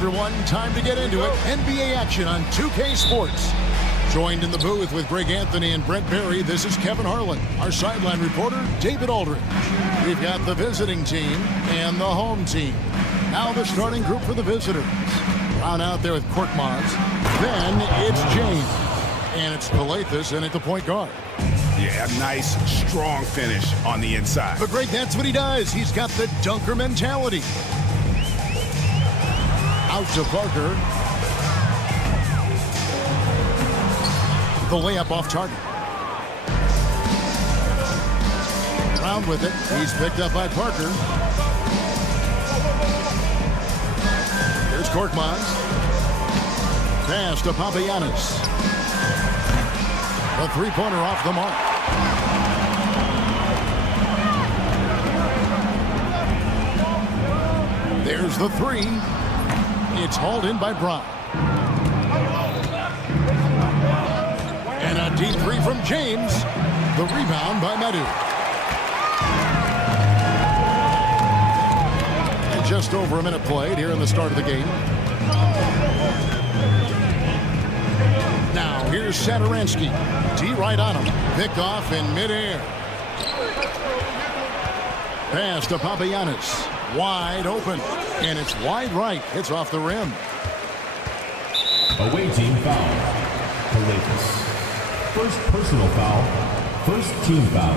everyone, time to get into it. NBA action on 2K Sports. Joined in the booth with Greg Anthony and Brent Berry, this is Kevin Harlan. Our sideline reporter, David Aldridge. We've got the visiting team and the home team. Now the starting group for the visitors. Brown out there with Korkmaz. Then it's James. And it's Calathes in at the point guard. Yeah, nice, strong finish on the inside. But Greg, that's what he does. He's got the dunker mentality. Out to Parker. The layup off target. Round with it. He's picked up by Parker. Here's Korkmaz. Pass to Papagiannis. A three-pointer off the mark. There's the three. It's hauled in by Brown. And a deep three from James. The rebound by Medu. And just over a minute played here in the start of the game. Now here's Satoransky. D right on him. Picked off in midair. Pass to Papagiannis. Wide open. And it's wide right. It's off the rim. Away team foul. Calathes. First personal foul. First team foul.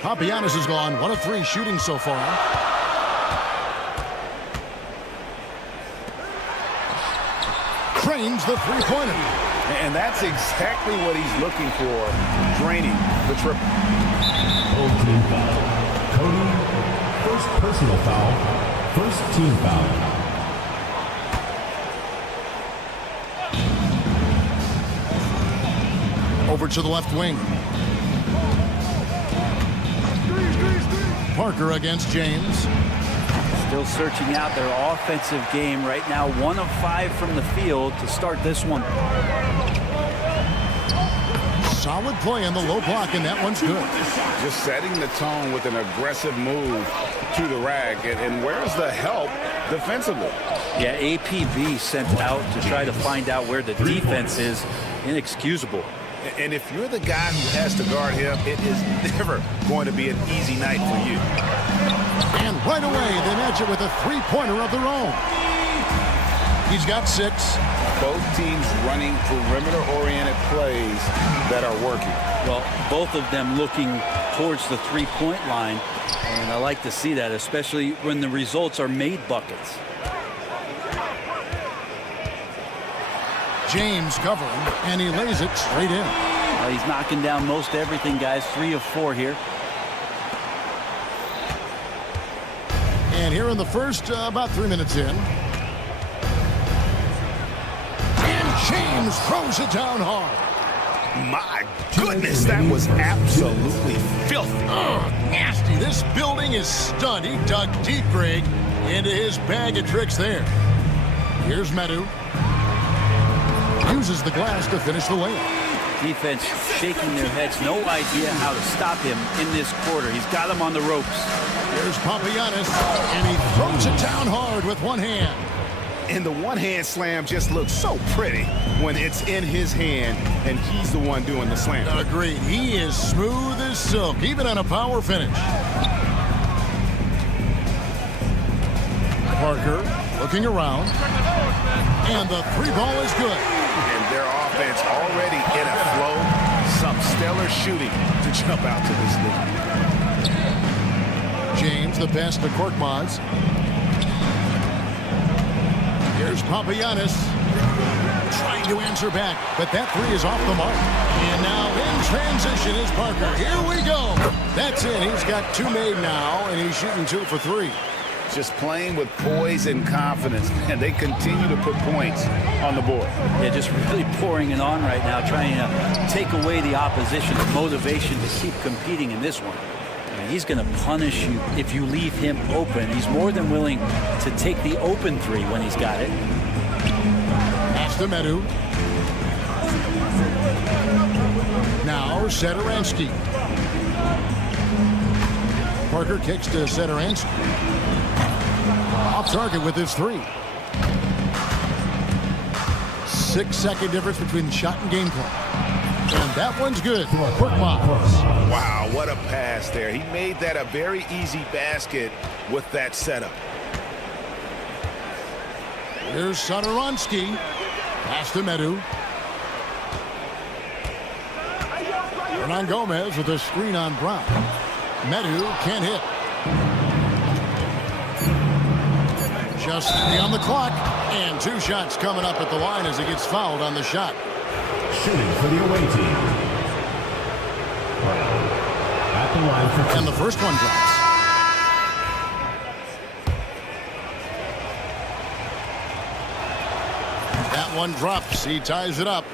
Papagiannis has gone 1 of 3 shooting so far. Trains the three-pointer. And that's exactly what he's looking for, draining the triple. Whole team foul. Cody, first personal foul. First team foul. Over to the left wing. Parker against James. Still searching out their offensive game right now. 1 of 5 from the field to start this one. Solid play on the low block, and that one's good. Just setting the tone with an aggressive move to the rack. And where's the help defensively? Yeah, APB sent out to try to find out where the defense is. Inexcusable. And if you're the guy who has to guard him, it is never going to be an easy night for you. And right away, they match it with a three-pointer of their own. He's got 6. Both teams running perimeter-oriented plays that are working. Well, both of them looking towards the three-point line. And I like to see that, especially when the results are made buckets. James covering, and he lays it straight in. Well, he's knocking down most everything, guys. 3 of 4 here. And here in the first, about 3 minutes in. And James throws it down hard. My goodness, that was absolutely filthy. Oh, nasty. This building is stunned. He dug deep, Greg, into his bag of tricks there. Here's Medu. Uses the glass to finish the layup. Defense shaking their heads. No idea how to stop him in this quarter. He's got him on the ropes. There's Papagiannis, and he throws it down hard with one hand. And the one-hand slam just looks so pretty when it's in his hand, and he's the one doing the slam. Agreed. He is smooth as silk, even on a power finish. Parker looking around, and the three ball is good. And their offense already in a flow. Some stellar shooting to jump out to this lead. James, the pass to Korkmaz. Here's Papagiannis. Trying to answer back, but that three is off the mark. And now in transition is Parker. Here we go. That's it. He's got 2 made now, and he's shooting 2 for 3. Just playing with poise and confidence, and they continue to put points on the board. Yeah, just really pouring it on right now, trying to take away the opposition's motivation to keep competing in this one. And he's going to punish you if you leave him open. He's more than willing to take the open 3 when he's got it. Pass to Medu. Now Satoransky. Parker kicks to Satoransky. Off target with his three. 6-second difference between shot and game clock. And that one's good. Quick box. Wow, what a pass there. He made that a very easy basket with that setup. Here's Satoransky. Pass to Medu. Hernan Gomez with a screen on Brown. Medu can't hit. Just beyond the clock. And 2 shots coming up at the line as he gets fouled on the shot. Shooting for the away team. At the line for And the first one drops. That one drops. He ties it up.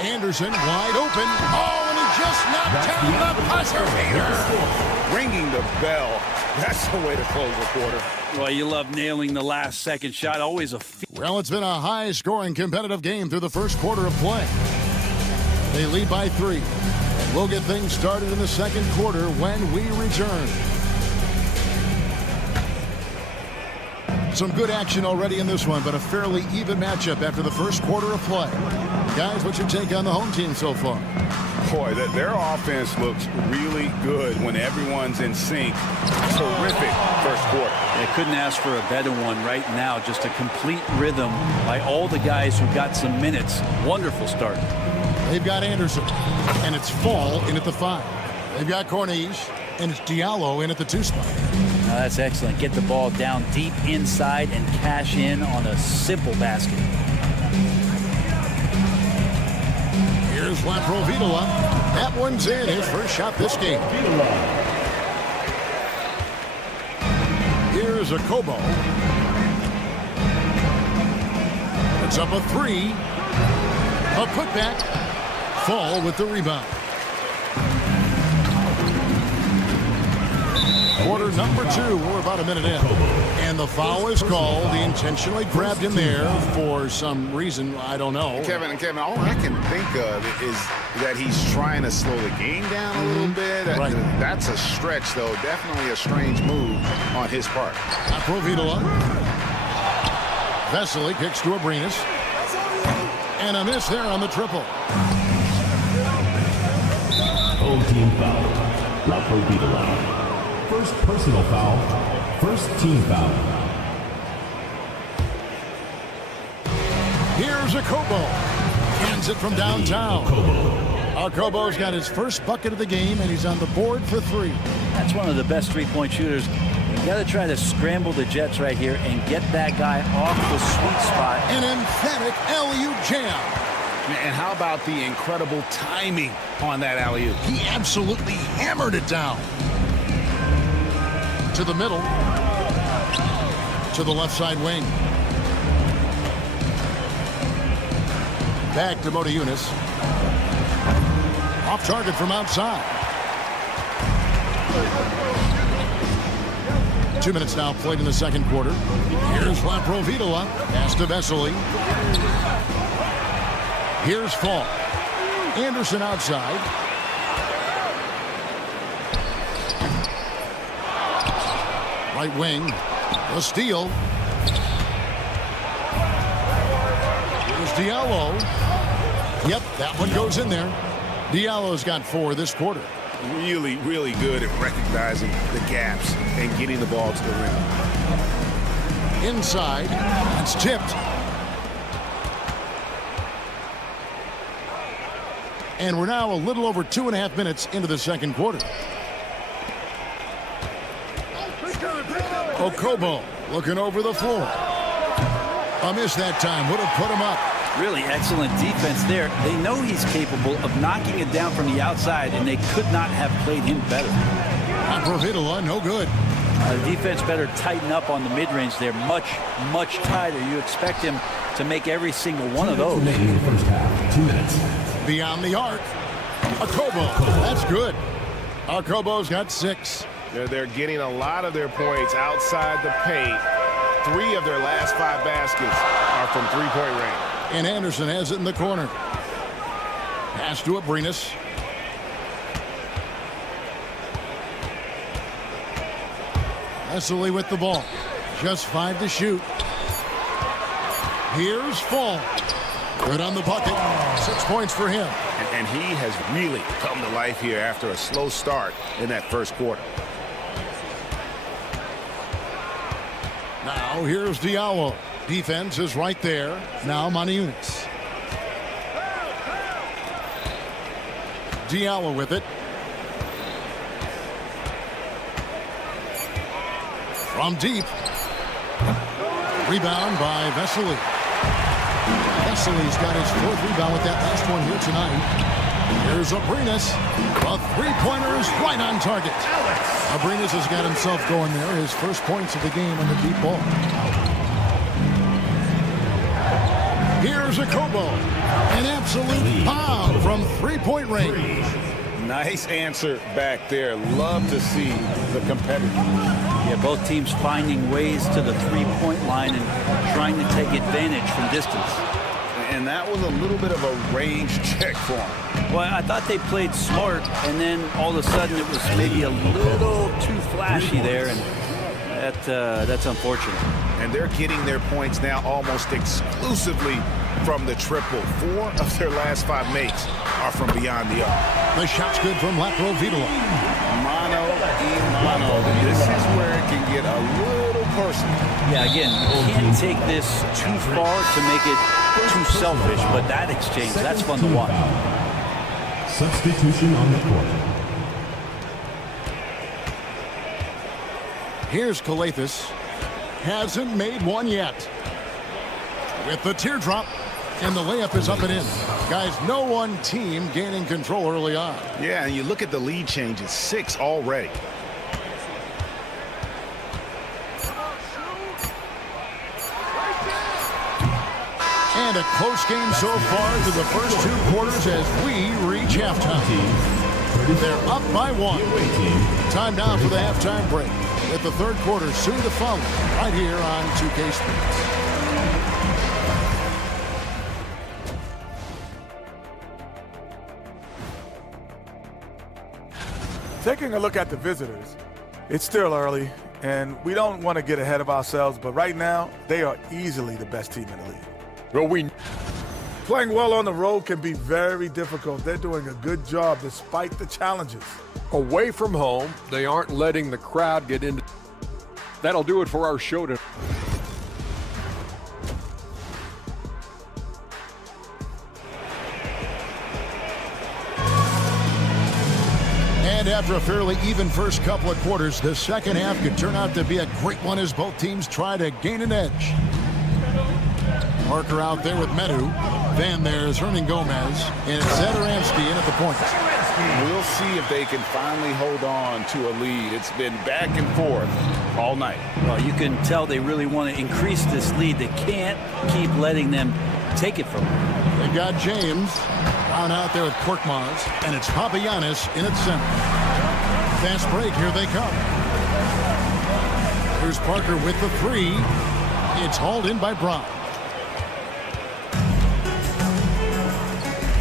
Anderson wide open. Oh, and he just knocked down the buzzer beater. Ringing the bell. That's the way to close a quarter. Well, you love nailing the last second shot. Always a Well, it's been a high-scoring competitive game through the first quarter of play. They lead by 3. And we'll get things started in the second quarter when we return. Some good action already in this one, but a fairly even matchup after the first quarter of play. Guys, what's your take on the home team so far? Boy, their offense looks really good when everyone's in sync. Terrific first quarter. They couldn't ask for a better one right now. Just a complete rhythm by all the guys who got some minutes. Wonderful start. They've got Anderson, and it's Fall in at the 5. They've got Corniche, and it's Diallo in at the 2 spot. Now that's excellent. Get the ball down deep inside and cash in on a simple basket. Here's Laprovitola. That one's in. His first shot this game. Here's a Kobo. It's up a 3. A putback. Fall with the rebound. Quarter number 2. We're about a minute in. And the foul is called. He intentionally grabbed him there for some reason. I don't know. Kevin, all I can think of is that he's trying to slow the game down a little bit. Right. That's a stretch, though. Definitely a strange move on his part. Provitola. Vesely kicks to Abrinas. And a miss there on the triple. home team foul. Laprovitola. First personal foul. First team foul. Here's a Kobo. Hands it from downtown. Kobo's got his first bucket of the game, and he's on the board for 3. That's one of the best three-point shooters. You got to try to scramble the Jets right here and get that guy off the sweet spot. An emphatic alley-oop jam. And how about the incredible timing on that alley-oop? He absolutely hammered it down. To the middle. To the left side wing. Back to Motiejunas. Off target from outside. 2 minutes now played in the second quarter. Here's Laprovitola. Pass to Vesely. Here's Fall. Anderson outside. Right wing. The steal. Here's Diallo. Yep, that one goes in there. Diallo's got 4 this quarter. Really, really good at recognizing the gaps and getting the ball to the rim. Inside. It's tipped. And we're now a little over 2.5 minutes into the second quarter. Okobo looking over the floor. A miss that time. Would have put him up. Really excellent defense there. They know he's capable of knocking it down from the outside, and they could not have played him better. Laprovitola, no good. The defense better tighten up on the mid-range there. Much, much tighter. You expect him to make every single one of those. In the first half, 2 minutes. Beyond the arc. Okobo. That's good. Okobo's got 6. They're getting a lot of their points outside the paint. 3 of their last 5 baskets are from three-point range. And Anderson has it in the corner. Pass to Abrinas. Grizli with the ball. Just 5 to shoot. Here's Fall. Good on the bucket. 6 points for him. And he has really come to life here after a slow start in that first quarter. Now here's Diallo. Defense is right there. Now Maniunas. Diallo with it. From deep. Rebound by Vesely. Vesely's got his 4th rebound with that last one here tonight. Here's Abrinas. A 3-pointer is right on target. Abrinas has got himself going there. His first points of the game on the deep ball. Here's Akobo. An absolute bomb from 3-point range. Nice answer back there. Love to see the competitive. Yeah, both teams finding ways to the 3-point line and trying to take advantage from distance. And that was a little bit of a range check for him. Well, I thought they played smart, and then all of a sudden it was maybe a little too flashy there, and that's unfortunate. And they're getting their points now almost exclusively from the triple. 4 of their last 5 makes are from beyond the arc. The shot's good from Latro Vitola. Mano y mano. This is where it can get a little personal. Yeah, again, you can't take this too far to make it too selfish, but that exchange, that's fun to watch. Substitution on the court. Here's Calathis. Hasn't made one yet. With the teardrop, and the layup is up and in. Guys, no one team gaining control early on. Yeah, and you look at the lead changes, 6 already. And a close game so far to the first 2 quarters as we reach halftime. They're up by 1. Time now for the halftime break. With the 3rd quarter soon to follow right here on 2K Sports. Taking a look at the visitors, it's still early, and we don't want to get ahead of ourselves, but right now, they are easily the best team in the league. Playing well on the road can be very difficult. They're doing a good job despite the challenges. Away from home, they aren't letting the crowd get into. That'll do it for our show today. And after a fairly even first couple of quarters, the second half could turn out to be a great one as both teams try to gain an edge. Parker out there with Medu. Then there's Hernan Gomez and Zadaransky in at the point. We'll see if they can finally hold on to a lead. It's been back and forth all night. Well, you can tell they really want to increase this lead. They can't keep letting them take it from them. They got James down out there with Korkmaz, and it's Papagiannis in at center. Fast break, here they come. Here's Parker with the 3. It's hauled in by Brown.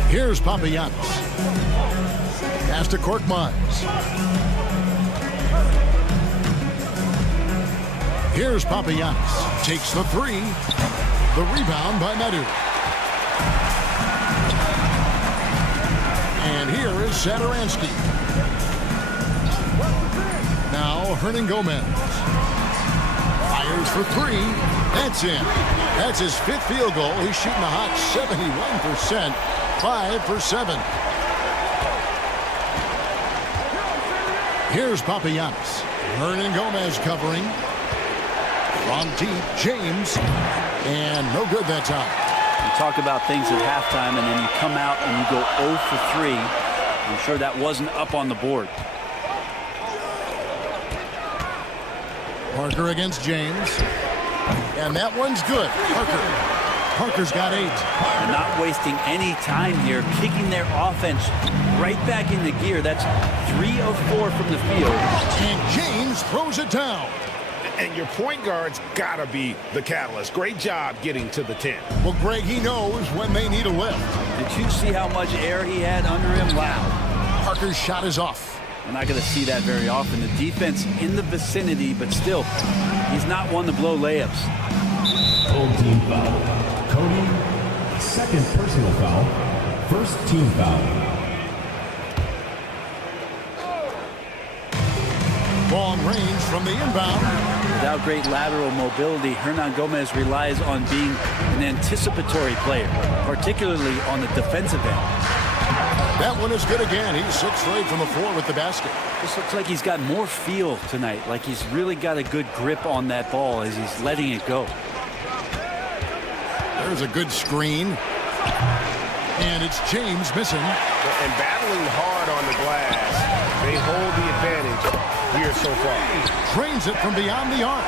Here's Papagiannis. Pass to Korkmaz. Here's Papagiannis. Takes the 3. The rebound by Medu. And here is Zadaransky. Now Hernan Gomez. Fires for 3. That's in. That's his 5th field goal. He's shooting a hot 71%. 5 for 7. Here's Papagiannis. Hernan Gomez covering. From deep, James. And no good that time. You talk about things at halftime, and then you come out and you go 0 for 3. I'm sure that wasn't up on the board. Parker against James. And that one's good. Parker's got 8. And not wasting any time here, kicking their offense right back into gear. That's 3 of 4 from the field. And James throws it down. And your point guard's got to be the catalyst. Great job getting to the 10. Well, Greg, he knows when they need a lift. Did you see how much air he had under him? Wow. Parker's shot is off. We're not going to see that very often. The defense in the vicinity, but still, he's not one to blow layups. Full team foul. Cody, second personal foul. First team foul. Long range from the inbound. Without great lateral mobility, Hernan Gomez relies on being an anticipatory player, particularly on the defensive end. That one is good again. He's 6 straight from the floor with the basket. This looks like he's got more feel tonight, like he's really got a good grip on that ball as he's letting it go. There's a good screen. And it's James missing. And battling hard on the glass, they hold the advantage here so far. Trains it from beyond the arc.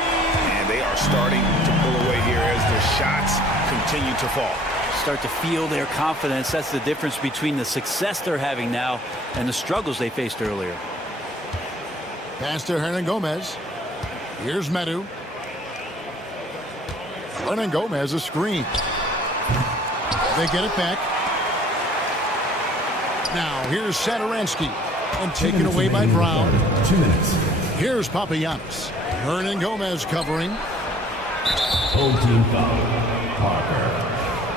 And they are starting to pull away here as their shots continue to fall. Start to feel their confidence. That's the difference between the success they're having now and the struggles they faced earlier. Pass to Hernan Gomez. Here's Medu. Hernan Gomez a screen. They get it back. Now here's Satoransky. And taken away by Brown. 2 minutes. Here's Papagiannis. Hernan Gomez covering. Full team foul. Parker.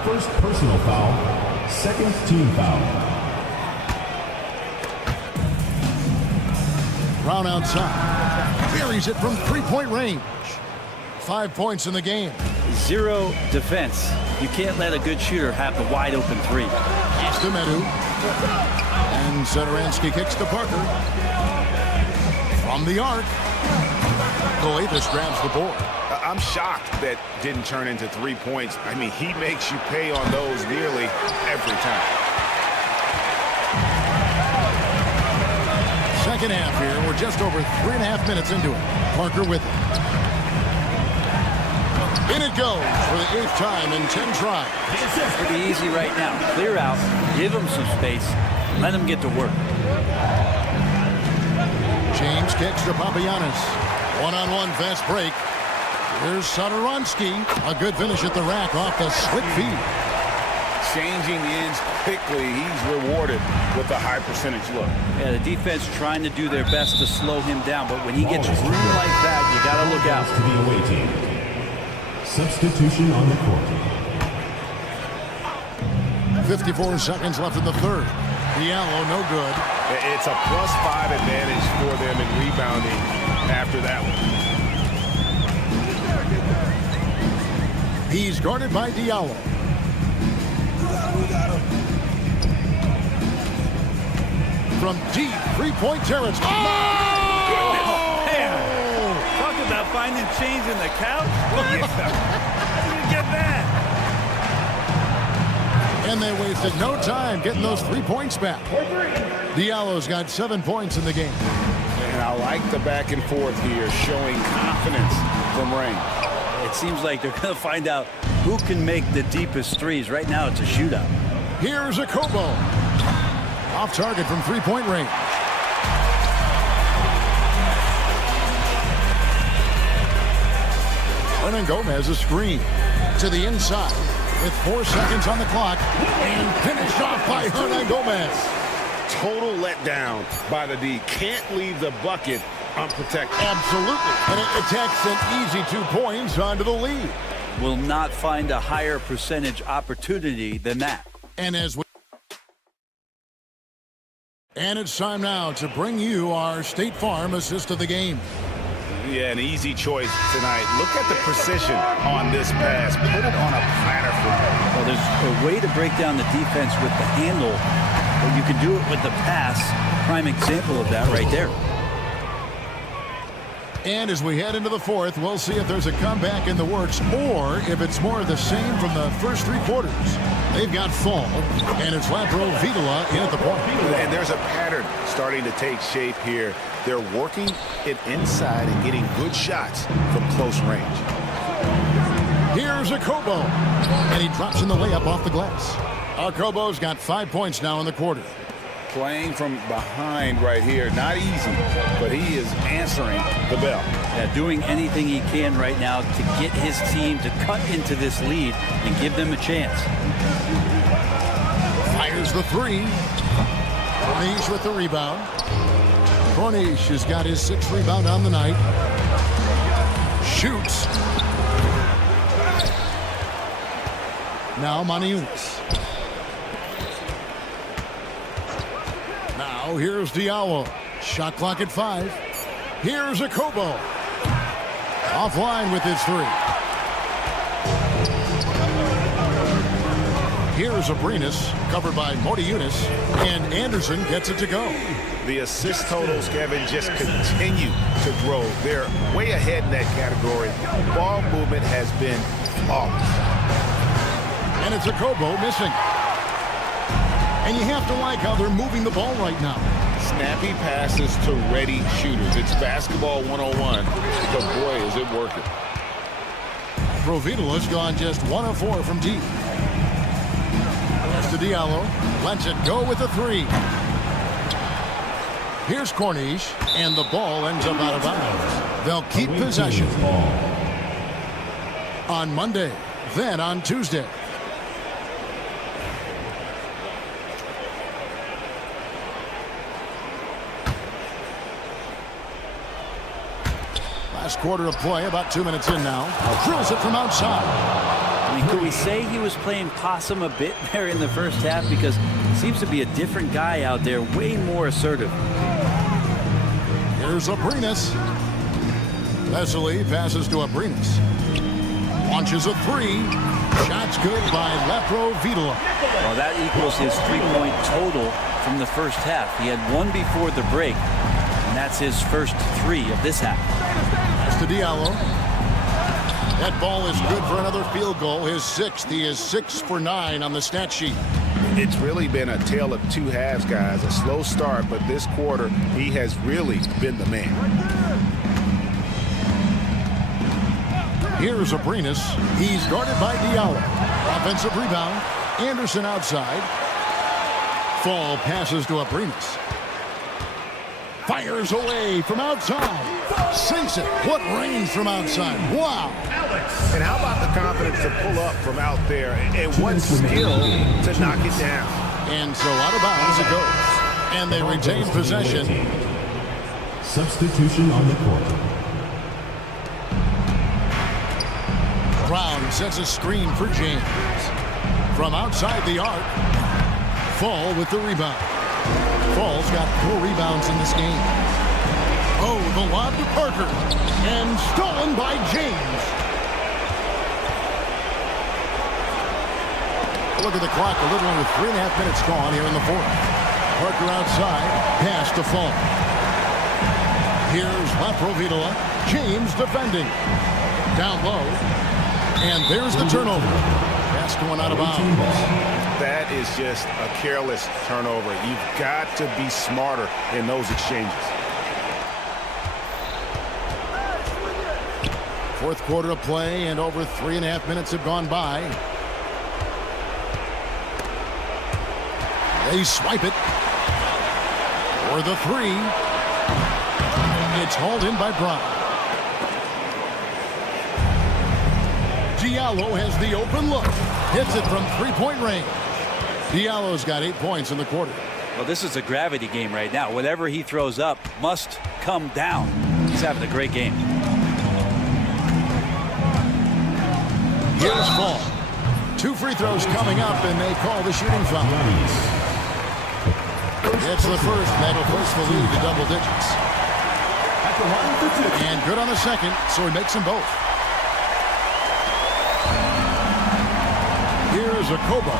First personal foul. Second team foul. Brown outside. Buries it from 3-point range. 5 points in the game. 0 defense. You can't let a good shooter have the wide open 3. Pass to Medu. And Satoransky kicks to Parker. From the arc. Goetis grabs the board. I'm shocked that didn't turn into 3 points. I mean, he makes you pay on those nearly every time. Second half here. We're just over 3.5 minutes into it. Parker with it. In it goes for the 8th time in 10 tries. Pretty easy right now. Clear out, give them some space, let them get to work. James kicks to Papagiannis. One-on-one fast break. Here's Satoransky. A good finish at the rack off the slick feed. Changing the ends quickly. He's rewarded with a high percentage look. Yeah, the defense trying to do their best to slow him down, but when he gets room like that, you got to look out. To the away team. Substitution on the court. 54 seconds left in the third. Diallo, no good. It's a +5 advantage for them in rebounding after that one. He's guarded by Diallo. From deep 3-point territory. Oh, man. Talk about finding change in the couch. How did you get that? And they wasted no time getting those 3 points back. Diallo's got 7 points in the game. And I like the back and forth here, showing confidence from Rain. It seems like they're going to find out who can make the deepest threes. Right now, it's a shootout. Here's a Kobo. Off target from 3-point range. Hernan Gomez a screen to the inside with 4 seconds on the clock and finished off by Hernan Gomez. Total letdown by the D. Can't leave the bucket unprotected. Absolutely. And it attacks an easy 2 points onto the lead. Will not find a higher percentage opportunity than that. And it's time now to bring you our State Farm assist of the game. Yeah, an easy choice tonight. Look at the precision on this pass. Put it on a platter for him. Well, there's a way to break down the defense with the handle, but you can do it with the pass. Prime example of that right there. And as we head into the fourth, we'll see if there's a comeback in the works or if it's more of the same from the first 3 quarters. They've got Fall, and it's Lapro Vidala in at the point. And there's a pattern starting to take shape here. They're working it inside and getting good shots from close range. Here's a Kobo, and he drops in the layup off the glass. Kobo's got 5 points now in the quarter. Playing from behind right here, not easy, but he is answering the bell. Yeah, doing anything he can right now to get his team to cut into this lead and give them a chance. Fires the 3. Leaves with the rebound. Cornish has got his 6th rebound on the night. Shoots. Now Maniunas. Now here's Diallo. Shot clock at 5. Here's Akobo. Offline with his 3. Here's Abrinas, covered by Modiunas, and Anderson gets it to go. The assist totals, Kevin, just continue to grow. They're way ahead in that category. Ball movement has been flawless. And it's Akobo missing. And you have to like how they're moving the ball right now. Snappy passes to ready shooters. It's basketball 101. But boy, is it working. Provitola's gone just 1 of 4 from deep. To Diallo, lets it go with a 3. Here's Cornish, and the ball ends up out of bounds. They'll keep possession on Monday, then on Tuesday. Last quarter of play, about 2 minutes in now. Drills it from outside. I mean, could we say he was playing possum a bit there in the first half? Because he seems to be a different guy out there, way more assertive. Here's Abrinas. Vesely passes to Abrinas. Launches a 3. Shots good by Vitola. Well, that equals his 3-point total from the first half. He had 1 before the break, and that's his first 3 of this half. That's to Diallo. That ball is good for another field goal. His 6th. He is 6 for 9 on the stat sheet. It's really been a tale of 2 halves, guys. A slow start, but this quarter, he has really been the man. Here's Abrinas. He's guarded by Diallo. Offensive rebound. Anderson outside. Fall passes to Abrinas. Fires away from outside. Sinks it. What range from outside. Wow. And how about the confidence to pull up from out there, and what skill to knock it down. And so out of bounds it goes. And they retain possession. Substitution on the court. Brown sets a screen for James. From outside the arc. Fall with the rebound. Fall's got 4 rebounds in this game. Oh, the lob to Parker. And stolen by James. Look at the clock. A little under 3.5 minutes gone here in the 4th. Parker outside. Pass to Fall. Here's Vitola. James defending. Down low. And there's the turnover. Pass going out of bounds. That is just a careless turnover. You've got to be smarter in those exchanges. 4th quarter of play, and over 3.5 minutes have gone by. They swipe it for the 3. It's hauled in by Brown. Diallo has the open look. Hits it from 3-point range. Diallo's got 8 points in the quarter. Well, this is a gravity game right now. Whatever he throws up must come down. He's having a great game. Here's Fall. 2 free throws coming up, and they call the shooting foul. It's the first that'll push the lead to double digits. And good on the second, so he makes them both. Here's Akobo.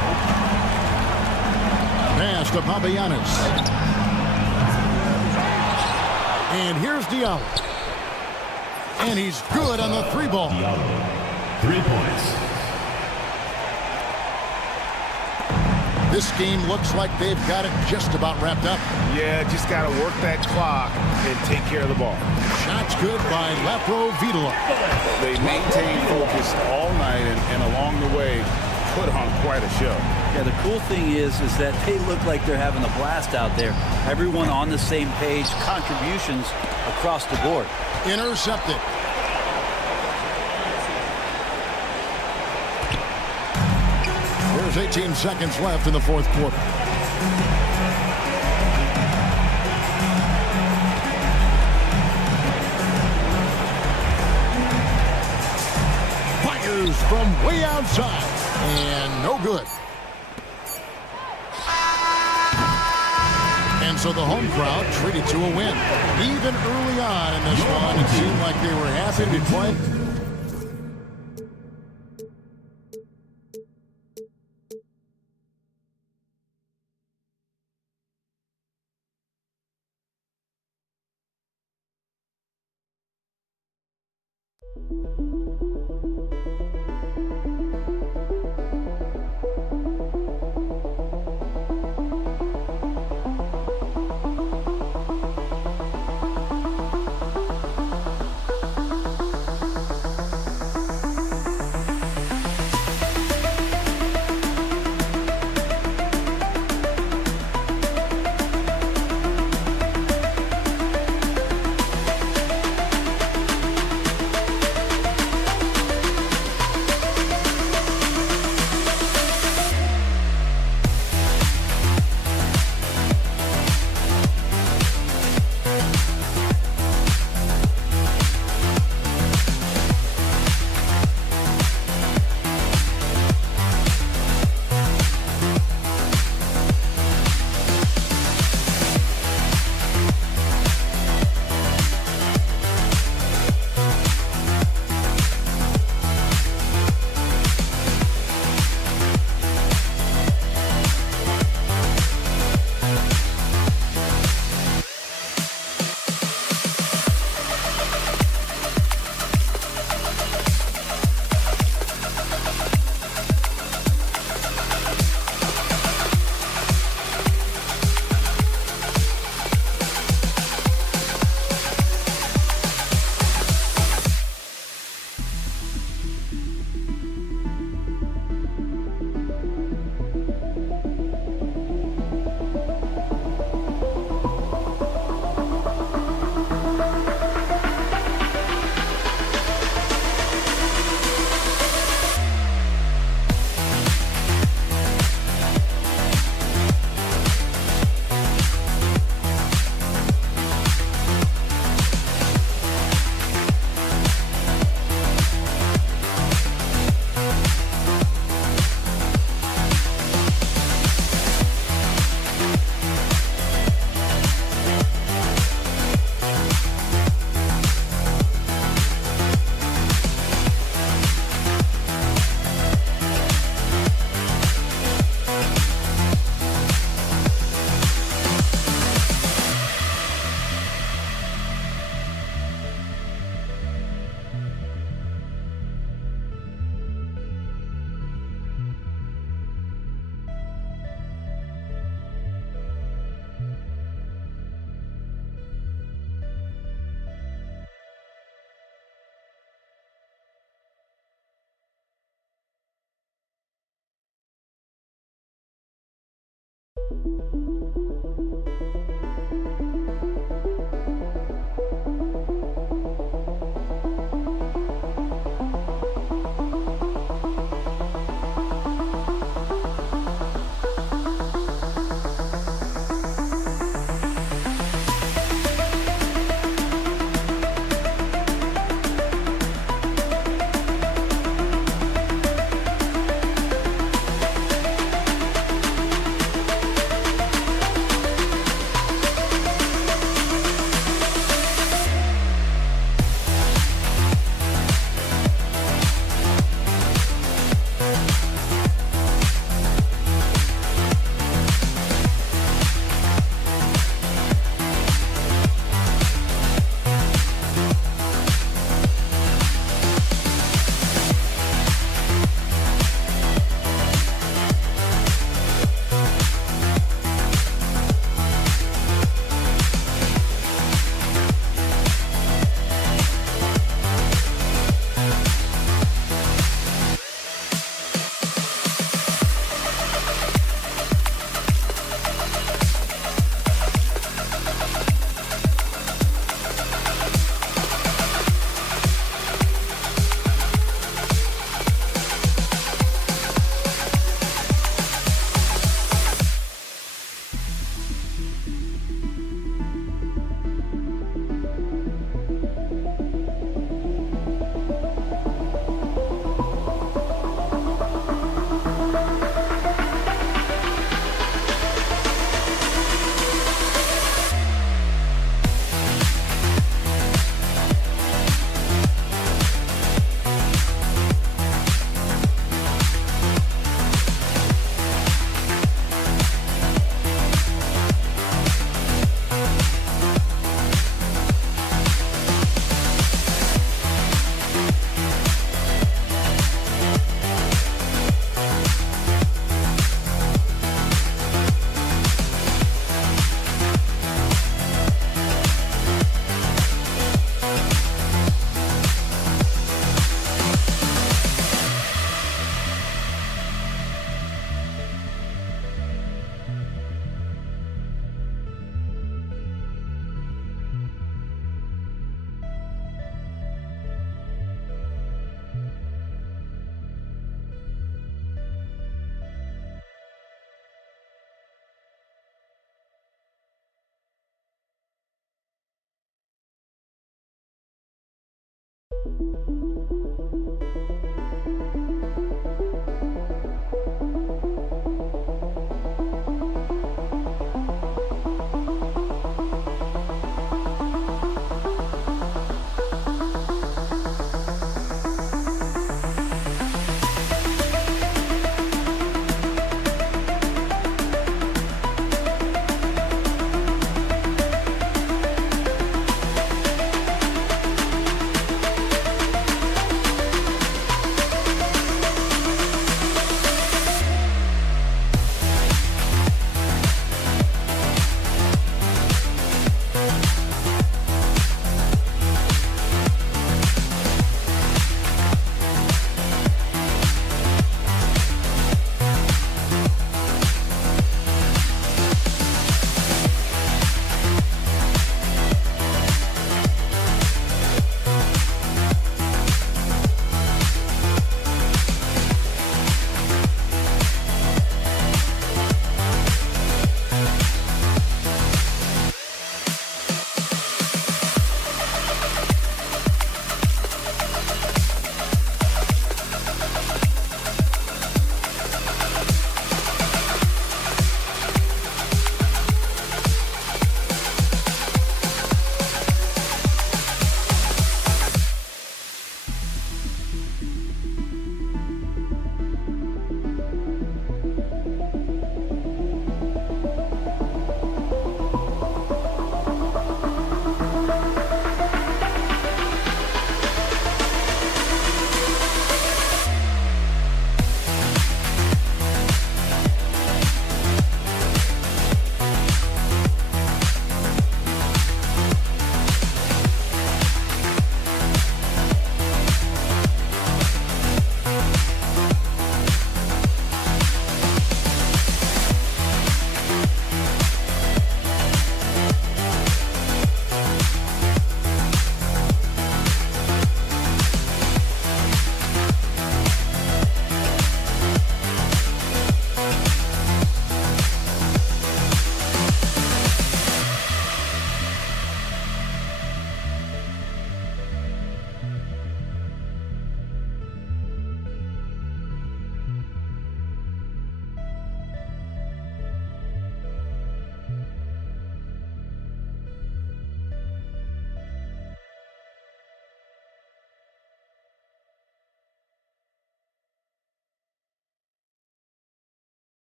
Pass to Papagiannis. And here's Diallo. And he's good on the 3 ball. 3 points. This game looks like they've got it just about wrapped up. Yeah, just got to work that clock and take care of the ball. Shots good by Vitola. They maintain focus all night and along the way put on quite a show. Yeah, the cool thing is that they look like they're having a blast out there. Everyone on the same page, contributions across the board. Intercepted. There's 18 seconds left in the 4th quarter. fires from way outside. And no good. And so the home crowd treated to a win. Even early on in this one, it seemed like they were happy to be playing.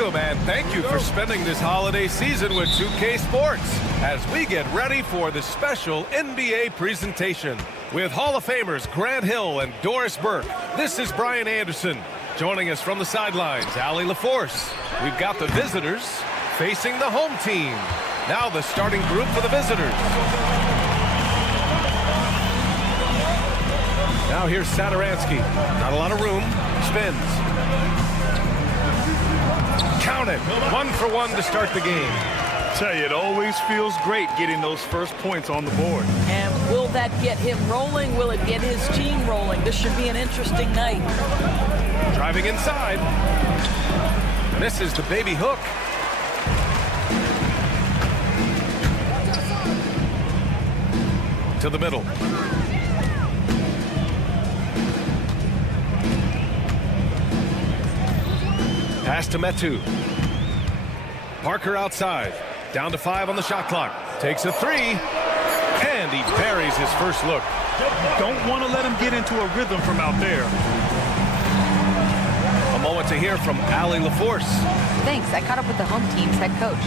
Welcome and thank you for spending this holiday season with 2K Sports as we get ready for the special NBA presentation. With Hall of Famers Grant Hill and Doris Burke, this is Brian Anderson. Joining us from the sidelines, Allie LaForce. We've got the visitors facing the home team. Now the starting group for the visitors. Now here's Saturansky. Not a lot of room. Spins. Count it. 1 for 1 to start the game. Tell you, it always feels great getting those first points on the board. And Will that get him rolling? Will it get his team rolling? This should be an interesting night. Driving inside. Misses the baby hook. To the middle. Pass to Metu. Parker outside. Down to 5 on the shot clock. Takes a 3. And he buries his first look. Don't want to let him get into a rhythm from out there. A moment to hear from Allie LaForce. Thanks. I caught up with the home team's head coach.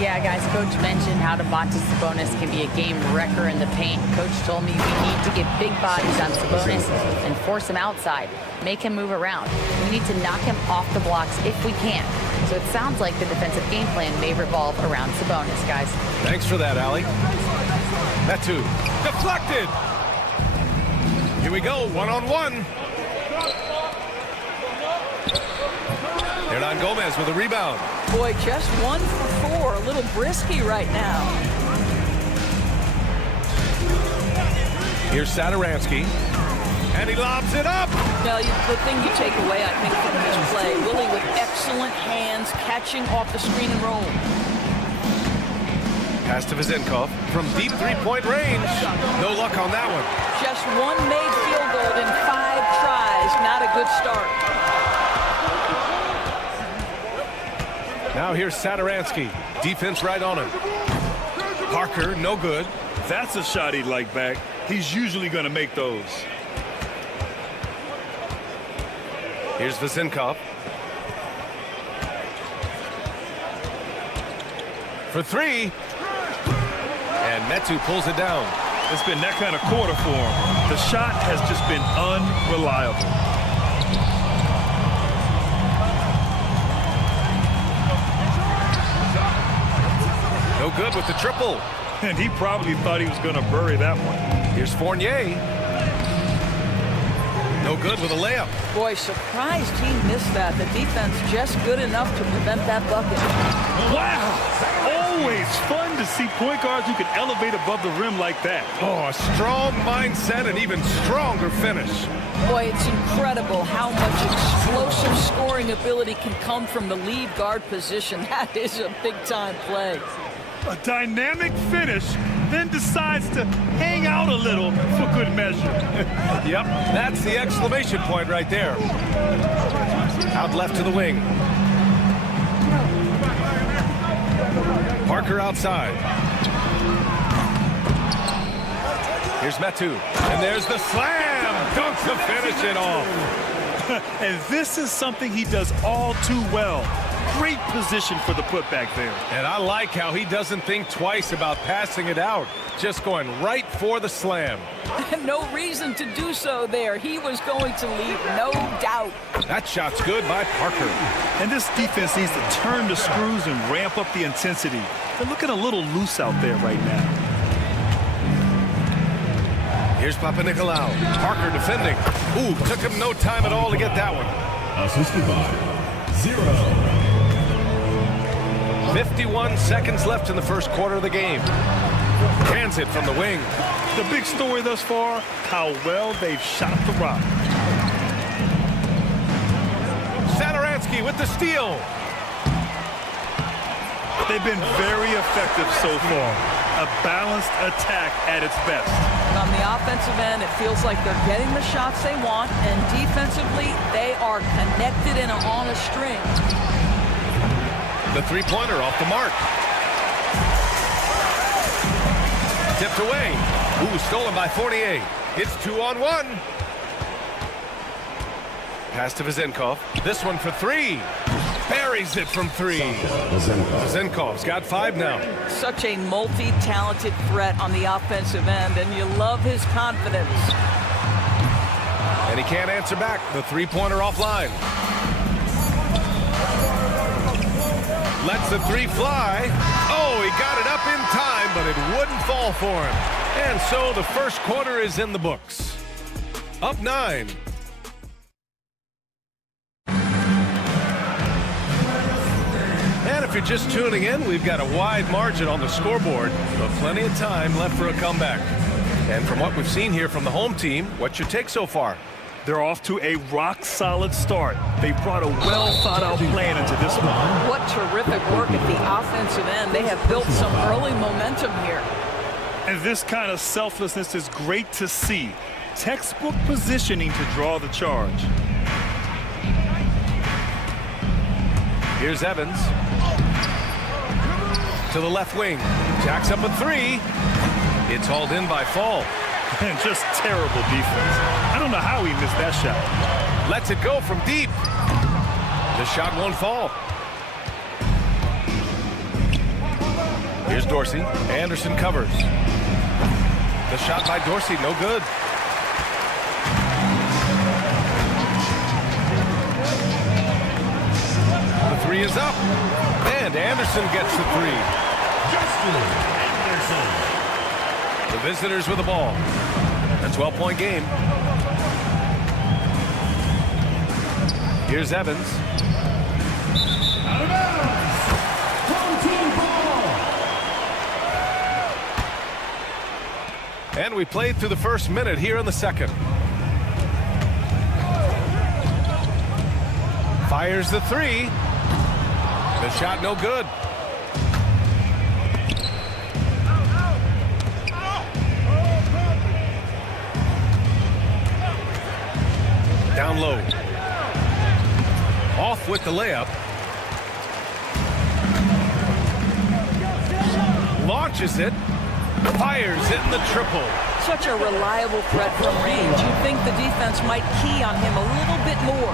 Yeah, guys, Coach mentioned how Domantas Sabonis can be a game wrecker in the paint. Coach told me we need to get big bodies on Sabonis and force him outside, make him move around. We need to knock him off the blocks if we can. So it sounds like the defensive game plan may revolve around Sabonis, guys. Thanks for that, Allie. Metu. Deflected. Here we go, one-on-one. Hernan Gomez with a rebound. Boy, just 1 for 4. A little brisky right now. Here's Satoransky. And he lobs it up. Now, the thing you take away, I think, from this play, Willie with excellent hands, catching off the screen and roll. Pass to Vizenkov from deep three-point range. No luck on that one. Just 1 made field goal in 5 tries. Not a good start. Now here's Satoransky. Defense right on him. Parker, no good. That's a shot he'd like back. He's usually going to make those. Here's Vizenkov. For 3. And Metu pulls it down. It's been that kind of quarter for him. The shot has just been unreliable. No good with the triple. And he probably thought he was going to bury that one. Here's Fournier. No good with a layup. Boy, surprised he missed that. The defense just good enough to prevent that bucket. Wow! Always fun to see point guards who can elevate above the rim like that. Oh, a strong mindset and even stronger finish. Boy, it's incredible how much explosive scoring ability can come from the lead guard position. That is a big-time play. A dynamic finish, then decides to hang out a little for good measure. Yep, that's the exclamation point right there. Out left to the wing. Parker outside. Here's Metu. And there's the slam. Dunk to finish it off. And this is something he does all too well. Great position for the putback there. And I like how he doesn't think twice about passing it out. Just going right for the slam. No reason to do so there. He was going to leave, no doubt. That shot's good by Parker. And this defense needs to turn the screws and ramp up the intensity. They're looking a little loose out there right now. Here's Papanikolaou. Parker defending. Ooh, took him no time at all to get that one. Assisted by 0. 51 seconds left in the first quarter of the game. Hands it from the wing. The big story thus far, how well they've shot the rock. Satoransky with the steal. They've been very effective so far. A balanced attack at its best. On the offensive end, it feels like they're getting the shots they want, and defensively, they are connected and on a string. The three-pointer off the mark. Tipped away. Ooh, stolen by Fournier. It's 2-on-1. Pass to Vizenkov. This one for 3. Buries it from 3. Vizenkov's got 5 now. Such a multi-talented threat on the offensive end, and you love his confidence. And he can't answer back. The three-pointer offline. Lets the 3 fly. Oh, he got it up in time, but it wouldn't fall for him. And so the first quarter is in the books. Up 9. And if you're just tuning in, we've got a wide margin on the scoreboard, but plenty of time left for a comeback. And from what we've seen here from the home team, what's your take so far? They're off to a rock-solid start. They brought a well-thought-out plan into this one. What terrific work at the offensive end. They have built some early momentum here. And this kind of selflessness is great to see. Textbook positioning to draw the charge. Here's Evans. To the left wing. Jacks up a three. It's hauled in by Fall. And just terrible defense. I don't know how he missed that shot. Lets it go from deep. The shot won't fall. Here's Dorsey. Anderson covers. The shot by Dorsey, no good. The three is up. And Anderson gets the three. The visitors with the ball. A 12-point game. Here's Evans. Out of bounds. Home team ball. And we played through the first minute here in the second. Fires the three. The shot no good. Down low. Off with the layup. Launches it. Fires it in the triple. Such a reliable threat from range. You'd think the defense might key on him a little bit more.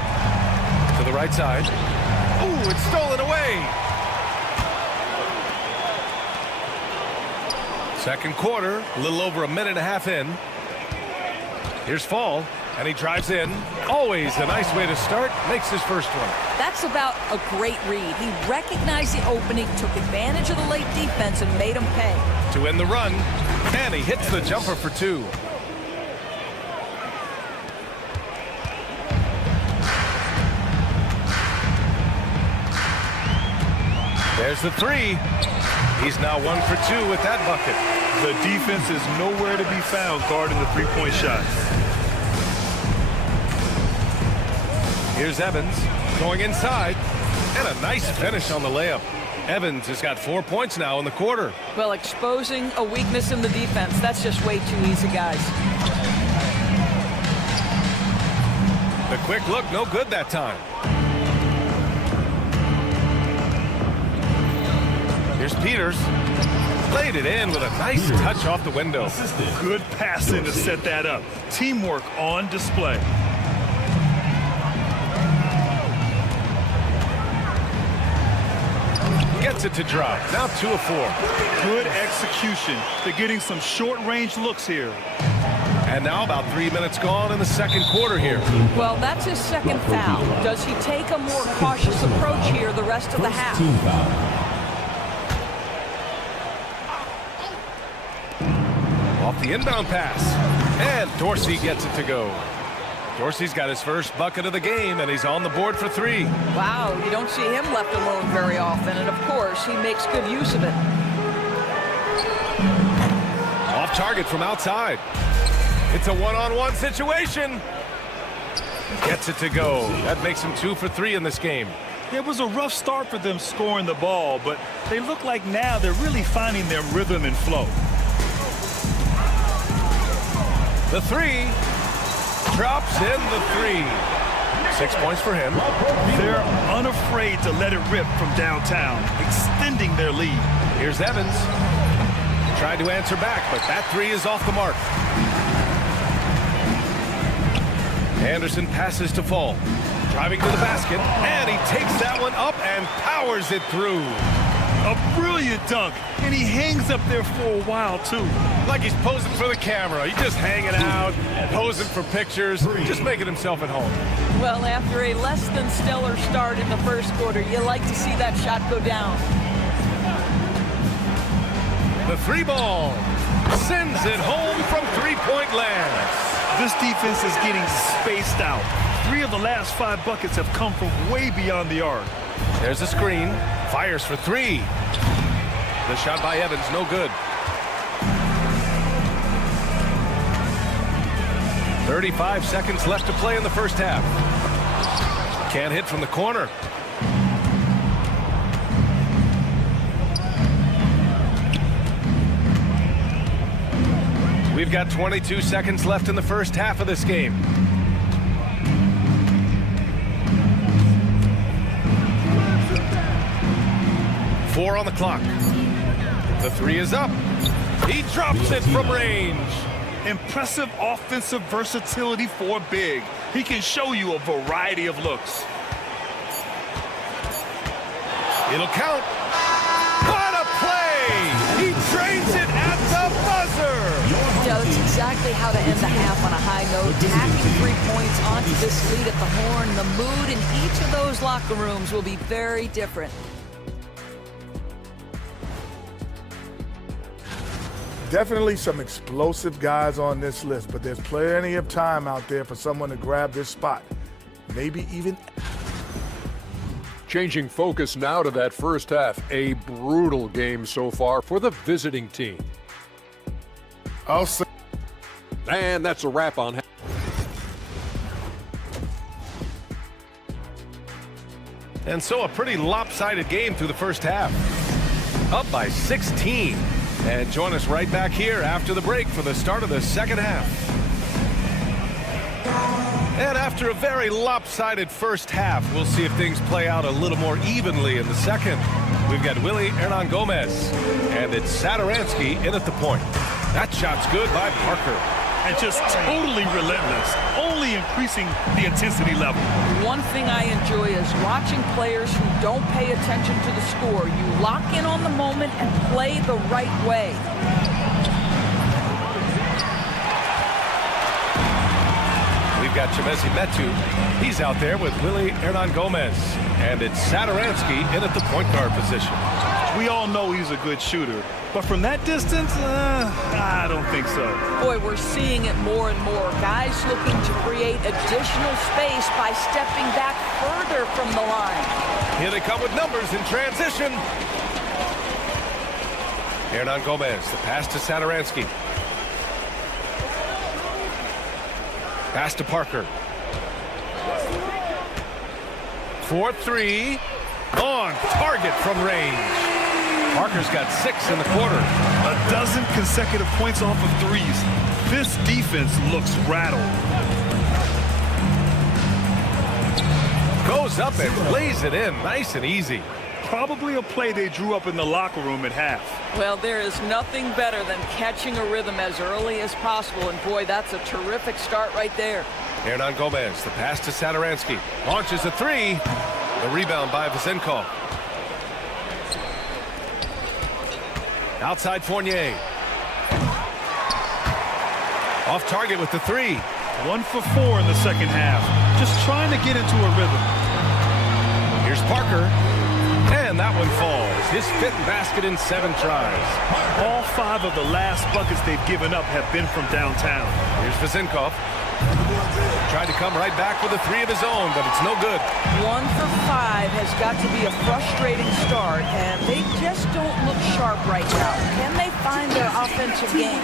To the right side. Ooh, it's stolen away. Second quarter, a little over a minute and a half in. Here's Fall. And he drives in. Always a nice way to start. Makes his first one. That's about a great read. He recognized the opening, took advantage of the late defense, and made him pay. To end the run, and he hits the jumper for two. There's the three. He's now 1 for 2 with that bucket. The defense is nowhere to be found guarding the three-point shot. Here's Evans going inside, and a nice finish on the layup. Evans has got 4 points now in the quarter. Well, exposing a weakness in the defense, that's just way too easy, guys. The quick look, no good that time. Here's Peters. Laid it in with a nice touch off the window. Good passing to set that up. Teamwork on display. Gets it to drop. Now 2 of 4. Good execution. They're getting some short-range looks here. And now about 3 minutes gone in the second quarter here. Well, that's his second foul. Does he take a more cautious approach here the rest of the half? Off the inbound pass. And Dorsey gets it to go. Dorsey's got his first bucket of the game, and he's on the board for 3. Wow, you don't see him left alone very often, and of course, he makes good use of it. Off target from outside. It's a one-on-one situation. Gets it to go. That makes him 2 for 3 in this game. It was a rough start for them scoring the ball, but they look like now they're really finding their rhythm and flow. The three. Drops in the 3. 6 points for him. They're unafraid to let it rip from downtown, extending their lead. Here's Evans. Tried to answer back, but that 3 is off the mark. Anderson passes to Fall. Driving to the basket, and he takes that one up and powers it through. A brilliant dunk, and he hangs up there for a while, too. Like he's posing for the camera. He's just hanging out, posing for pictures, just making himself at home. Well, after a less than stellar start in the first quarter, you like to see that shot go down. The 3 ball sends it home from three-point land. This defense is getting spaced out. 3 of the last 5 buckets have come from way beyond the arc. There's a screen. Fires for 3. The shot by Evans, no good. 35 seconds left to play in the first half. Can't hit from the corner. We've got 22 seconds left in the first half of this game. Four on the clock. The three is up. He drops it from range. Impressive offensive versatility for big. He can show you a variety of looks. It'll count. What a play! He drains it at the buzzer. Yeah, that's exactly how to end the half on a high note. Tacking 3 points onto this lead at the horn. The mood in each of those locker rooms will be very different. Definitely some explosive guys on this list, but there's plenty of time out there for someone to grab this spot. Maybe even... Changing focus now to that first half. A brutal game so far for the visiting team. I'll say... And that's a wrap on. And so a pretty lopsided game through the first half. Up by 16. And join us right back here after the break for the start of the second half. And after a very lopsided first half, we'll see if things play out a little more evenly in the second. We've got Willie Hernangomez, and it's Sadaransky in at the point. That shot's good by Parker. And just totally relentless, only increasing the intensity level. One thing I enjoy is watching players who don't pay attention to the score. You lock in on the moment and play the right way. We've got Chemezi Metu. He's out there with Willie Hernangomez. And it's Sadaransky in at the point guard position. We all know he's a good shooter, but from that distance, I don't think so. Boy, we're seeing it more and more. Guys looking to create additional space by stepping back further from the line. Here they come with numbers in transition. Hernangomez, the pass to Sadaransky. Pass to Parker. 4-3. On target from range. Parker's got 6 in the quarter. A dozen consecutive points off of threes. This defense looks rattled. Goes up and lays it in nice and easy. Probably a play they drew up in the locker room at half. Well, there is nothing better than catching a rhythm as early as possible. And boy, that's a terrific start right there. Hernangomez, the pass to Sadaransky. Launches a three. The rebound by Vezenkov. Outside Fournier. Off target with the three. 1 for 4 in the second half. Just trying to get into a rhythm. Here's Parker. And that one falls. His 5th basket in 7 tries. All 5 of the last buckets they've given up have been from downtown. Here's Vezenkov. Tried to come right back with a 3 of his own, but it's no good. 1 for 5 has got to be a frustrating start, and they just don't look sharp right now. Can they find their offensive game?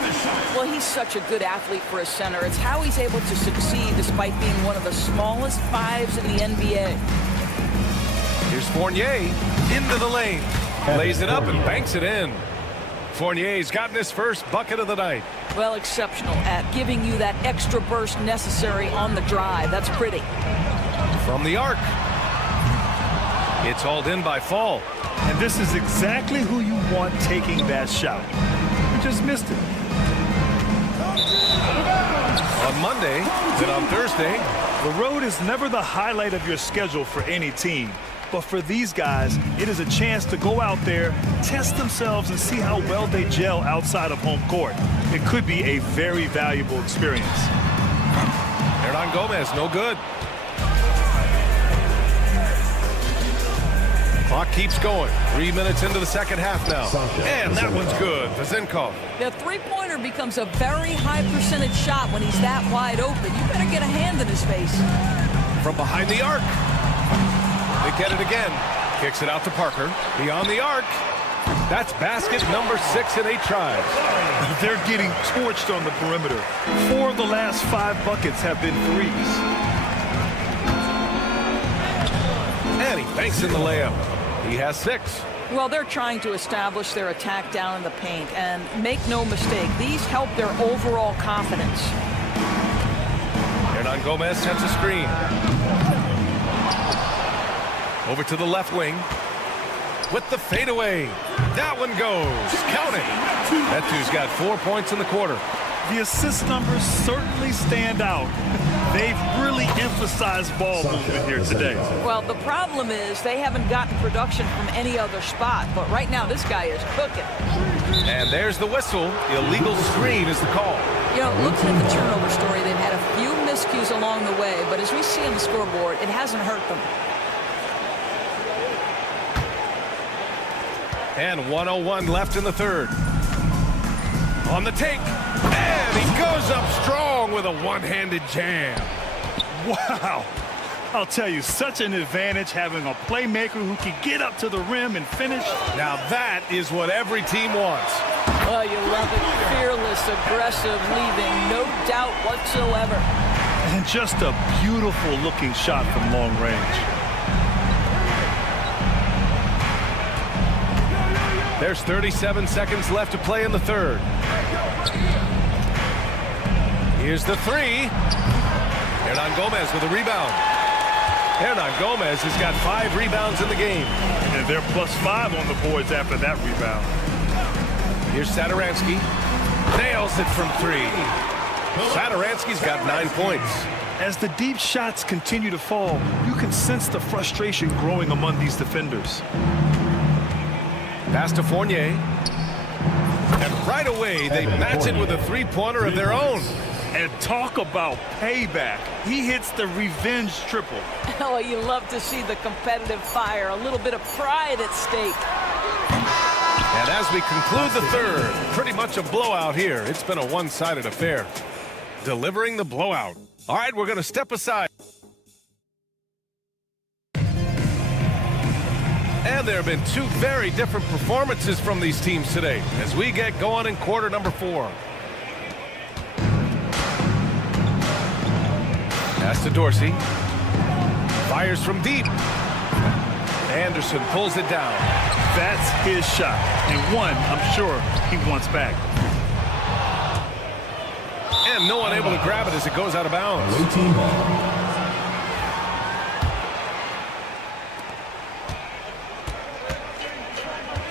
Well, he's such a good athlete for a center. It's how he's able to succeed despite being one of the smallest 5s in the NBA. Here's Fournier into the lane. Lays it up and banks it in. Fournier's gotten his first bucket of the night. Well, exceptional at giving you that extra burst necessary on the drive. That's pretty. From the arc. It's hauled in by Fall. And this is exactly who you want taking that shot. You just missed it. On Monday, then on Thursday. The road is never the highlight of your schedule for any team. But for these guys, it is a chance to go out there, test themselves, and see how well they gel outside of home court. It could be a very valuable experience. Hernangomez, no good. Clock keeps going. 3 minutes into the second half now. And that one's good. Vezenkov. The three-pointer becomes a very high percentage shot when he's that wide open. You better get a hand in his face. From behind the arc. They get it again. Kicks it out to Parker. Beyond the arc. That's basket number 6 in 8 tries. They're getting torched on the perimeter. 4 of the last 5 buckets have been threes. And he banks in the layup. He has 6. Well, they're trying to establish their attack down in the paint. And make no mistake, these help their overall confidence. Hernan Gomez sets a screen. Over to the left wing. With the fadeaway. That one goes. Count it. That dude's got 4 points in the quarter. The assist numbers certainly stand out. They've really emphasized ball movement here today. Well, the problem is they haven't gotten production from any other spot. But right now, this guy is cooking. And there's the whistle. Illegal screen is the call. You know, looking at the turnover story, they've had a few miscues along the way. But as we see on the scoreboard, it hasn't hurt them. And 1:01 left in the third. On the take. And he goes up strong with a one-handed jam. Wow. I'll tell you, such an advantage having a playmaker who can get up to the rim and finish. Now that is what every team wants. Well, you love it. Fearless, aggressive, leaving no doubt whatsoever. And just a beautiful looking shot from long range. There's 37 seconds left to play in the third. Here's the three. Hernan Gomez with a rebound. Hernan Gomez has got 5 rebounds in the game. And they're +5 on the boards after that rebound. Here's Satoransky. Nails it from 3. Satoransky's got 9 points. As the deep shots continue to fall, you can sense the frustration growing among these defenders. Pass to Fournier. And right away, they match it with a three-pointer of their own. And talk about payback. He hits the revenge triple. Oh, you love to see the competitive fire. A little bit of pride at stake. And as we conclude the third, pretty much a blowout here. It's been a one-sided affair. Delivering the blowout. All right, we're going to step aside. And there have been 2 very different performances from these teams today as we get going in quarter number 4. Pass to Dorsey. Fires from deep. Anderson pulls it down. That's his shot. And one, I'm sure, he wants back. And no one able to grab it as it goes out of bounds.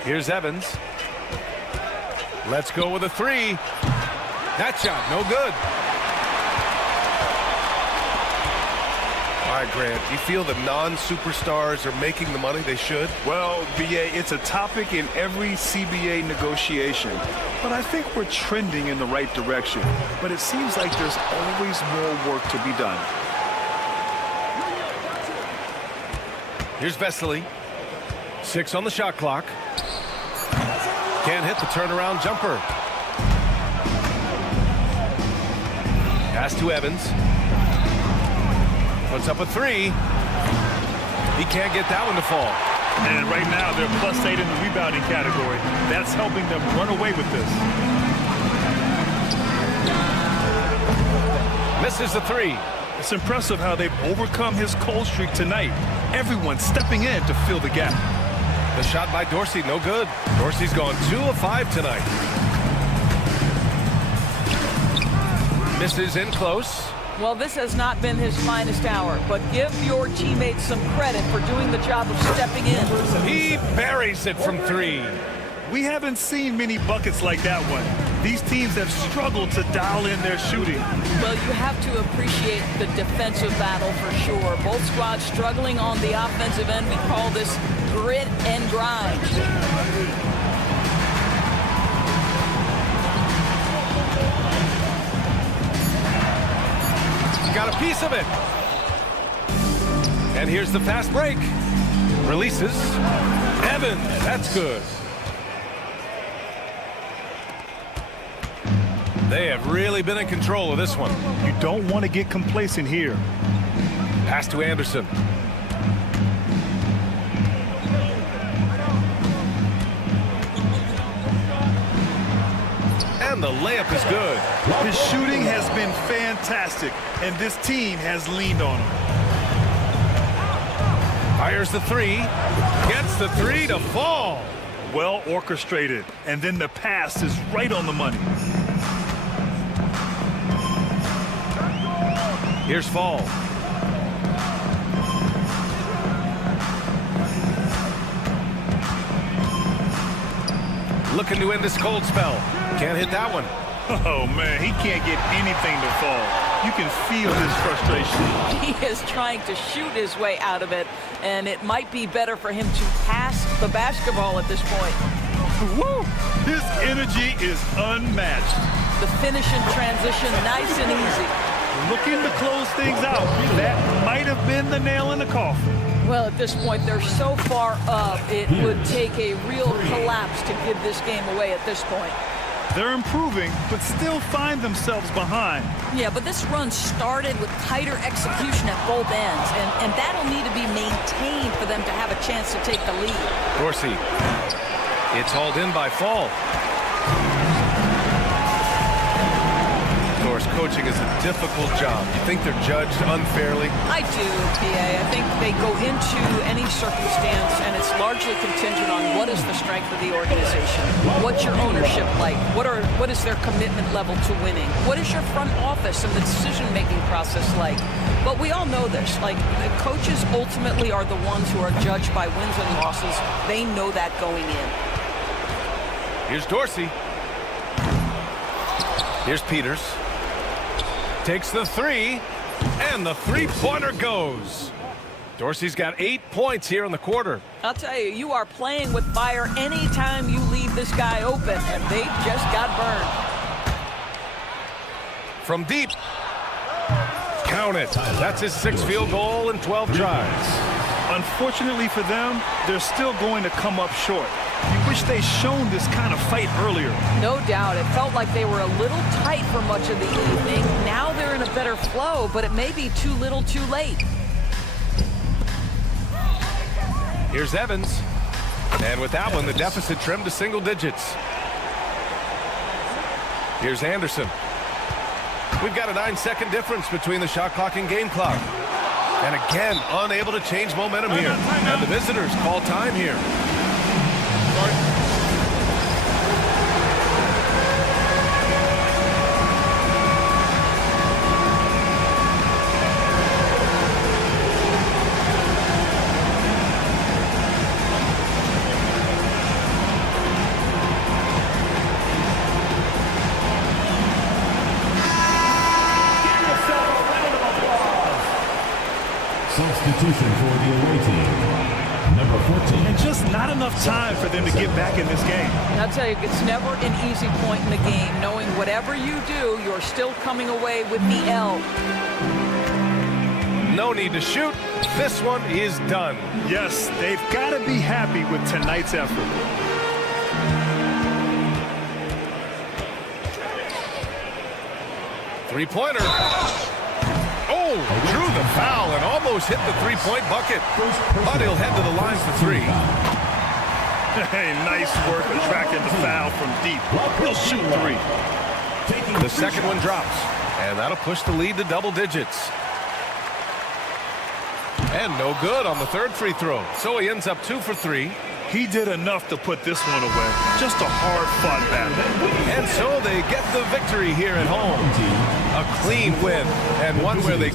Here's Evans. Let's go with a 3. That shot, no good. All right, Grant, do you feel the non-superstars are making the money they should? Well, BA, it's a topic in every CBA negotiation. But I think we're trending in the right direction. But it seems like there's always more work to be done. Here's Vesely. 6 on the shot clock. Can't hit the turnaround jumper. Pass to Evans. Puts up a 3. He can't get that one to fall. And right now they're +8 in the rebounding category. That's helping them run away with this. Misses the 3. It's impressive how they've overcome his cold streak tonight. Everyone stepping in to fill the gap. The shot by Dorsey, no good. Dorsey's gone 2 of 5 tonight. Misses in close. Well, this has not been his finest hour, but give your teammates some credit for doing the job of stepping in. He buries it from 3. We haven't seen many buckets like that one. These teams have struggled to dial in their shooting. Well, you have to appreciate the defensive battle for sure. Both squads struggling on the offensive end. We call this grit and grind. Got a piece of it. And here's the fast break. Releases. Evans, that's good. They have really been in control of this one. You don't want to get complacent here. Pass to Anderson. And the layup is good. His shooting has been fantastic, and this team has leaned on him. Fires the three. Gets the three to fall. Well orchestrated, and then the pass is right on the money. Here's Fall. Looking to end this cold spell. Can't hit that one. Oh, man, he can't get anything to fall. You can feel his frustration. He is trying to shoot his way out of it, and it might be better for him to pass the basketball at this point. Woo! His energy is unmatched. The finish in transition, nice and easy. Looking to close things out. That might have been the nail in the coffin. Well, at this point, they're so far up, it would take a real collapse to give this game away at this point. They're improving, but still find themselves behind. Yeah, but this run started with tighter execution at both ends, and that'll need to be maintained for them to have a chance to take the lead. Dorsey. It's hauled in by Fall. Of course, coaching is a difficult job. You think they're judged unfairly? I do, PA. I think they go into any circumstance, and it's largely contingent on what is the strength of the organization. What's your ownership like? What is their commitment level to winning? What is your front office and the decision-making process like? But we all know this. Like, the coaches ultimately are the ones who are judged by wins and losses. They know that going in. Here's Dorsey. Here's Peters. Takes the three, and the three-pointer goes. Dorsey's got 8 points here in the quarter. I'll tell you, you are playing with fire anytime you leave this guy open, and they just got burned. From deep. Count it. That's his 6th field goal in 12 tries. Unfortunately for them, they're still going to come up short. You wish they'd shown this kind of fight earlier. No doubt. It felt like they were a little tight for much of the evening. Now they're in a better flow, but it may be too little too late. Here's Evans. And with that one, the deficit trimmed to single digits. Here's Anderson. We've got a 9-second difference between the shot clock and game clock. And again, unable to change momentum here. And the visitors call time here. Substitution for the away team. Number 14. And just not enough time for them to get back in this game. I'll tell you, it's never an easy point in the game, knowing whatever you do, you're still coming away with the L. No need to shoot. This one is done. Yes, they've got to be happy with tonight's effort. Three-pointer. Oh, drew the foul and almost hit the three-point bucket. But he'll head to the line for three. Hey, nice work attracting the foul from deep. He'll shoot three. The second one drops, and that'll push the lead to double digits. And no good on the third free throw. So he ends up 2 for 3. He did enough to put this one away. Just a hard-fought battle. And so they get the victory here at home. A clean win, and one where they...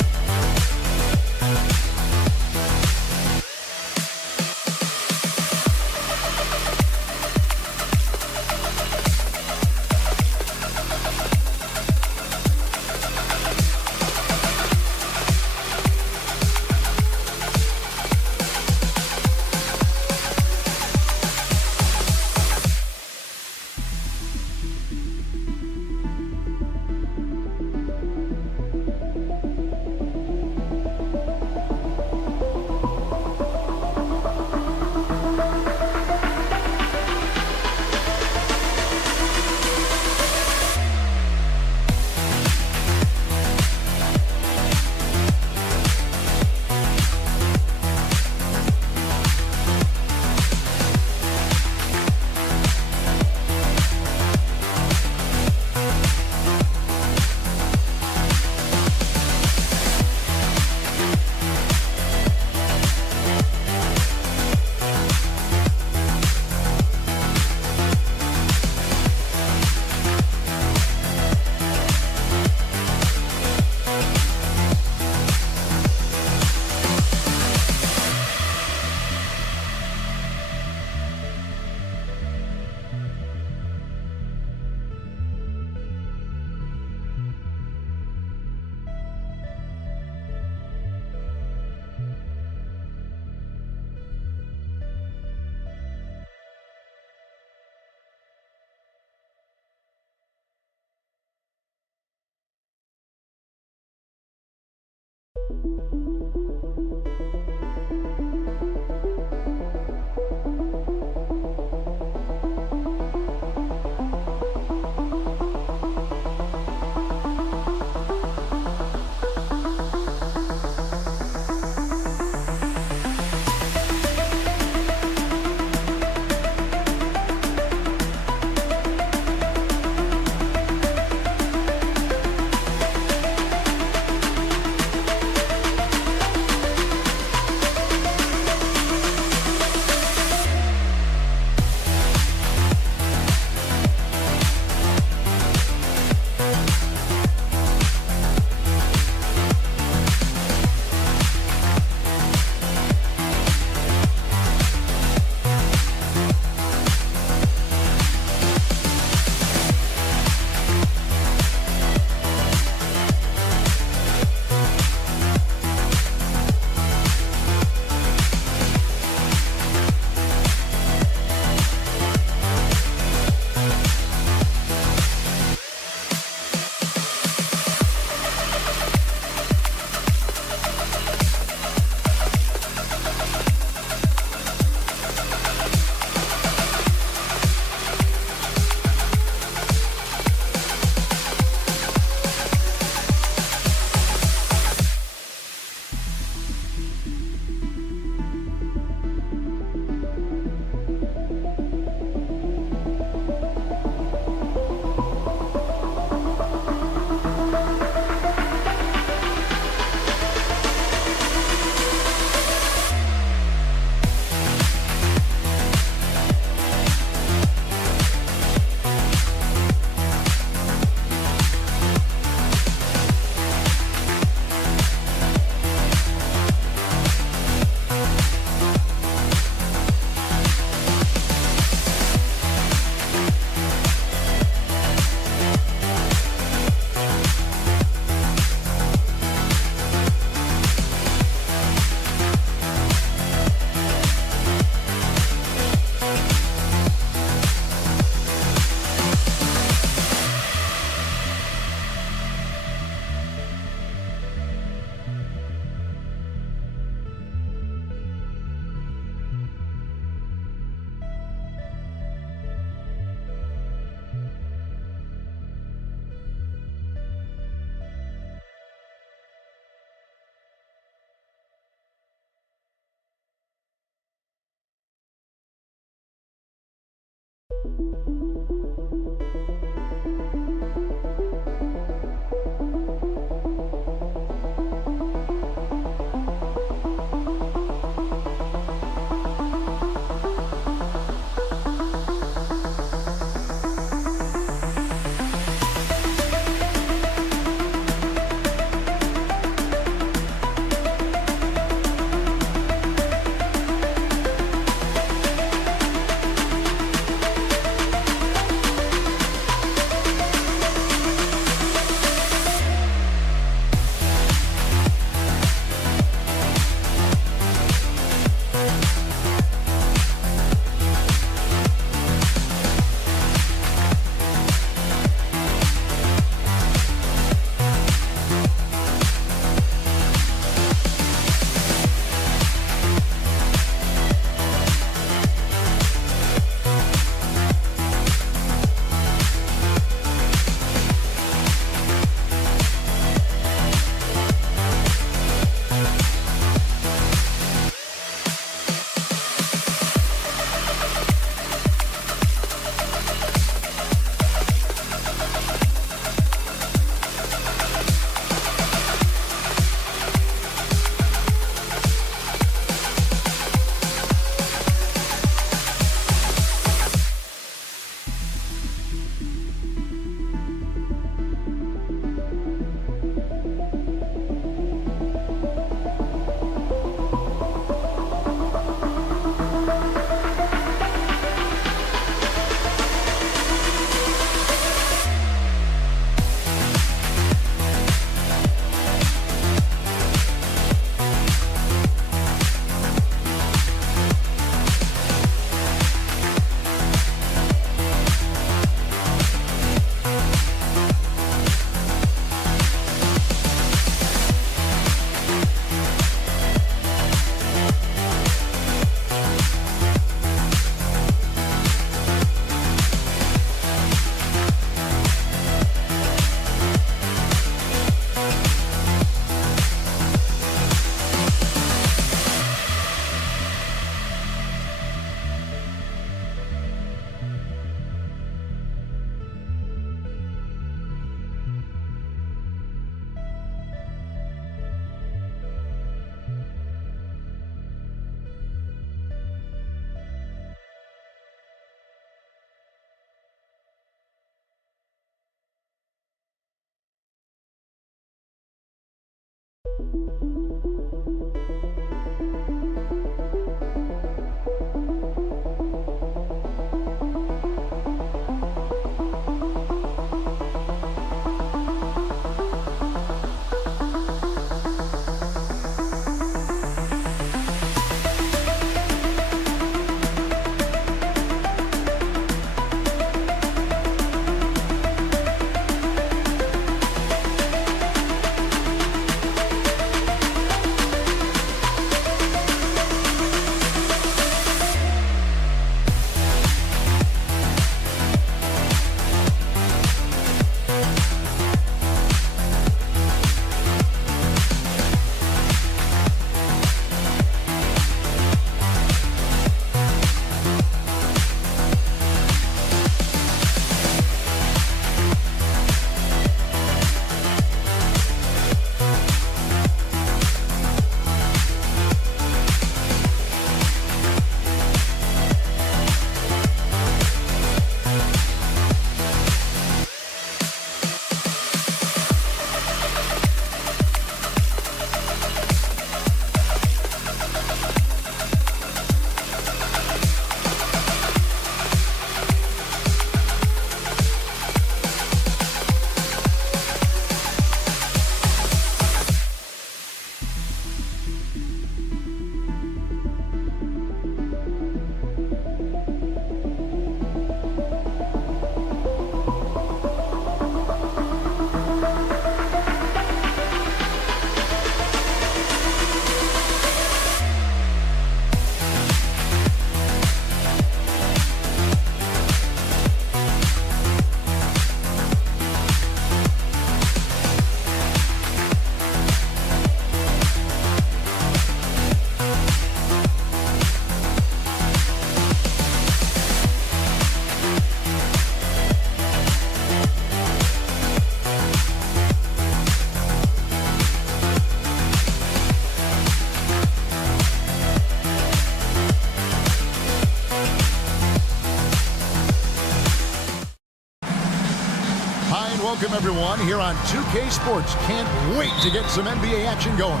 Welcome, everyone, here on 2K Sports. Can't wait to get some NBA action going.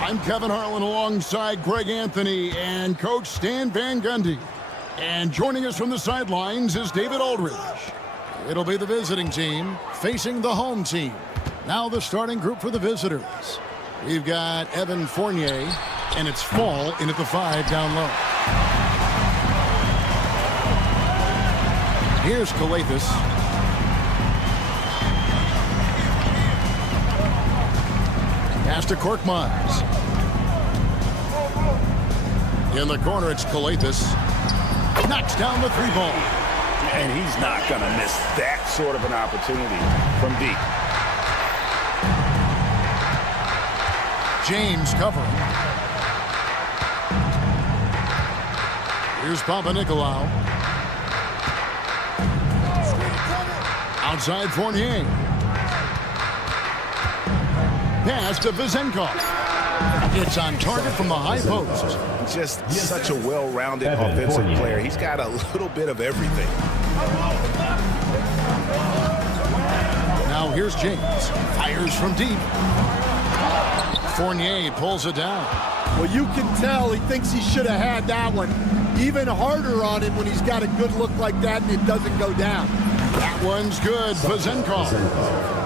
I'm Kevin Harlan alongside Greg Anthony and Coach Stan Van Gundy. And joining us from the sidelines is David Aldridge. It'll be the visiting team facing the home team. Now the starting group for the visitors. We've got Evan Fournier, and it's Fall in at the 5 down low. Here's Calathis. Pass to Korkmaz. In the corner, it's Calathis. Knocks down the 3-ball. And he's not going to miss that sort of an opportunity from deep. James covering. Here's Papanikolaou. Outside Fournier. Pass to Vezenkov. It's on target from the high post. Just such a well-rounded offensive player. He's got a little bit of everything. Now here's James. Fires from deep. Fournier pulls it down. Well, you can tell he thinks he should have had that one. Even harder on him when he's got a good look like that and it doesn't go down. That one's good. Vezenkov.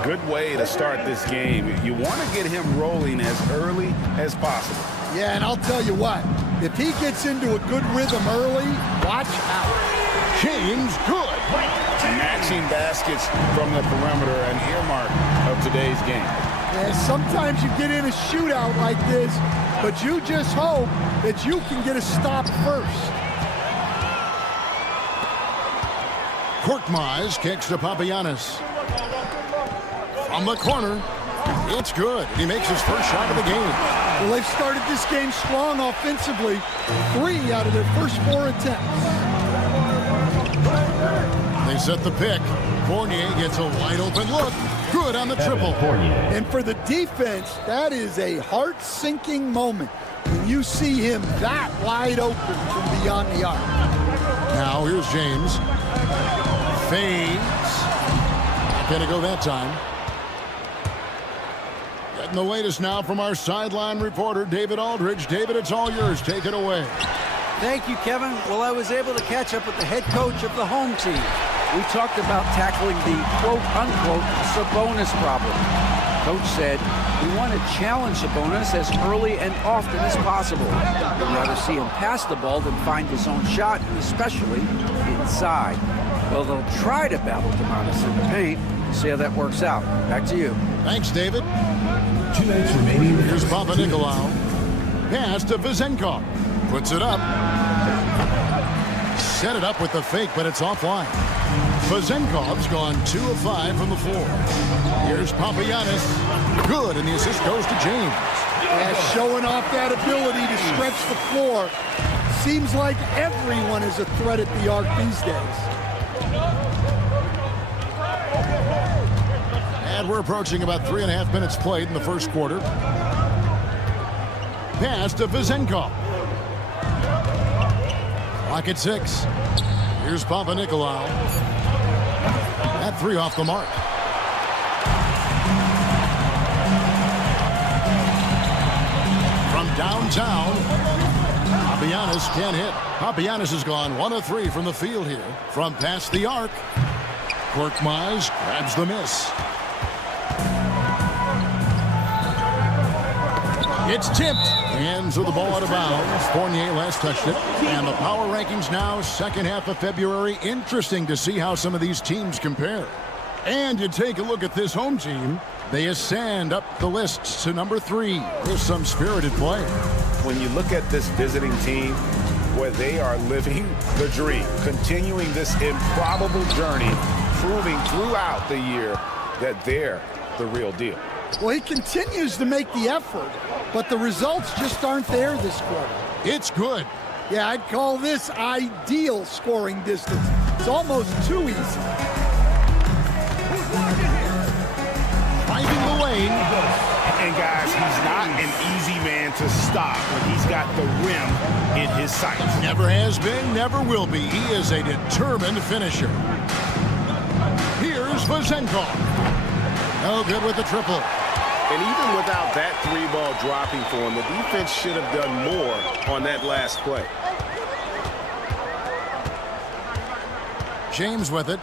Good way to start this game. You want to get him rolling as early as possible. Yeah, and I'll tell you what. If he gets into a good rhythm early, watch out. James, good. Matching baskets from the perimeter, an earmark of today's game. Yeah, sometimes you get in a shootout like this, but you just hope that you can get a stop first. Korkmaz kicks to Papagiannis. From the corner, it's good. He makes his first shot of the game. Well, they've started this game strong offensively. 3 out of their first 4 attempts. They set the pick. Fournier gets a wide open look. Good on the triple. And for the defense, that is a heart-sinking moment when you see him that wide open from beyond the arc. Now here's James. Fades. Not going to go that time. Getting the latest now from our sideline reporter, David Aldridge. David, it's all yours. Take it away. Thank you, Kevin. Well, I was able to catch up with the head coach of the home team. We talked about tackling the quote-unquote Sabonis problem. Coach said, we want to challenge Sabonis as early and often as possible. We'd rather see him pass the ball than find his own shot, especially inside. Well, they'll try to battle Sabonis in the paint. See how that works out. Back to you. Thanks, David. 2 minutes remaining. Here's Papanikolaou. Pass to Vezenkov. Puts it up. Set it up with the fake, but it's offline. Vezenkov's gone 2 of 5 from the floor. Here's Papagiannis. Good, and the assist goes to James. Yeah, showing off that ability to stretch the floor. Seems like everyone is a threat at the arc these days. And we're approaching about 3.5 minutes played in the first quarter. Pass to Vezenkov. Clock at 6. Here's Papanikolaou. That 3 off the mark. From downtown, Papagiannis can't hit. Papagiannis has gone 1 of 3 from the field here. From past the arc, Korkmaz grabs the miss. It's tipped. Hands of the ball out of bounds. Fournier last touched it. And the power rankings now, second half of February. Interesting to see how some of these teams compare. And you take a look at this home team. They ascend up the lists to number 3. There's some spirited play. When you look at this visiting team, where they are living the dream, continuing this improbable journey, proving throughout the year that they're the real deal. Well, he continues to make the effort, but the results just aren't there this quarter. It's good. Yeah, I'd call this ideal scoring distance. It's almost too easy. Driving the lane. And guys, he's not an easy man to stop when he's got the rim in his sights. Never has been, never will be. He is a determined finisher. Here's Vezenkov. No good with the triple. And even without that 3-ball dropping for him, the defense should have done more on that last play. James with it.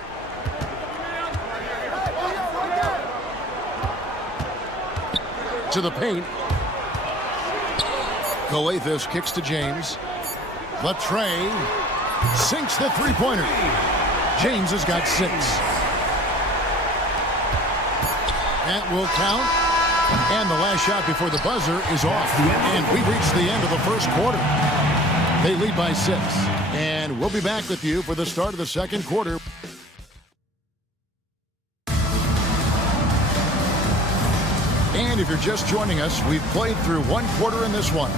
To the paint. Coathis kicks to James. Latre sinks the three-pointer. James has got 6. That will count. And the last shot before the buzzer is off. And we've reached the end of the first quarter. They lead by 6. And we'll be back with you for the start of the second quarter. And if you're just joining us, we've played through 1 quarter in this one.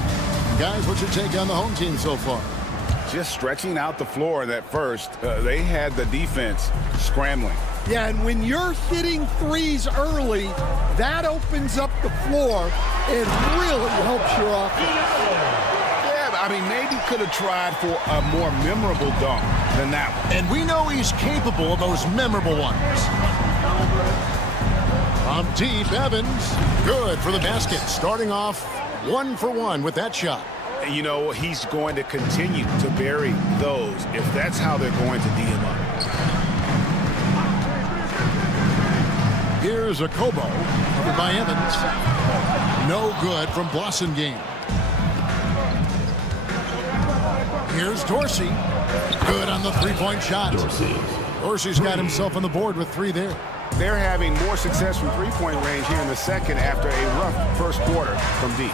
Guys, what's your take on the home team so far? Just stretching out the floor in that first. They had the defense scrambling. Yeah, and when you're hitting threes early, that opens up the floor and really helps your offense. Yeah, I mean, maybe could have tried for a more memorable dunk than that one. And we know he's capable of those memorable ones. From deep, Evans. Good for the basket. Starting off 1 for 1 with that shot. You know, he's going to continue to bury those if that's how they're going to D him up. Here's a Kobo, covered by Evans. No good from Blossengame. Here's Dorsey. Good on the three-point shot. Dorsey's got himself on the board with 3 there. They're having more success from three-point range here in the second after a rough first quarter from deep.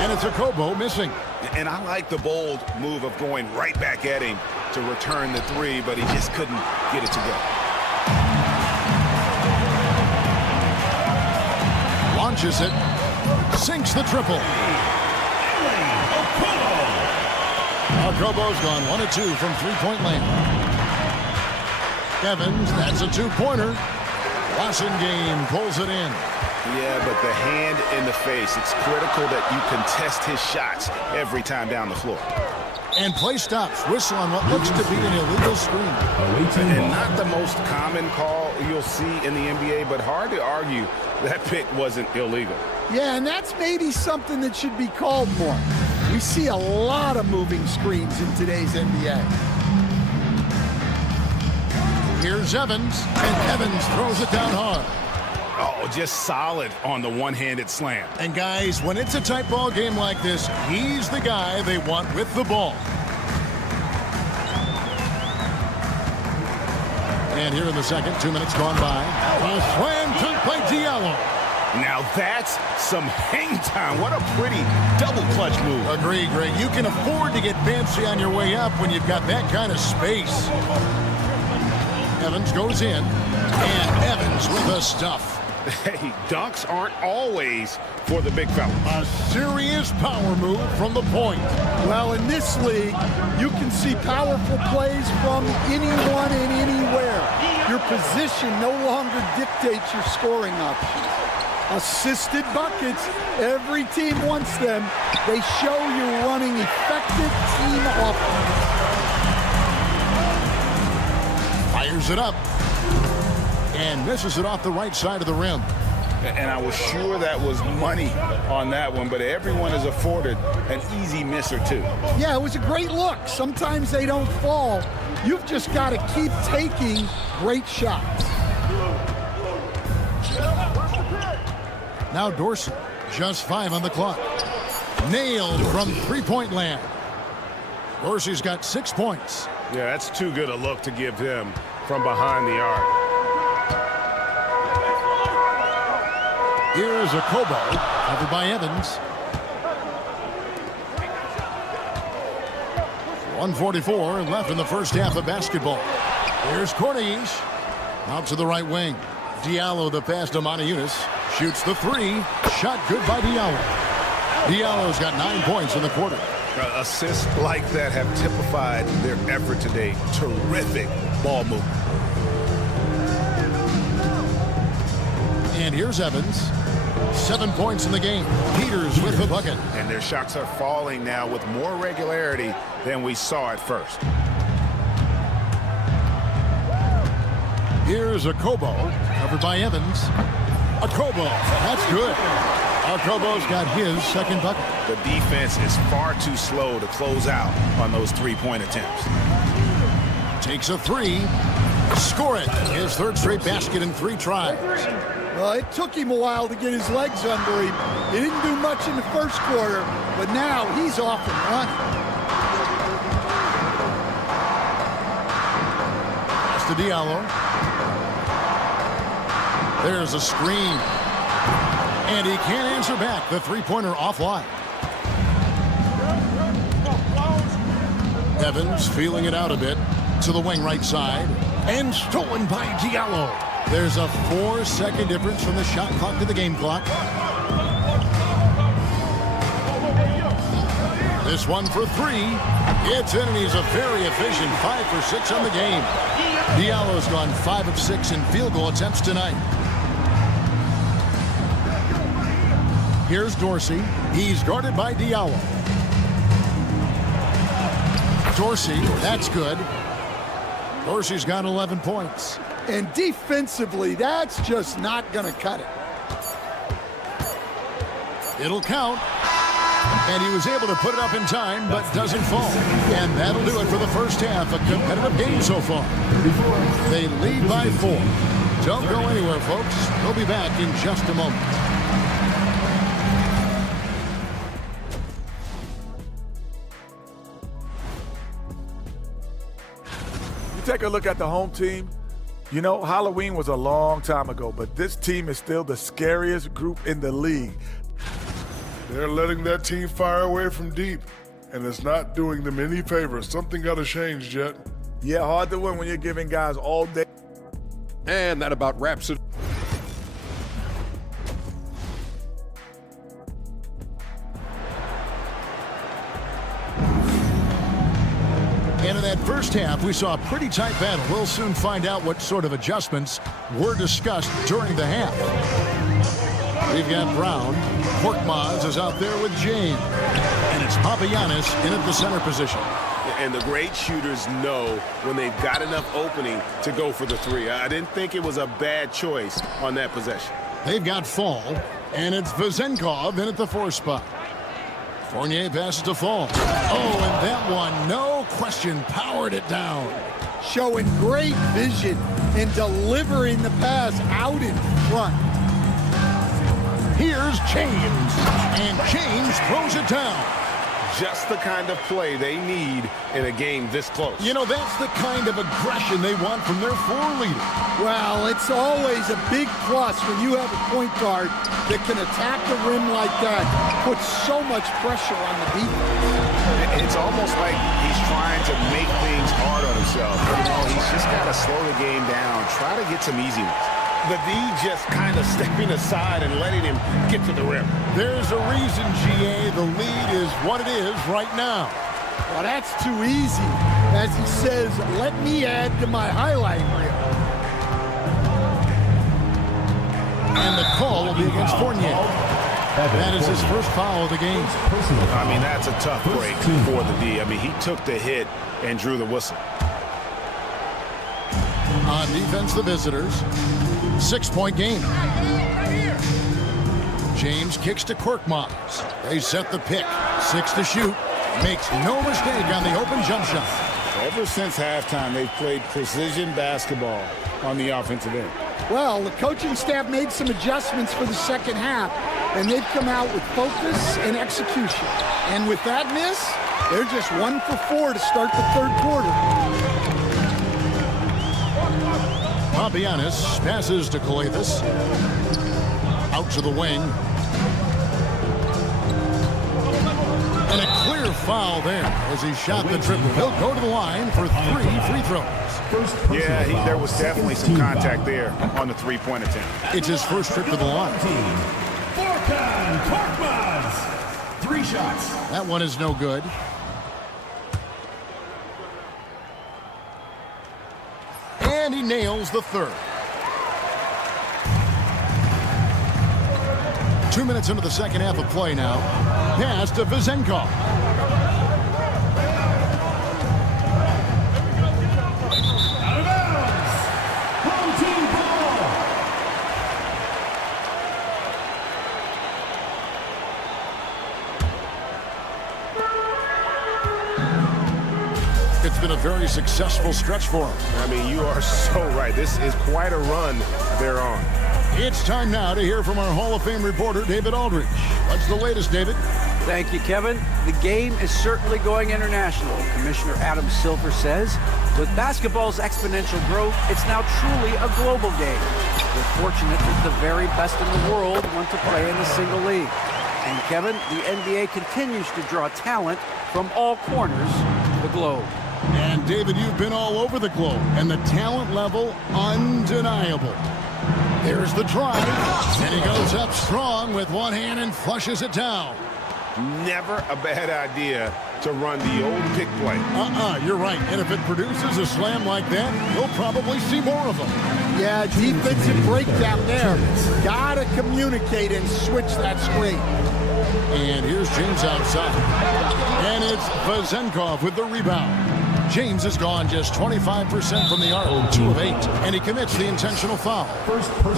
And it's a Kobo missing. And I like the bold move of going right back at him to return the 3, but he just couldn't get it to go. Launches it. Sinks the triple. Kobo's gone 1 of 2 from three-point land. Evans, that's a 2-pointer. Blossengame pulls it in. Yeah, but the hand in the face, it's critical that you contest his shots every time down the floor. And play stops. Whistle on what looks to be an illegal screen. And not the most common call you'll see in the NBA, but hard to argue that pick wasn't illegal. Yeah, and that's maybe something that should be called more. We see a lot of moving screens in today's NBA. Here's Evans, and Evans throws it down hard. Oh, just solid on the one-handed slam. And guys, when it's a tight ball game like this, he's the guy they want with the ball. And here in the second, 2 minutes gone by. A slam dunk by Diallo. Now that's some hang time. What a pretty double clutch move. Agree, Greg. You can afford to get fancy on your way up when you've got that kind of space. Evans goes in, and Evans with the stuff. Hey, dunks aren't always for the big fella. A serious power move from the point. Well, in this league, you can see powerful plays from anyone and anywhere. Your position no longer dictates your scoring options. Assisted buckets, every team wants them. They show you're running effective team offense. Fires it up. And misses it off the right side of the rim. And I was sure that was money on that one, but everyone is afforded an easy miss or two. Yeah, it was a great look. Sometimes they don't fall. You've just got to keep taking great shots. Now Dorsey, just 5 on the clock. Nailed from three-point land. Dorsey's got 6 points. Yeah, that's too good a look to give him from behind the arc. Here's a Kobo, covered by Evans. 1:44 left in the first half of basketball. Here's Corniche, out to the right wing. Diallo the pass to Moniunas. Shoots the three. Shot good by Diallo. Diallo's got 9 points in the quarter. Assists like that have typified their effort today. Terrific ball movement. And here's Evans. 7 points in the game. Peters with the bucket. And their shots are falling now with more regularity than we saw at first. Here's a Kobo, covered by Evans. A Kobo, that's good. Kobo's got his second bucket. The defense is far too slow to close out on those three-point attempts. Takes a three. Score it. His third straight basket in 3 tries. Well, it took him a while to get his legs under him. He didn't do much in the first quarter, but now he's off and running. Pass to Diallo. There's a screen. And he can't answer back. The three-pointer offline. Evans feeling it out a bit to the wing right side. And stolen by Diallo. There's a 4-second difference from the shot clock to the game clock. This one for 3. It's in, and he's a very efficient 5 for 6 on the game. Diallo's gone 5 of 6 in field goal attempts tonight. Here's Dorsey. He's guarded by Diallo. Dorsey, that's good. Dorsey's got 11 points. And defensively, that's just not going to cut it. It'll count. And he was able to put it up in time, but doesn't fall. And that'll do it for the first half. A competitive game so far. They lead by 4. Don't go anywhere, folks. We'll be back in just a moment. Take a look at the home team. You know, Halloween was a long time ago, but this team is still the scariest group in the league. They're letting that team fire away from deep, and it's not doing them any favors. Something got to change, Jet. Yeah, hard to win when you're giving guys all day. And that about wraps it. And in that first half, we saw a pretty tight battle. We'll soon find out what sort of adjustments were discussed during the half. We've got Brown. Korkmaz is out there with James. And it's Papagiannis in at the center position. And the great shooters know when they've got enough opening to go for the 3. I didn't think it was a bad choice on that possession. They've got Fall. And it's Vezenkov in at the 4 spot. Fournier passes to Fall. Oh, and that one, no question, powered it down. Showing great vision and delivering the pass out in front. Here's James, and James throws it down. Just the kind of play they need in a game this close. You know, that's the kind of aggression they want from their floor leader. Well, it's always a big plus when you have a point guard that can attack the rim like that, put so much pressure on the defense. It's almost like he's trying to make things hard on himself. You know, he's just got to slow the game down, try to get some easy ones. The D just kind of stepping aside and letting him get to the rim. There's a reason, GA, the lead is what it is right now. Well, that's too easy. As he says, let me add to my highlight reel. And the call will be against Fournier. That is his first foul of the game. I mean, that's a tough break for the D. I mean, he took the hit and drew the whistle. On defense, the visitors. 6-point game. James kicks to Korkmaz. They set the pick. 6 to shoot. Makes no mistake on the open jump shot. Ever since halftime, they've played precision basketball on the offensive end. Well, the coaching staff made some adjustments for the second half, and they've come out with focus and execution. And with that miss, they're just 1 for 4 to start the third quarter. Papianis passes to Kalathis. Out to the wing. And a clear foul there as he shot the triple. He'll go to the line for 3 free throws. Yeah, there was definitely some contact there on the three-point attempt. It's his first trip to the line. 3 shots. That one is no good. And he nails the third. 2 minutes into the second half of play now. Pass to Vezenkov. Out of bounds. Home team ball. It's been a very successful stretch for him. I mean, you are so right. This is quite a run they're on. It's time now to hear from our Hall of Fame reporter, David Aldridge. What's the latest, David? Thank you, Kevin. The game is certainly going international. Commissioner Adam Silver says, with basketball's exponential growth, it's now truly a global game. We're fortunate that the very best in the world want to play in a single league. And Kevin, the NBA continues to draw talent from all corners of the globe. And David, you've been all over the globe, and the talent level undeniable. There's the drive, and he goes up strong with one hand and flushes it down. Never a bad idea to run the old pick play. You're right. And if it produces a slam like that, we'll probably see more of them. Yeah, defensive breakdown there. Gotta communicate and switch that screen. And here's James outside. And it's Vezenkov with the rebound. James has gone just 25% from the arc, 2 of 8, and he commits the intentional foul.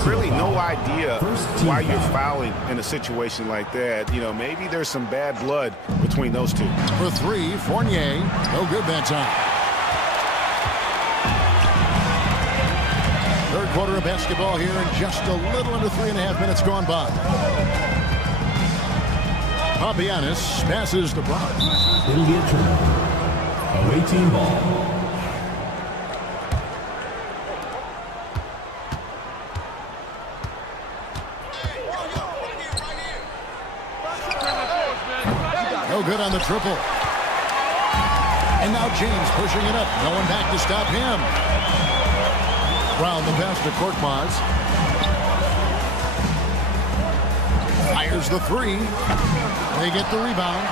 Really no idea why you're fouling in a situation like that. You know, maybe there's some bad blood between those two. For 3, Fournier, no good that time. Third quarter of basketball here, and just a little under 3.5 minutes gone by. Papianis passes to Brown. NBA tournament. Away team ball. No good on the triple. And now James pushing it up. No one back to stop him. Brown the pass to Korkmaz. Fires the 3. They get the rebound.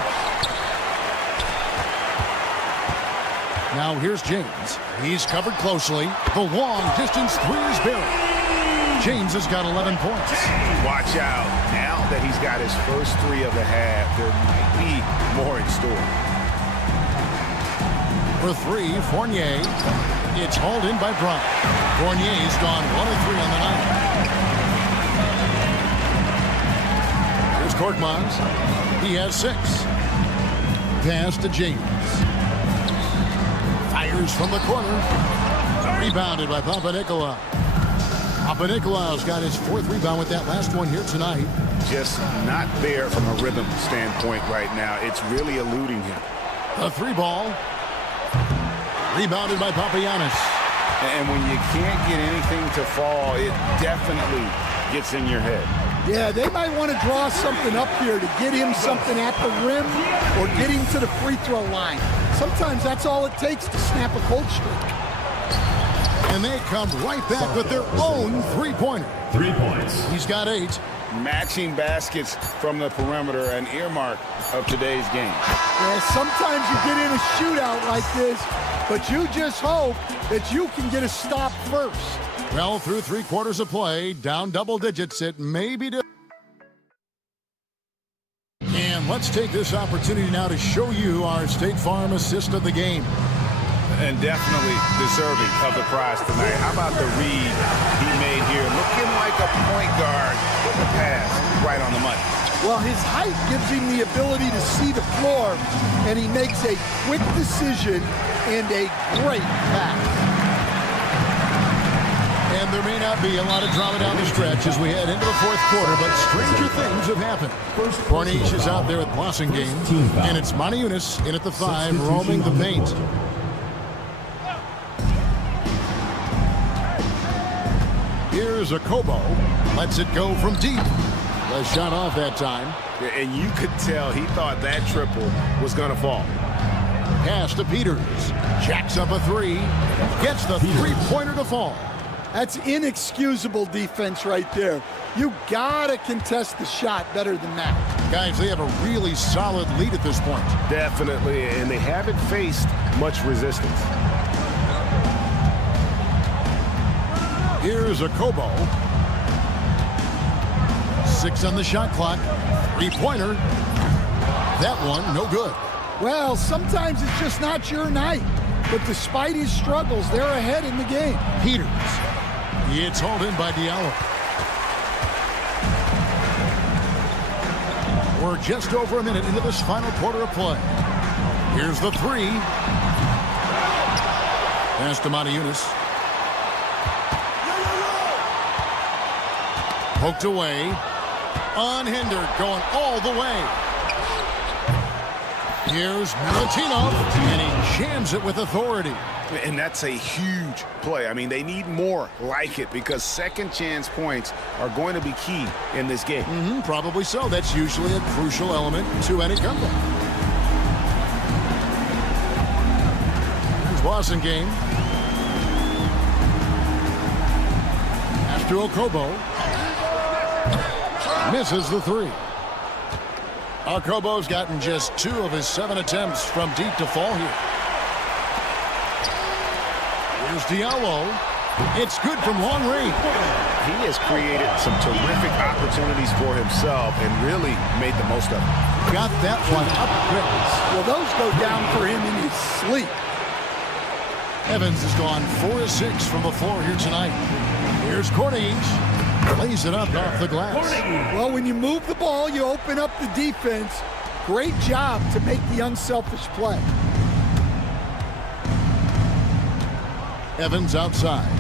Now here's James. He's covered closely. The long distance 3 is buried. James has got 11 points. Watch out. Now that he's got his first 3 of the half, there might be more in store. For 3, Fournier. It's hauled in by Brown. Fournier's gone 1 of 3 on the night. Here's Korkmaz. He has 6. Pass to James. Fires from the corner. Rebounded by Papanikolaou. Papanikolaou's got his 4th rebound with that last one here tonight. Just not there from a rhythm standpoint right now. It's really eluding him. The 3-ball. Rebounded by Papagiannis. And when you can't get anything to fall, it definitely gets in your head. Yeah, they might want to draw something up here to get him something at the rim or get him to the free throw line. Sometimes that's all it takes to snap a cold streak. And they come right back with their own 3-pointer. 3 points. He's got 8. Matching baskets from the perimeter, an earmark of today's game. Yeah, sometimes you get in a shootout like this, but you just hope that you can get a stop first. Well, through 3 quarters of play, down double digits, it may be. And let's take this opportunity now to show you our State Farm assist of the game. And definitely deserving of the prize tonight. How about the read he made here? Looking like a point guard with the pass right on the money. Well, his height gives him the ability to see the floor, and he makes a quick decision and a great pass. And there may not be a lot of drama down the stretch as we head into the 4th quarter, but stranger things have happened. Corniche is out there with Blossingame, and it's Moniunas in at the 5, roaming the paint. Here's a Kobo. Lets it go from deep. The shot off that time. And you could tell he thought that triple was going to fall. Pass to Peters. Jacks up a 3. Gets the 3-pointer to fall. That's inexcusable defense right there. You gotta contest the shot better than that. Guys, they have a really solid lead at this point. Definitely, and they haven't faced much resistance. Here's a Kobo. 6 on the shot clock. 3-pointer. That one, no good. Well, sometimes it's just not your night. But despite his struggles, they're ahead in the game. Peters. It's hauled in by Diallo. We're just over a minute into this final quarter of play. Here's the 3. Pass to Moniunas. Poked away. Unhindered, going all the way. Here's Latino, and he jams it with authority. And that's a huge play. I mean, they need more like it because second chance points are going to be key in this game. Probably so. That's usually a crucial element to any comeback. Here's Blossingame. Pass to Okobo. Misses the 3. Okobo's gotten just 2 of his 7 attempts from deep to fall here. Here's Diallo. It's good from long range. He has created some terrific opportunities for himself and really made the most of it. Got that one up quick. Well, those go down for him in his sleep. Evans has gone 4 of 6 from the floor here tonight. Here's Corniche. Lays it up off the glass. Well, when you move the ball, you open up the defense. Great job to make the unselfish play. Evans outside.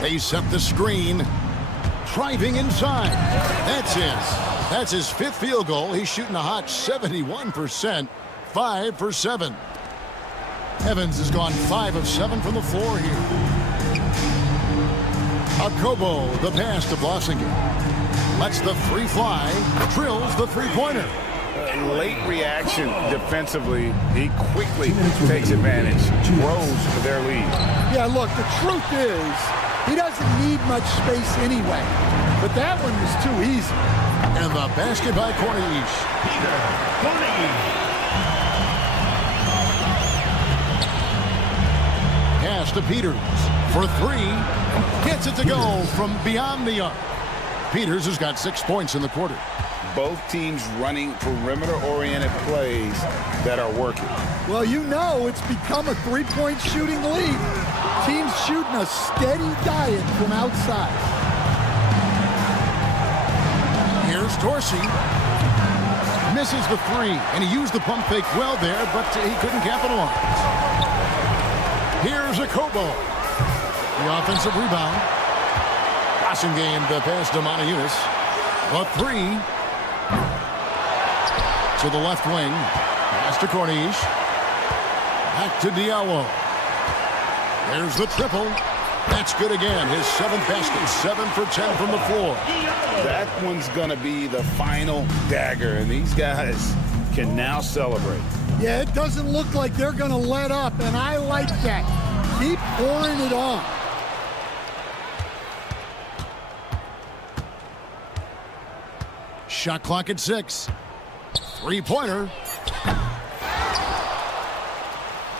They set the screen. Driving inside. That's his 5th field goal. He's shooting a hot 71%. 5 for 7. Evans has gone 5 of 7 from the floor here. Okobo, the pass to Blossingame. Lets the 3 fly. Drills the 3-pointer. Late reaction defensively. He quickly takes advantage. Grows their lead. Yeah, look, the truth is, he doesn't need much space anyway. But that one was too easy. And the basket by Corniche. Pass to Peters for 3. Gets it to go from beyond the arc. Peters has got 6 points in the quarter. Both teams running perimeter-oriented plays that are working. Well, you know it's become a 3-point shooting league. Teams shooting a steady diet from outside. Here's Dorsey. Misses the three, and he used the pump fake well there, but he couldn't capitalize. Here's Akobo. The offensive rebound. Passing game, the pass to Montejunas. The three. To the left wing. Pass to Corniche. Back to Diallo. There's the triple. That's good again. His 7th basket. 7 for 10 from the floor. That one's going to be the final dagger, and these guys can now celebrate. Yeah, it doesn't look like they're going to let up, and I like that. Keep pouring it on. Shot clock at 6. Three-pointer.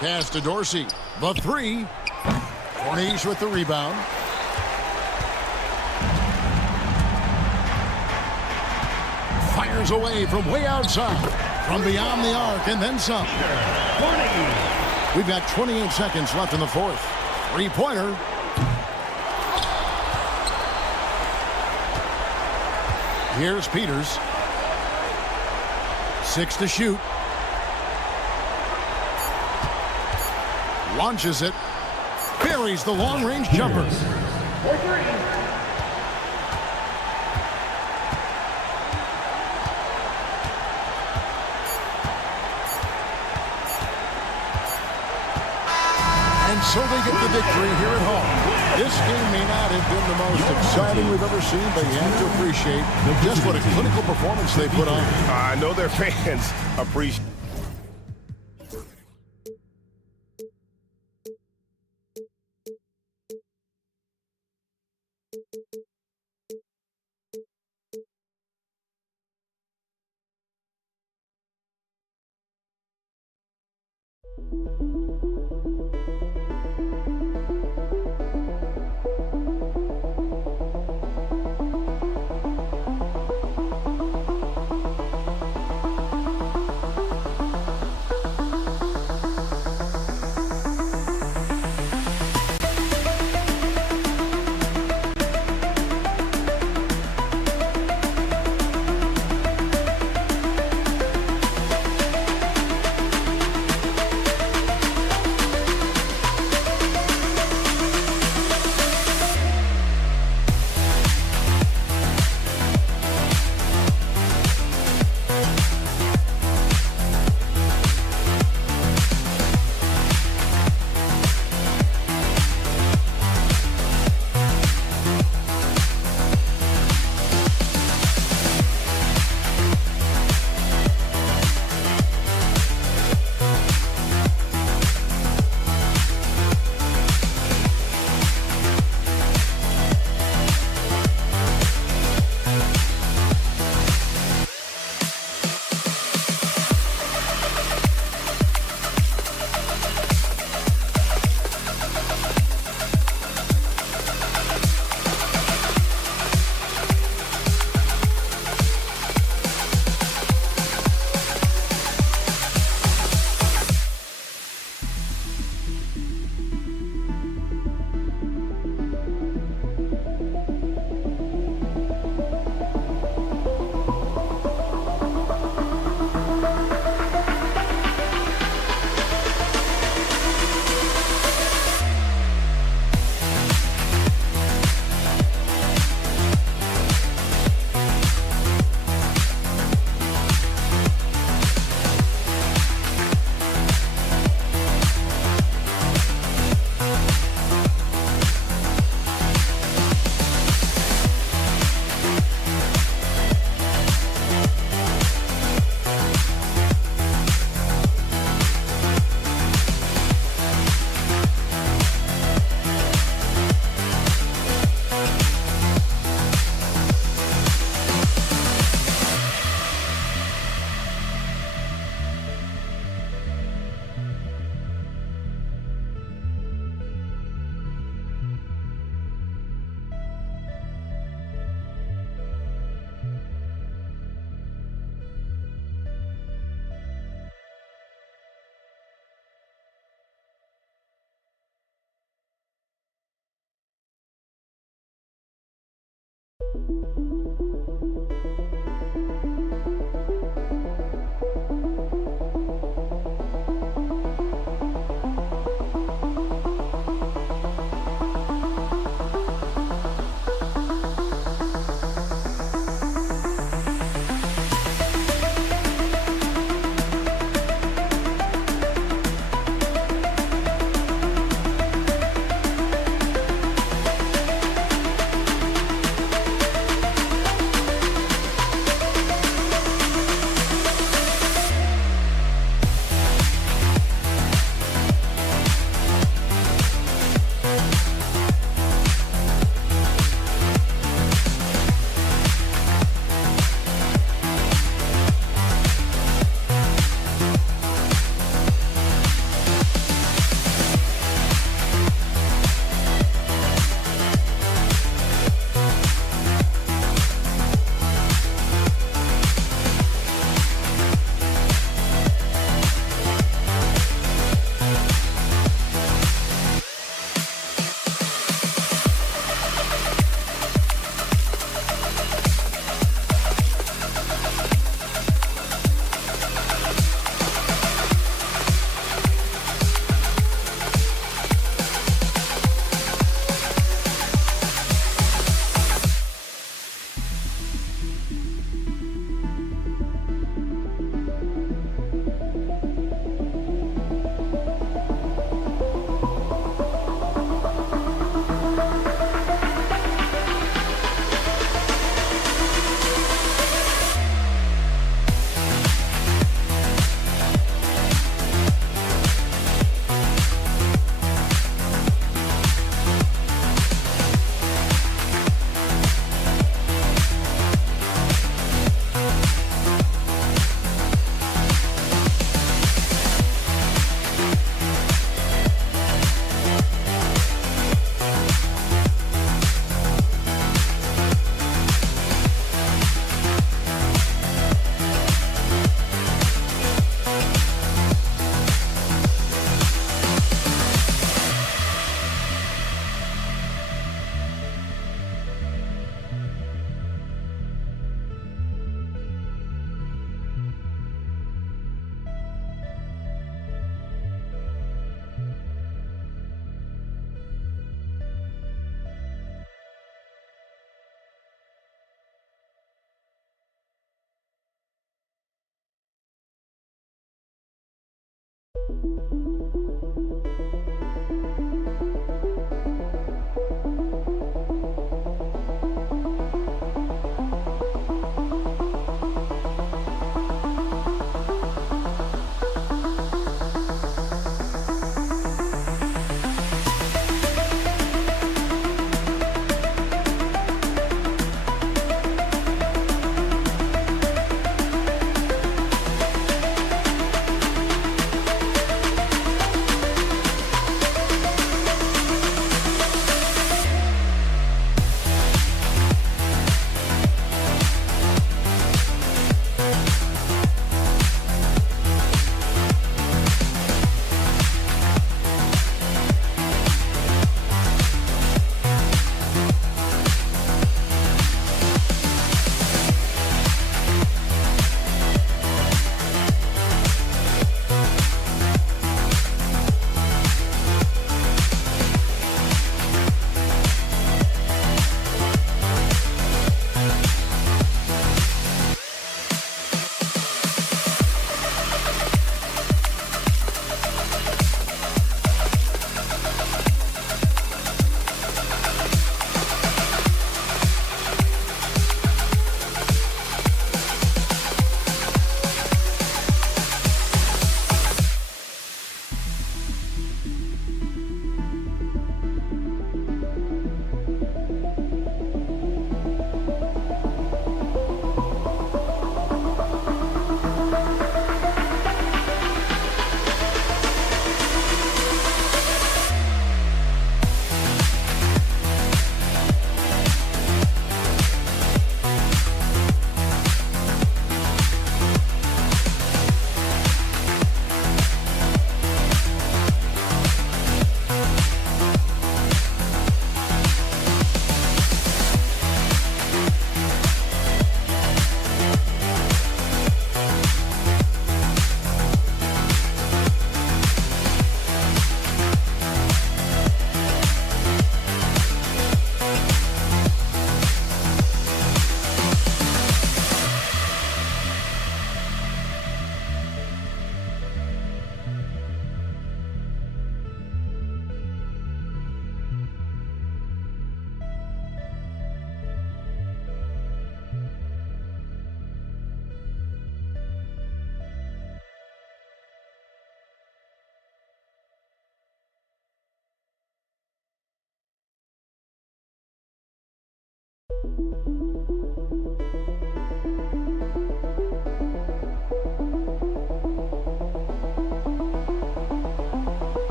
Pass to Dorsey. The three. Corniche with the rebound. Fires away from way outside. From beyond the arc and then some. We've got 28 seconds left in the fourth. Three-pointer. Here's Peters. 6 to shoot. Launches it. Buries the long-range jumper. And so they get the victory here at home. This game may not have been the most exciting we've ever seen, but you have to appreciate just what a clinical performance they put on. I know their fans appreciate.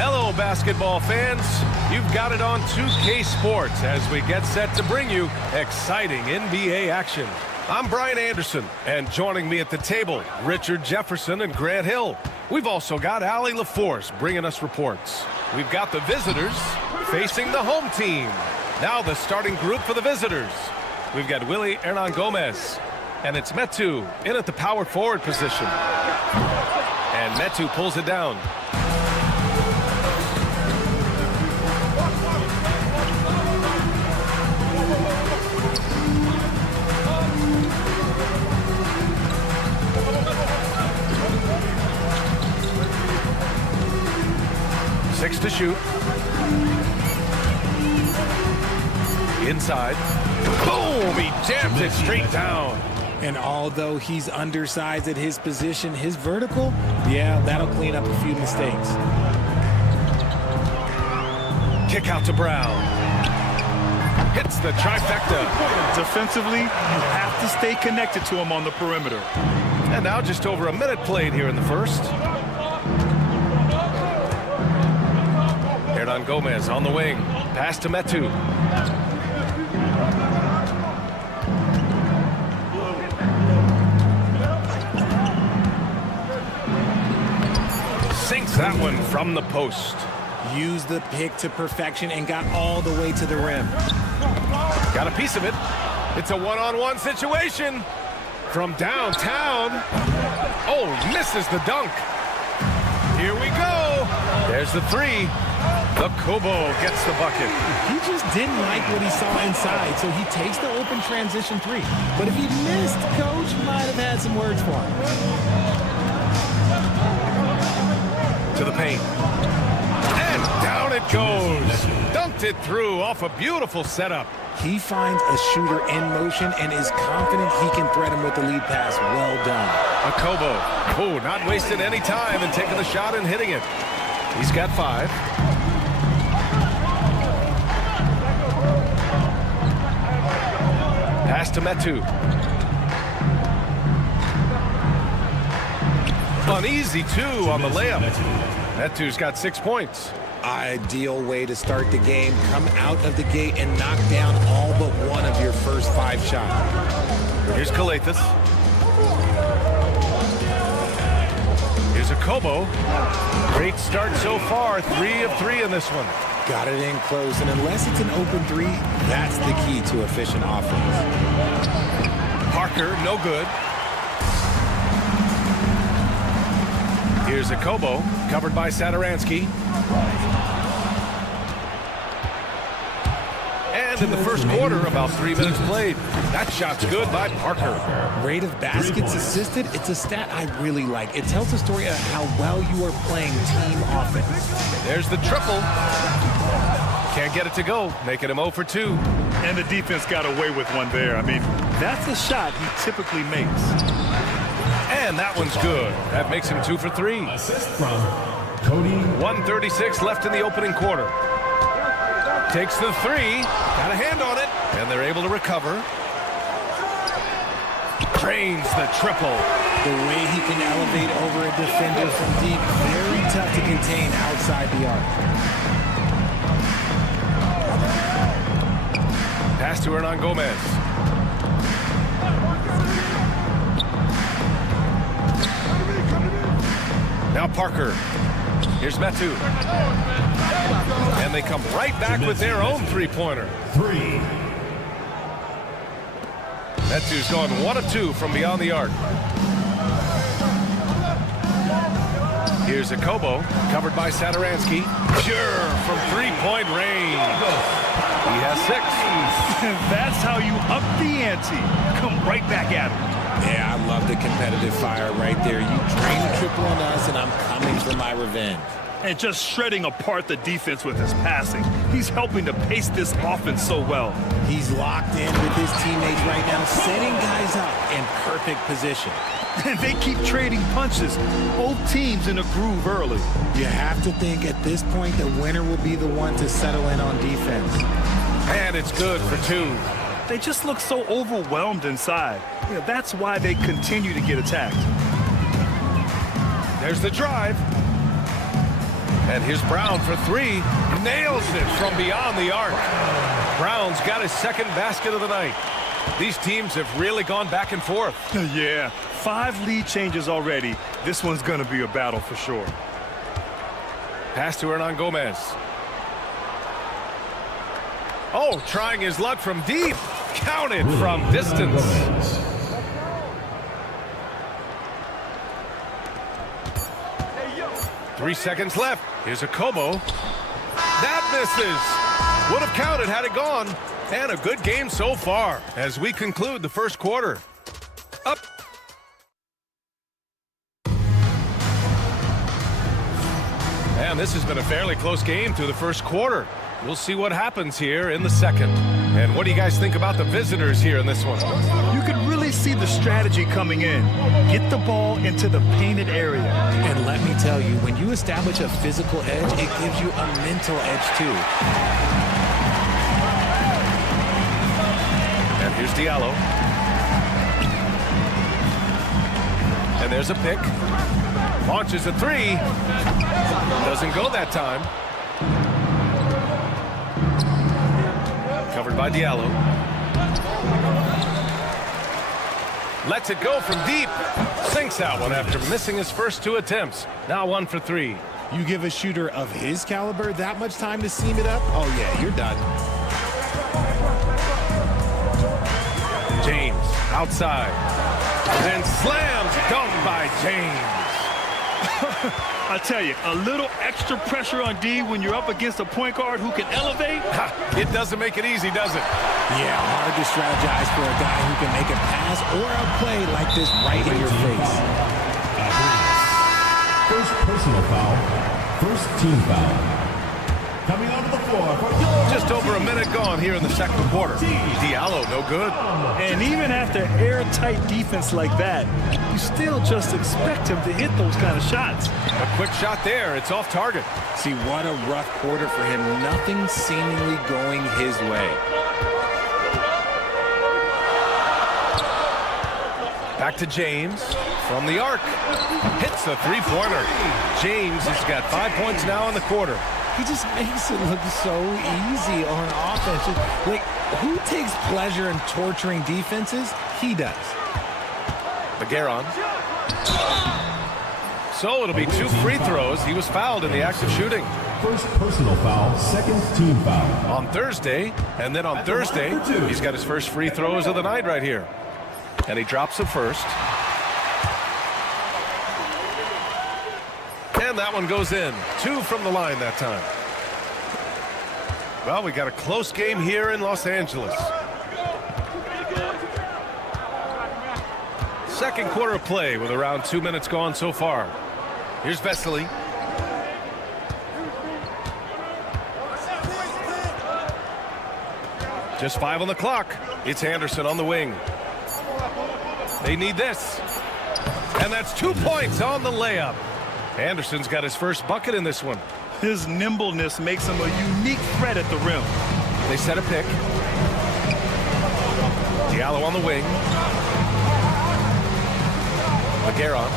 Hello, basketball fans. You've got it on 2K Sports as we get set to bring you exciting NBA action. I'm Brian Anderson, and joining me at the table, Richard Jefferson and Grant Hill. We've also got Allie LaForce bringing us reports. We've got the visitors facing the home team. Now the starting group for the visitors. We've got Willie Hernan Gomez, and it's Metu in at the power forward position. And Metu pulls it down. Six to shoot. Inside. Boom! He jams it straight down. And although he's undersized at his position, his vertical, yeah, that'll clean up a few mistakes. Kick out to Brown. Hits the trifecta. Defensively, you have to stay connected to him on the perimeter. And now just over a minute played here in the first. Hernan Gomez on the wing. Pass to Metu. Sinks that one from the post. Used the pick to perfection and got all the way to the rim. Got a piece of it. It's a one-on-one situation from downtown. Oh, misses the dunk. Here we go. There's the three. The Kobo gets the bucket. He just didn't like what he saw inside, so he takes the open transition three. But if he missed, Coach might have had some words for him. To the paint. And down it goes. Dunked it through off a beautiful setup. He finds a shooter in motion and is confident he can threat him with the lead pass. Well done. A Kobo. Oh, not wasting any time and taking the shot and hitting it. He's got 5. Pass to Metu. Uneasy, too, on the layup. Metu's got 6 points. Ideal way to start the game. Come out of the gate and knock down all but one of your first 5 shots. Here's Kalathis. Here's a Kobo. Great start so far. 3 of 3 in this one. Got it in close, and unless it's an open 3, that's the key to efficient offense. Parker, no good. Here's a Kobo, covered by Satoransky. And in the first quarter, about 3 minutes played. That shot's good by Parker. Rate of baskets assisted, it's a stat I really like. It tells the story of how well you are playing team offense. There's the triple. Can't get it to go, making him 0 for 2. And the defense got away with one there. I mean, that's a shot he typically makes. And that one's good. That makes him 2 for 3. Assist from Cody. 1:36 left in the opening quarter. Takes the 3. Got a hand on it. And they're able to recover. Drains the triple. The way he can elevate over a defender from deep, very tough to contain outside the arc. Pass to Hernan Gomez. Now Parker. Here's Metu. And they come right back with their own three-pointer. 3. Metu's going 1 of 2 from beyond the arc. Here's a Kobo, covered by Satoransky. Pure from three-point range. He has 6. That's how you up the ante. Come right back at him. Yeah, I love the competitive fire right there. You drain the triple on us, and I'm coming for my revenge. And just shredding apart the defense with his passing. He's helping to pace this offense so well. He's locked in with his teammates right now, setting guys up in perfect position. And they keep trading punches. Both teams in a groove early. You have to think at this point the winner will be the one to settle in on defense. And it's good for 2. They just look so overwhelmed inside. That's why they continue to get attacked. There's the drive. And here's Brown for 3. Nails it from beyond the arc. Brown's got his second basket of the night. These teams have really gone back and forth. Yeah, 5 lead changes already. This one's going to be a battle for sure. Pass to Hernan Gomez. Oh, trying his luck from deep. Counted from distance. 3 seconds left. Here's a Kobo. That misses. Would have counted had it gone. And a good game so far as we conclude the first quarter. Up. And this has been a fairly close game through the first quarter. We'll see what happens here in the second. And what do you guys think about the visitors here in this one? You could really see the strategy coming in. Get the ball into the painted area. And let me tell you, when you establish a physical edge, it gives you a mental edge too. And here's Diallo. And there's a pick. Launches a 3. Doesn't go that time. Covered by Diallo. Lets it go from deep. Sinks that one after missing his first 2 attempts. Now 1 for 3. You give a shooter of his caliber that much time to seam it up? Oh yeah, you're done. James outside. Then slams dunk by James. I tell you, a little extra pressure on D when you're up against a point guard who can elevate. It doesn't make it easy, does it? Yeah, hard to strategize for a guy who can make a pass or a play like this right in your face. First personal foul. First team foul. Coming onto the floor for just over a minute gone here in the second quarter. Diallo, no good. And even after airtight defense like that, you still just expect him to hit those kind of shots. A quick shot there. It's off target. See, what a rough quarter for him. Nothing seemingly going his way. Back to James from the arc. Hits the 3-pointer. James has got 5 points now in the quarter. He just makes it look so easy on offense. Like, who takes pleasure in torturing defenses? He does. Magueron. So it'll be 2 free throws. He was fouled in the act of shooting. First personal foul, second team foul. On Thursday, and then on Thursday, he's got his first free throws of the night right here. And he drops it first. And that one goes in. 2 from the line that time. Well, we got a close game here in Los Angeles. Second quarter of play with around 2 minutes gone so far. Here's Vesely. Just 5 on the clock. It's Anderson on the wing. They need this. And that's 2 points on the layup. Anderson's got his first bucket in this one. His nimbleness makes him a unique threat at the rim. They set a pick. Diallo on the wing. Magueron.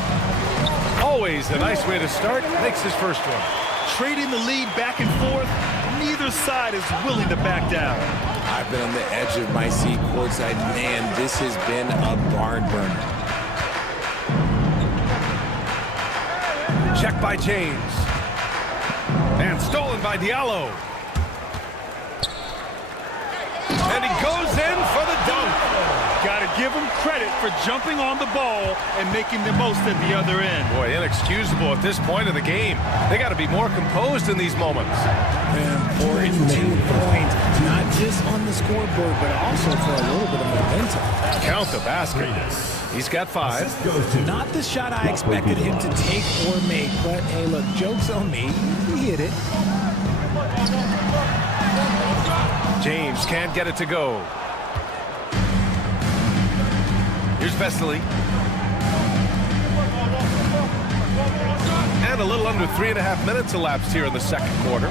Always a nice way to start. Makes his first one. Trading the lead back and forth. Neither side is willing to back down. I've been on the edge of my seat courtside. Man, this has been a barn burner. Check by James. And stolen by Diallo. And he goes in for the dunk. Got to give him credit for jumping on the ball and making the most at the other end. Boy, inexcusable at this point of the game. They got to be more composed in these moments. Important 2 points. Not just on the scoreboard, but also for a little bit of momentum. Count the basket. He's got 5. Not the shot I expected him to take or make, but hey, look, joke's on me. He hit it. James can't get it to go. Here's Vesely. And a little under 3.5 minutes elapsed here in the second quarter.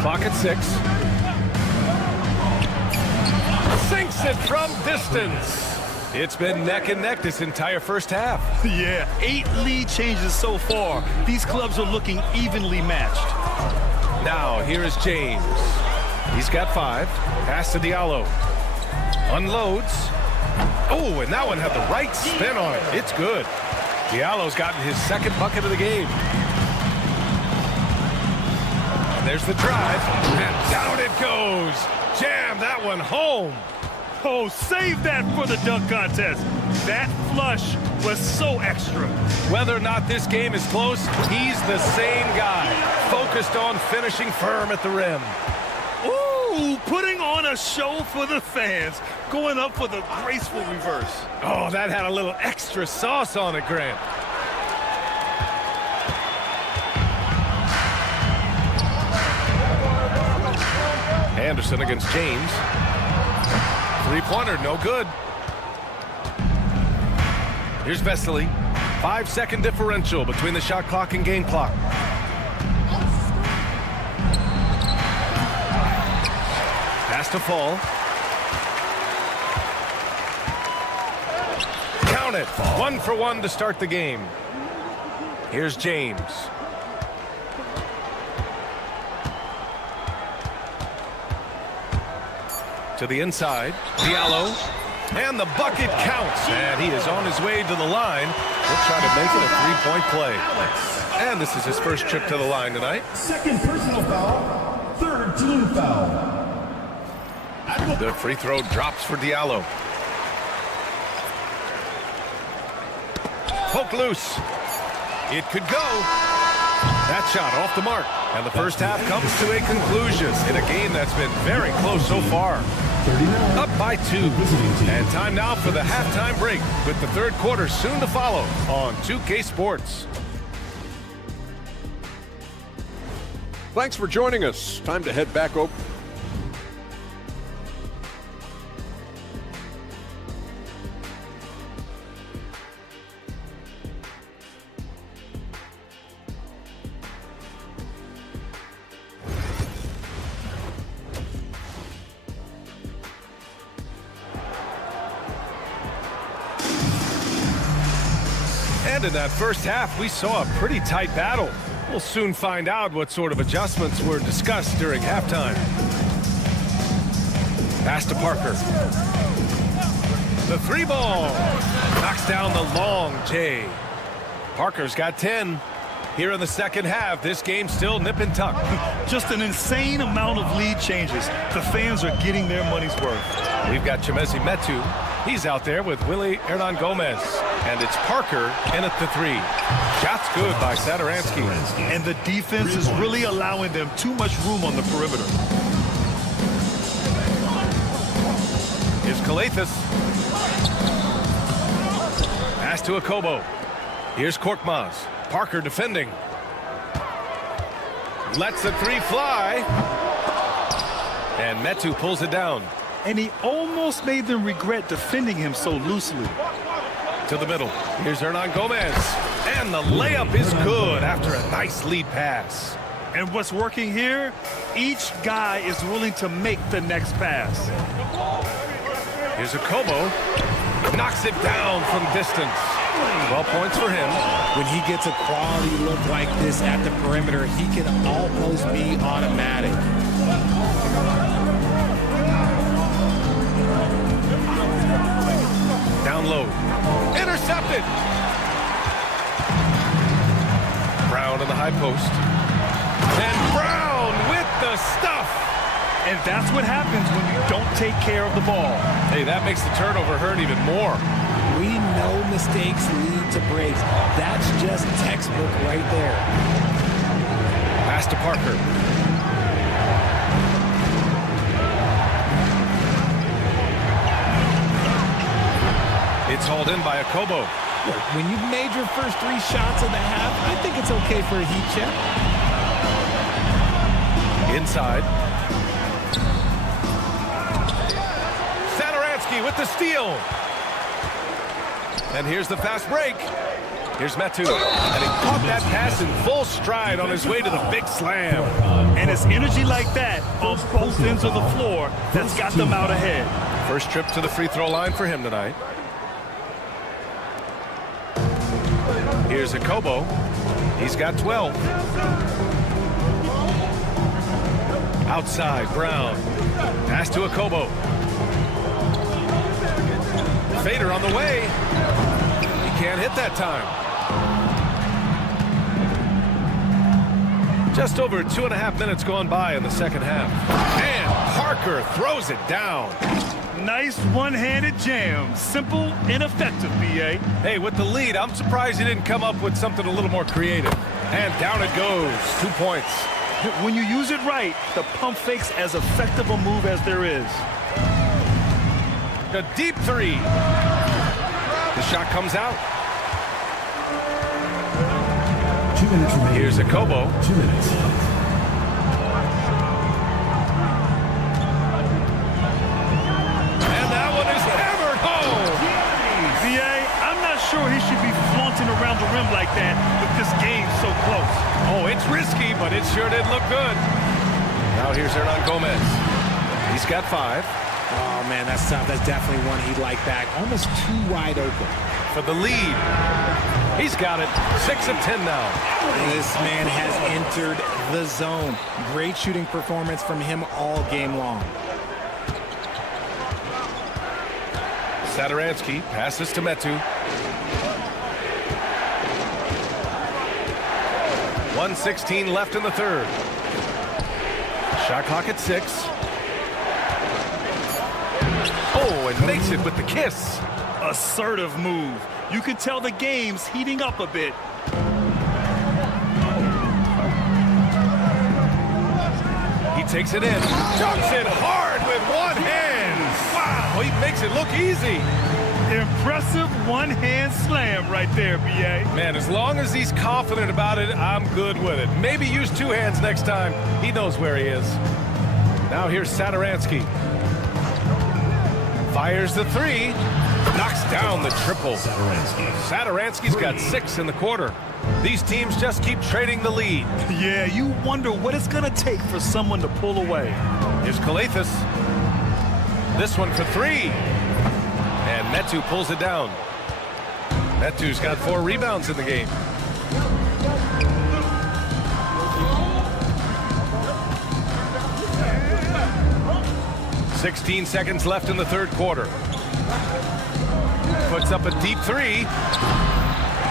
Clock at 6. Sinks it from distance. It's been neck and neck this entire first half. Yeah, 8 lead changes so far. These clubs are looking evenly matched. Now, here is James. He's got 5. Pass to Diallo. Unloads. Oh, and that one had the right spin on it. It's good. Diallo's gotten his second bucket of the game. And there's the drive. And down it goes. Jam that one home. Oh, save that for the dunk contest. That flush was so extra. Whether or not this game is close, he's the same guy. Focused on finishing firm at the rim. Ooh, putting on a show for the fans. Going up for the graceful reverse. Oh, that had a little extra sauce on it, Grant. Anderson against James. Three-pointer, no good. Here's Vesely. 5-second differential between the shot clock and game clock. Pass to Fall. Count it. 1 for 1 to start the game. Here's James. To the inside. Diallo. And the bucket counts. And he is on his way to the line. He'll try to make it a 3-point play. And this is his first trip to the line tonight. Second personal foul. Third team foul. The free throw drops for Diallo. Poke loose. It could go. That shot off the mark. And the first half comes to a conclusion in a game that's been very close so far. Up by 2. And time now for the halftime break with the third quarter soon to follow on 2K Sports. Thanks for joining us. Time to head back over. And in that first half, we saw a pretty tight battle. We'll soon find out what sort of adjustments were discussed during halftime. Pass to Parker. The 3-ball. Knocks down the long J. Parker's got 10. Here in the second half, this game still nip and tuck. Just an insane amount of lead changes. The fans are getting their money's worth. We've got Chimezie Metu. He's out there with Willie Hernan-Gomez. And it's Parker in at the 3. Shot's good by Satoransky. And the defense is really allowing them too much room on the perimeter. Here's Kalathis. Pass to Akobo. Here's Korkmaz. Parker defending. Lets the 3 fly. And Metu pulls it down. And he almost made them regret defending him so loosely. To the middle. Here's Hernan-Gomez. And the layup is good after a nice lead pass. And what's working here? Each guy is willing to make the next pass. Here's Akobo. Knocks it down from distance. 12 points for him. When he gets a quality look like this at the perimeter, he can almost be automatic. Down low. Intercepted. Brown on the high post. And Brown with the stuff. And that's what happens when you don't take care of the ball. Hey, that makes the turnover hurt even more. We know mistakes lead to breaks. That's just textbook right there. Pass Pass to Parker. It's hauled in by Okobo. Look, when you've made your first 3 shots of the half, I think it's okay for a heat check. Inside. Satoransky with the steal. And here's the fast break. Here's Metu. And he caught that pass in full stride on his way to the big slam. And it's energy like that on both ends of the floor that's got them out ahead. First trip to the free throw line for him tonight. Here's Okobo. He's got 12. Outside, Brown. Pass to Okobo. Fader on the way. He can't hit that time. Just over 2.5 minutes gone by in the second half. And Parker throws it down. Nice one-handed jam. Simple and effective, B.A. Hey, with the lead, I'm surprised he didn't come up with something a little more creative. And down it goes. 2 points. When you use it right, the pump fake's as effective a move as there is. A deep 3. The shot comes out. 2 minutes remaining. Here's Okobo. 2 minutes. And that one is hammered home. B.A., I'm not sure he should be flaunting around the rim like that with this game so close. Oh, it's risky, but it sure did look good. Now here's Hernan Gomez. He's got 5. Oh, man, that's tough. That's definitely one he'd like back. Almost too wide open. For the lead. He's got it. 6 of 10 now. This man has entered the zone. Great shooting performance from him all game long. Satoransky passes to Metu. 1:16 left in the third. Shot clock at 6. Oh, and makes it with the kiss. Assertive move. You can tell the game's heating up a bit. He takes it in. Dunks it hard with one hand. Wow, he makes it look easy. Impressive one-hand slam right there, B.A. Man, as long as he's confident about it, I'm good with it. Maybe use 2 hands next time. He knows where he is. Now here's Satoransky. Fires the 3. Knocks down the triple. Satoransky's got 6 in the quarter. These teams just keep trading the lead. Yeah, you wonder what it's going to take for someone to pull away. Here's Kalathis. This one for 3. And Metu pulls it down. Metu's got 4 rebounds in the game. "16 seconds left in the third quarter. Puts up a deep 3.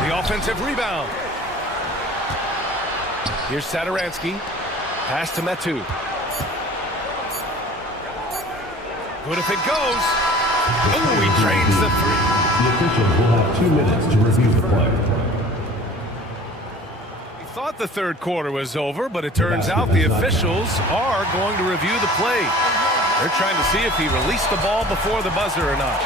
The offensive rebound. Here's Satoransky. Pass to Metu. Good if it goes. Oh, he drains the 3. The officials will have 2 minutes to review the play. We thought the third quarter was over, but it turns out the officials are going to review the play. They're trying to see if he released the ball before the buzzer or not.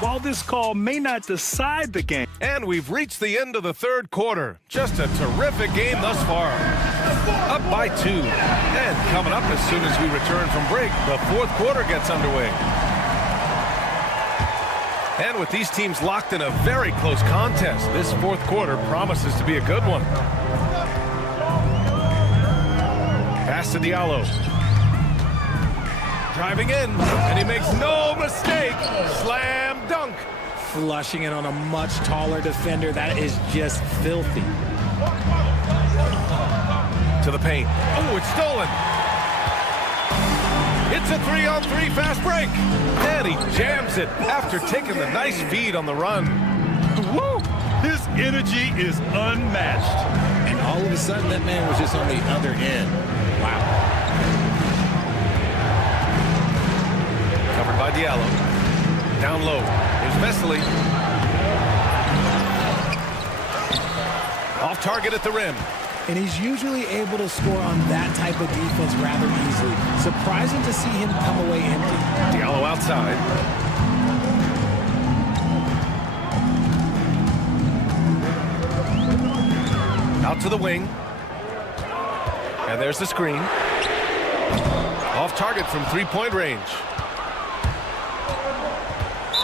While this call may not decide the game. And we've reached the end of the third quarter. Just a terrific game thus far. Up by 2. And coming up as soon as we return from break, the fourth quarter gets underway. And with these teams locked in a very close contest, this fourth quarter promises to be a good one. Pass to Diallo. Driving in, and he makes no mistake. Slam dunk. Flushing it on a much taller defender. That is just filthy. To the paint. Oh, it's stolen. It's a 3-on-3 fast break. And he jams it after taking the nice feed on the run. Woo! His energy is unmatched. And all of a sudden, that man was just on the other end. Wow. Covered by Diallo. Down low. Here's Vesely. Off target at the rim. and he's usually able to score on that type of defense rather easily. Surprising to see him come away empty. Diallo outside. Out to the wing. And there's the screen. Off target from three-point range.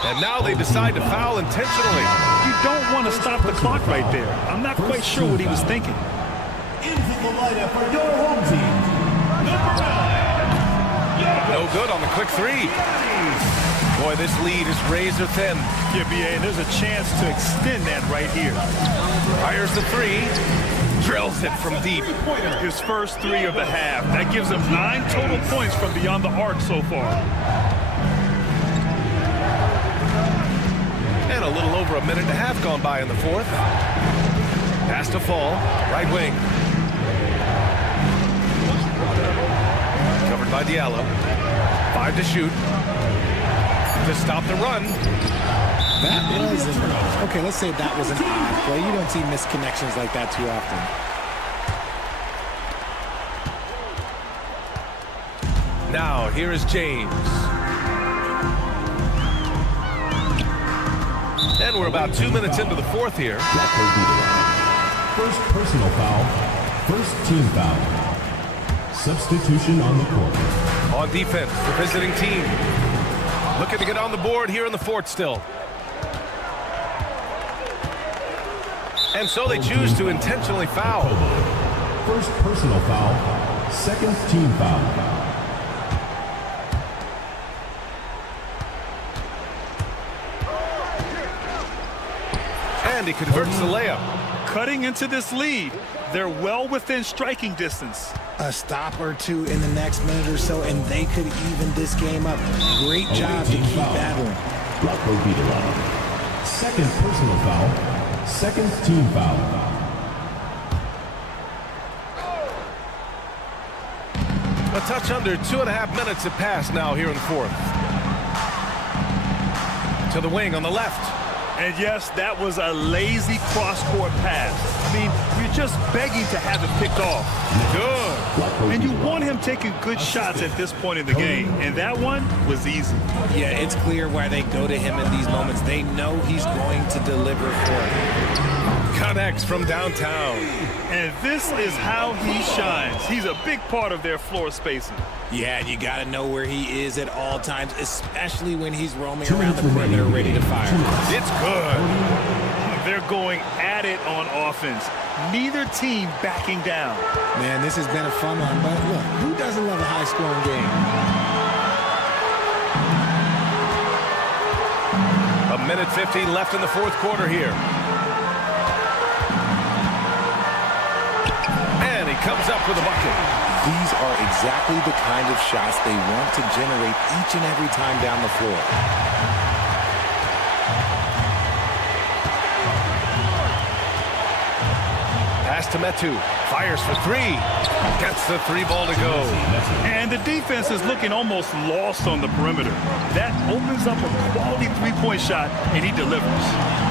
And now they decide to foul intentionally. You don't want to stop the clock right there. I'm not quite sure what he was thinking. Into the lineup for your home team, number 9. No good on the quick three. Boy, this lead is razor thin. Yeah, BA, and there's a chance to extend that right here. Fires the three. Drills it from deep. His first three of the half. That gives him 9 total points from beyond the arc so far. And a little over a minute and a half gone by in the fourth. Pass to Fall, right wing. Covered by Diallo. 5 to shoot. To stop the run. That was okay, let's say that was an odd play. You don't see misconnections like that too often. Now, here is James. And we're about 2 minutes into the fourth here. First personal foul. First team foul. Substitution on the court. On defense, the visiting team. Looking to get on the board here in the fourth still. And so they choose to intentionally foul. First personal foul. Second team foul. And he converts the layup. Cutting into this lead. They're well within striking distance. A stop or two in the next minute or so, and they could even this game up. Great job to keep battling. Rocco beat it up. Second personal foul. Second team foul. A touch under 2.5 minutes have passed now here in the fourth. To the wing on the left. And yes, that was a lazy cross-court pass. I mean, you're just begging to have it picked off. Good. And you want him taking good shots at this point in the game. And that one was easy. Yeah, it's clear why they go to him in these moments. They know he's going to deliver for them. Connects from downtown. And this is how he shines. He's a big part of their floor spacing. Yeah, you got to know where he is at all times, especially when he's roaming around the perimeter ready to fire. It's good. They're going at it on offense. Neither team backing down. Man, this has been a fun one, but look, who doesn't love a high-scoring game? A minute 15 left in the fourth quarter here. And he comes up with a bucket. These are exactly the kind of shots they want to generate each and every time down the floor. Pass to Metu. Fires for three. Gets the three ball to go. And the defense is looking almost lost on the perimeter. That opens up a quality three-point shot, and he delivers.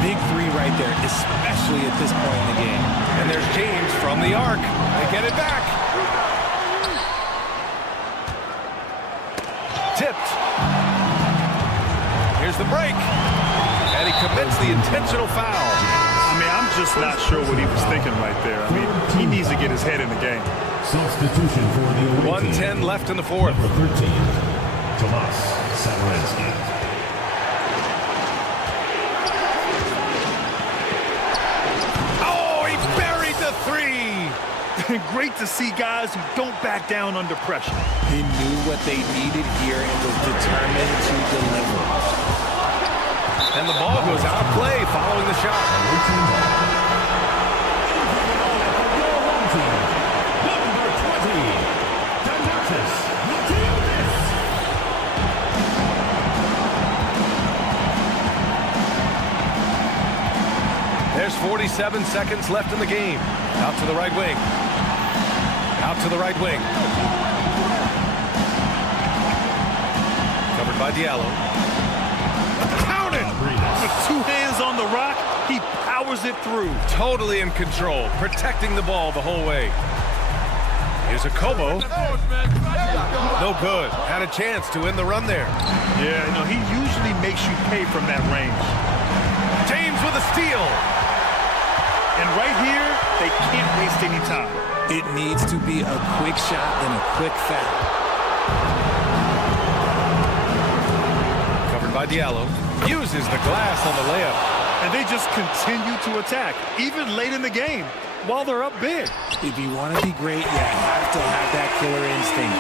Big three right there, especially at this point in the game. And there's James from the arc. They get it back. Tipped. Here's the break. And he commits the intentional foul. I mean, I'm just not sure what he was thinking right there. I mean, he needs to get his head in the game. Substitution for the away 1:10 left in the fourth. Number 13, Tomas Satoransky. Oh, he buried the three. Great to see guys who don't back down under pressure. He knew what they needed here and was determined to deliver. And the ball goes out of play following the shot. There's 47 seconds left in the game. Out to the right wing. Out to the right wing. Covered by Diallo. Counted! With two hands on the rock, he powers powers it through. Totally in control, protecting the ball the whole way. Here's a Kobo. No good. Had a chance to end the run there. Yeah, no, he usually makes you pay from that range. James with a steal. And right here, they can't waste any time. It needs to be a quick shot and a quick foul. Covered by Diallo. Uses the glass on the layup. And they just continue to attack, even late in the game, while they're up big. If you want to be great, you have to have that killer instinct.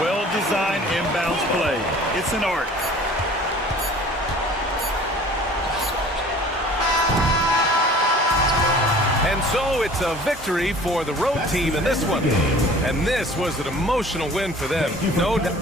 Well-designed inbounds play. It's an art. And so it's a victory for the road team in this one. And this was an emotional win for them. No doubt.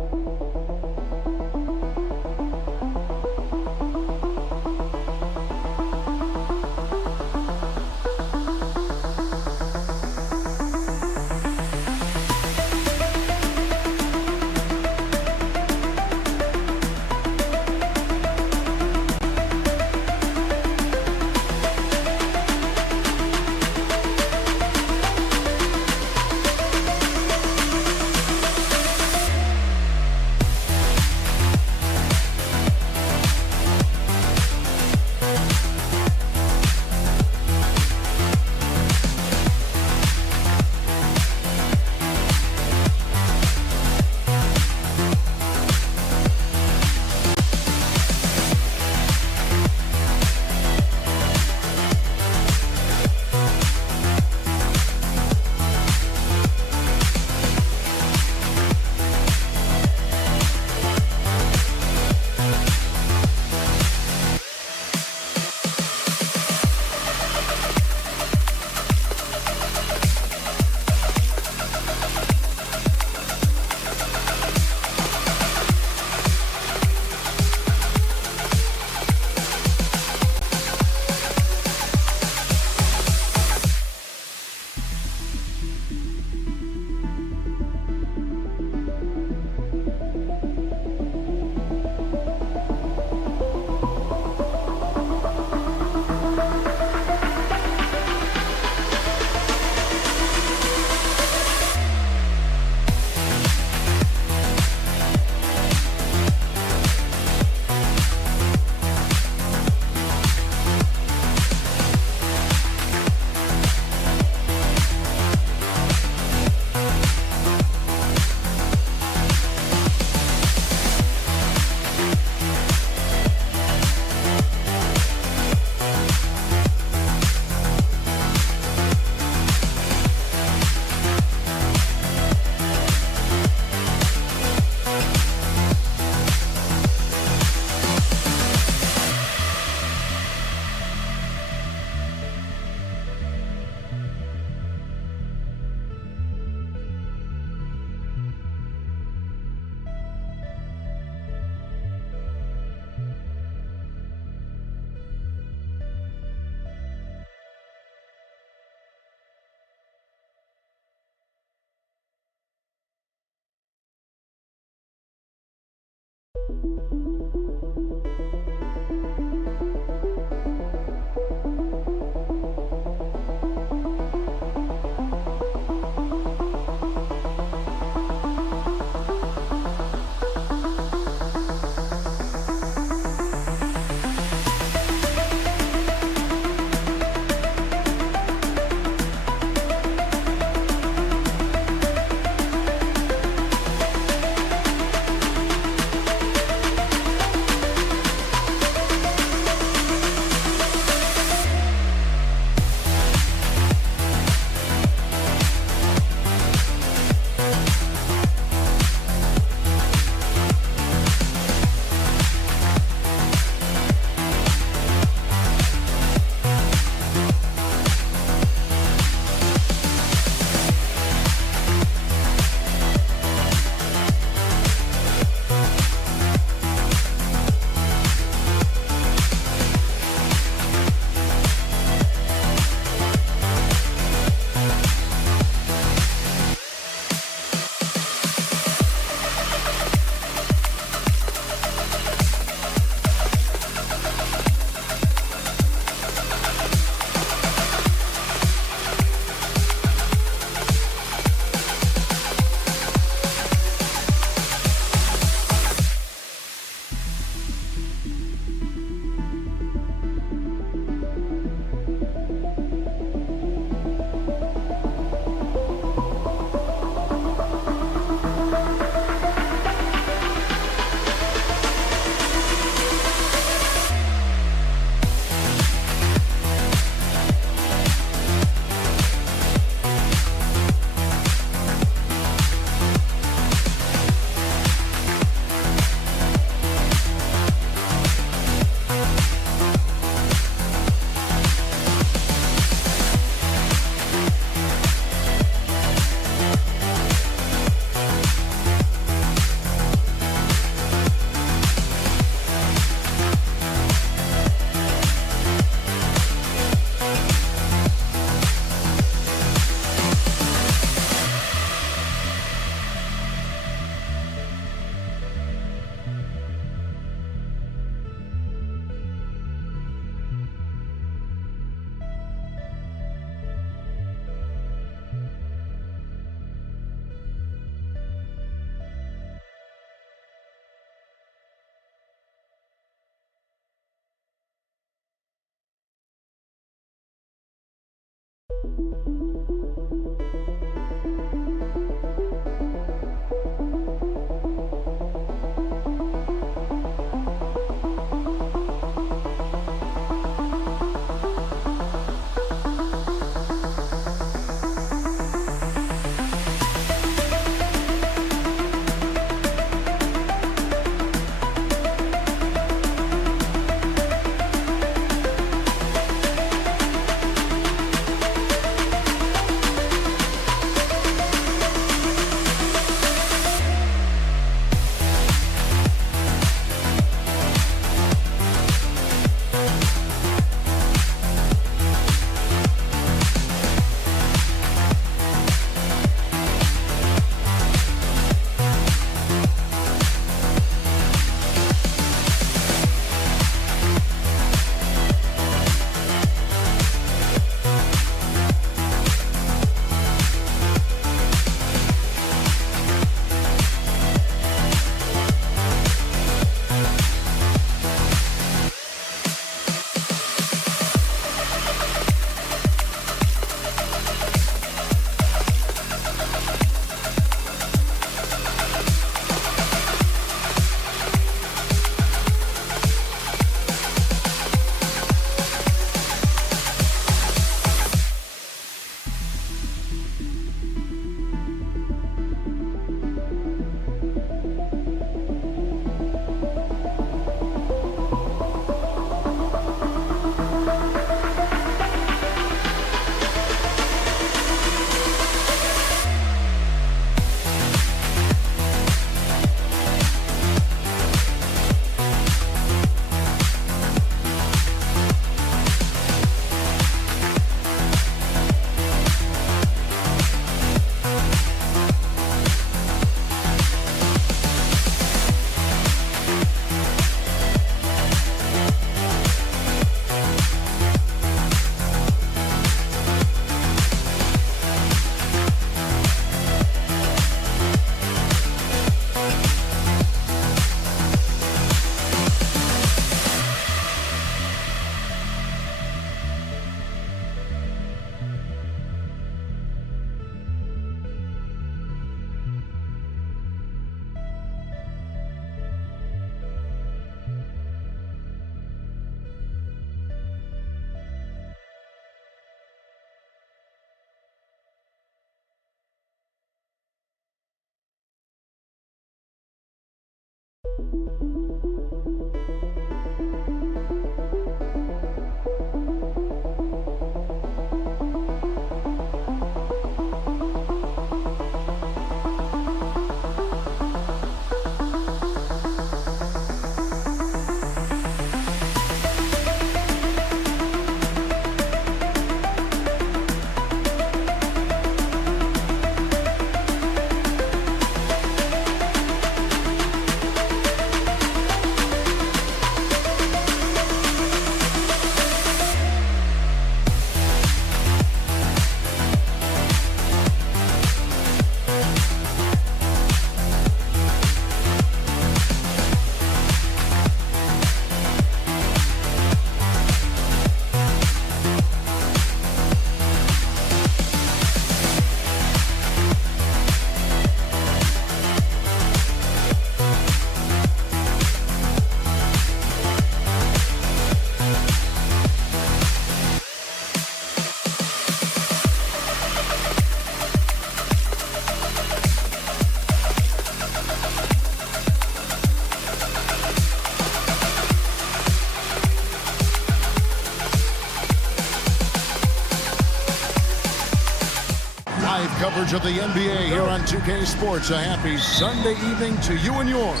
Live coverage of the NBA here on 2K Sports. A happy Sunday evening to you and yours.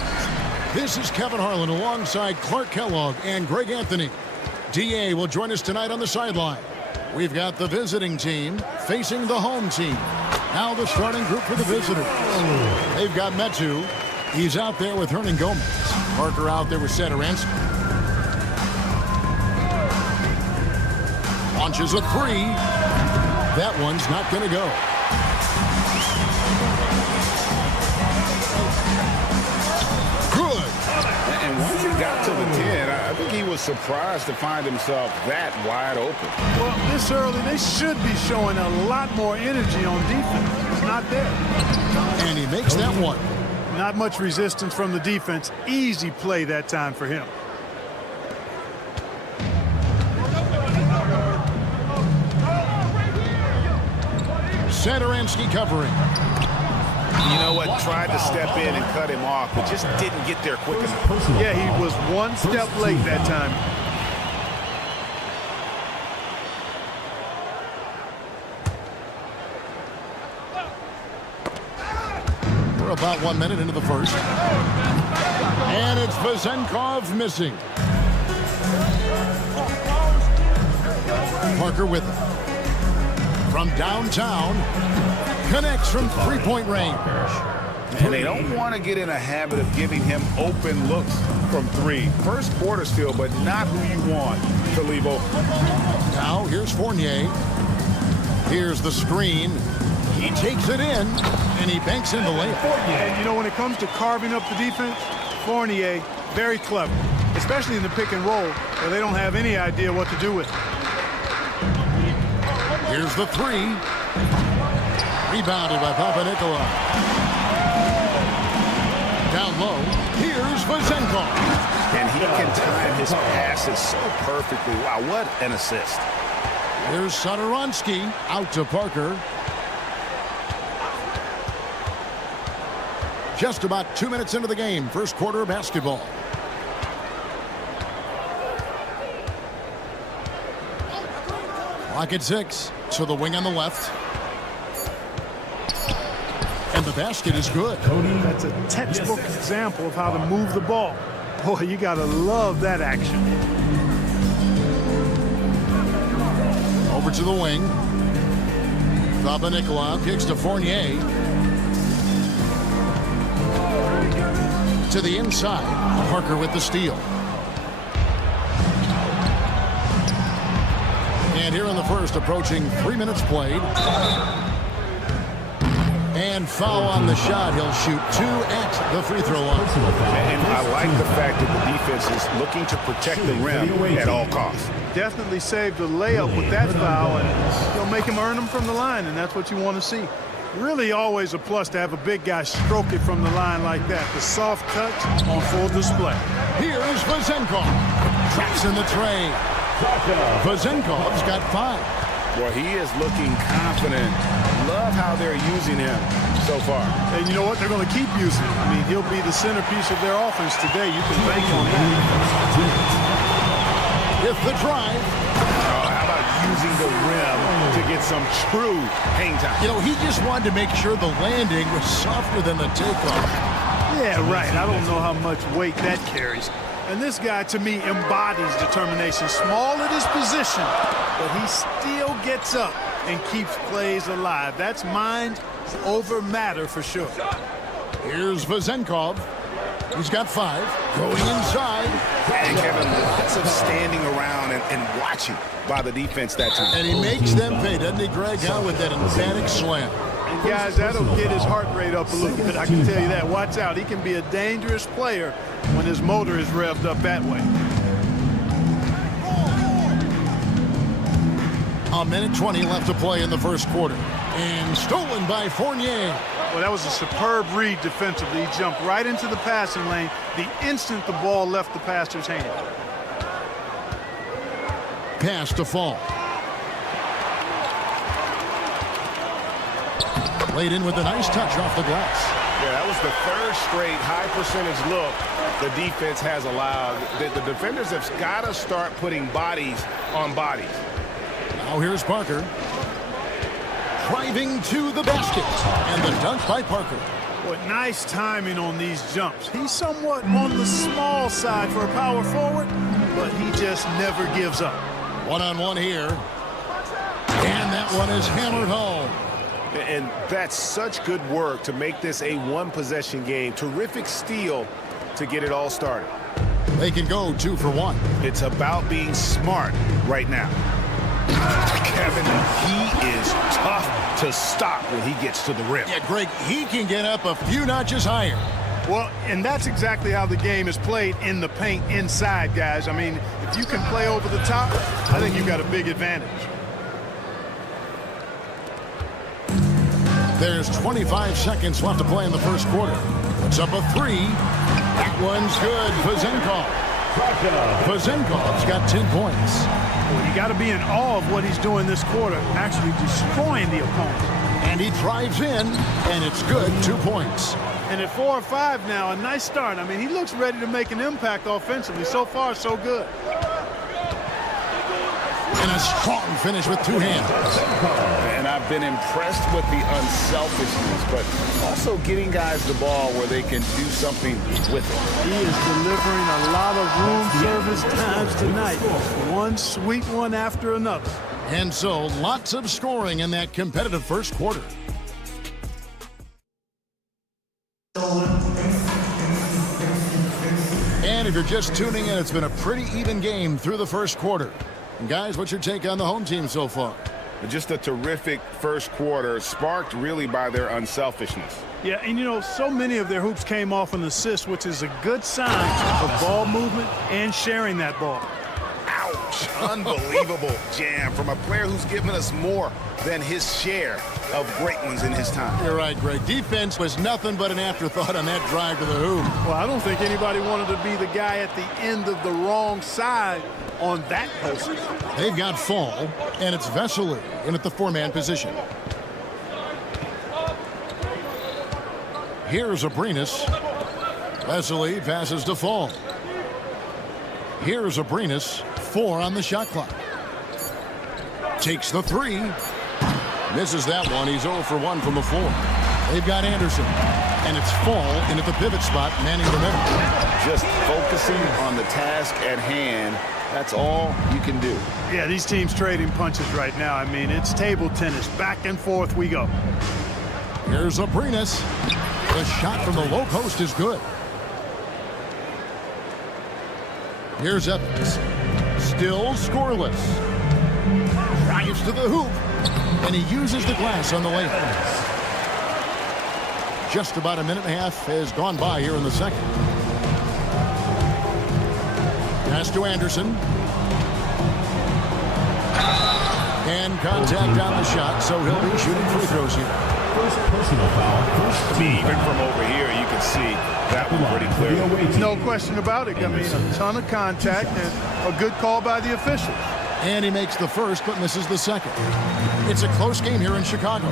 This is Kevin Harlan alongside Clark Kellogg and Greg Anthony. DA will join us tonight on the sideline. We've got the visiting team facing the home team. Now the starting group for the visitors. They've got Metu. He's out there with Hernan Gomez. Parker out there with Satoransky. Launches a three. That one's not going to go. Good. And once he got to the 10, I think he was was surprised to find himself that wide open. Well, this early, they should be showing a lot more energy on defense. It's not there. And he makes that one. Not much resistance from the defense. Easy play that time for him. Satoransky covering. You know what? Tried to step in and cut him off, but just didn't get there quick enough. Yeah, he was one step late that time. We're about 1 minute into the first. And it's Vezenkov missing. Parker with it. From downtown, connects from three-point range. And they don't want to get in a habit of giving him open looks from three. First quarter still, but not who you want to leave open. Now, here's Fournier. Here's the screen. He takes it in, and he banks in the layup. And, you know, when it comes to carving up the defense, Fournier, very clever, especially in the pick and roll, where they don't have any idea what to do with it. Here's the three. Rebounded by Papanikolaou. Down low, here's Vezenkov. And he can time his passes so perfectly. Wow, what an assist. Here's Satoransky out to Parker. Just about 2 minutes into the game, first quarter of basketball. Clock at 6. So the wing on the left. And the basket is good. That's a textbook example of how to move the ball. Boy, you got to love that action. Over to the wing. Papanikolaou kicks to Fournier. To the inside. Parker with the steal. And here in the first, approaching 3 minutes played. And foul on the shot. He'll shoot 2 at the free throw line. And I like the fact that the defense is looking to protect the rim at all costs. Definitely saved the layup with that foul, and you'll make him earn them from the line, and that's what you want to see. Really always a plus to have a big guy stroke it from the line like that. The soft touch on full display. Here's Vezenkov. Traps in the tray. Vezenkov's got 5. Well, he is looking confident. Love how they're using him so far. And you know what? They're going to keep using him. I mean, he'll be the centerpiece of their offense today. You can bank on that. With the drive. How about using the rim to get some true hang time? You know, he just wanted to make sure the landing was softer than the takeoff. Yeah, right. I don't know how much weight that carries. And this guy, to me, embodies determination. Small at his position, but he still gets up and keeps plays alive. That's mind over matter for sure. Here's Vezenkov. He's got 5. Going inside. And Kevin, lots of standing around and watching by the defense that time. And he makes them pay, doesn't he, Greg? Out with that emphatic slam. And guys, that'll get his heart rate up a little bit. I can tell you that. Watch out. He can be a dangerous player when his motor is revved up that way. A minute 20 left to play in the first quarter. And stolen by Fournier. Well, that was a superb read defensively. He jumped right into the passing lane the instant the ball left the passer's hand. Pass to Fall. Laid in with a nice touch off the glass. Yeah, that was the third straight high percentage look the defense has allowed. The defenders have got to start putting bodies on bodies. Now here's Parker. Driving to the basket. And the dunk by Parker. Boy, nice timing on these jumps. He's somewhat on the small side for a power forward, but he just never gives up. One-on-one here. And that one is hammered home. And that's such good work to make this a one-possession game. Terrific steal to get it all started. They can go 2 for 1. It's about being smart right now. Kevin, he is tough to stop when he gets to the rim. Yeah, Greg, he can get up a few notches higher. Well, and that's exactly how the game is played in the paint inside, guys. I mean, if you can play over the top, I think you've got a big advantage. There's 25 seconds left to play in the first quarter. Puts up a three. That one's good. Pazenkov's got 10 points. Well, you got to be in awe of what he's doing this quarter, actually destroying the opponent. And he drives in, and it's good. 2 points. And at 4 or 5 now, a nice start. I mean, he looks ready to make an impact offensively. So far, so good. And a strong finish with 2 hands. And I've been impressed with the unselfishness, but also getting guys the ball where they can do something with it. He is delivering a lot of room service times tonight. One sweet one after another. And so, lots of scoring in that competitive first quarter. And if you're just tuning in, it's been a pretty even game through the first quarter. And guys, what's your take on the home team so far? Just a terrific first quarter, sparked really by their unselfishness. Yeah, and you know, so many of their hoops came off an assist, which is a good sign of ball movement and sharing that ball. Ouch! Unbelievable jam from a player who's given us more than his share of great ones in his time. You're right, Greg. Defense was nothing but an afterthought on that drive to the hoop. Well, I don't think anybody wanted to be the guy at the end of the wrong side on that post. They've got Fall, and it's Vesely in at the 4-man position. Here's Abrinas. Vesely passes to Fall. Here's Abrinas. 4 on the shot clock. Takes the 3. Misses that one. He's 0 for 1 from the floor. They've got Anderson. And it's Fall in at the pivot spot, manning the middle. Just focusing on the task at hand. That's all you can do. Yeah, these teams trading punches right now. I mean, it's table tennis. Back and forth we go. Here's Abrinas. The shot from the low post is good. Here's Evans. Still scoreless. Drives to the hoop. And he uses the glass on the layup. Just about a minute and a half has gone by here in the second. Pass to Anderson. And contact on the shot, so he'll be shooting free throws here. First personal foul. Even from over here, you can see that one pretty clearly. No question about it. I mean, a ton of contact and a good call by the officials. And he makes the first, but misses the second. It's a close game here in Chicago.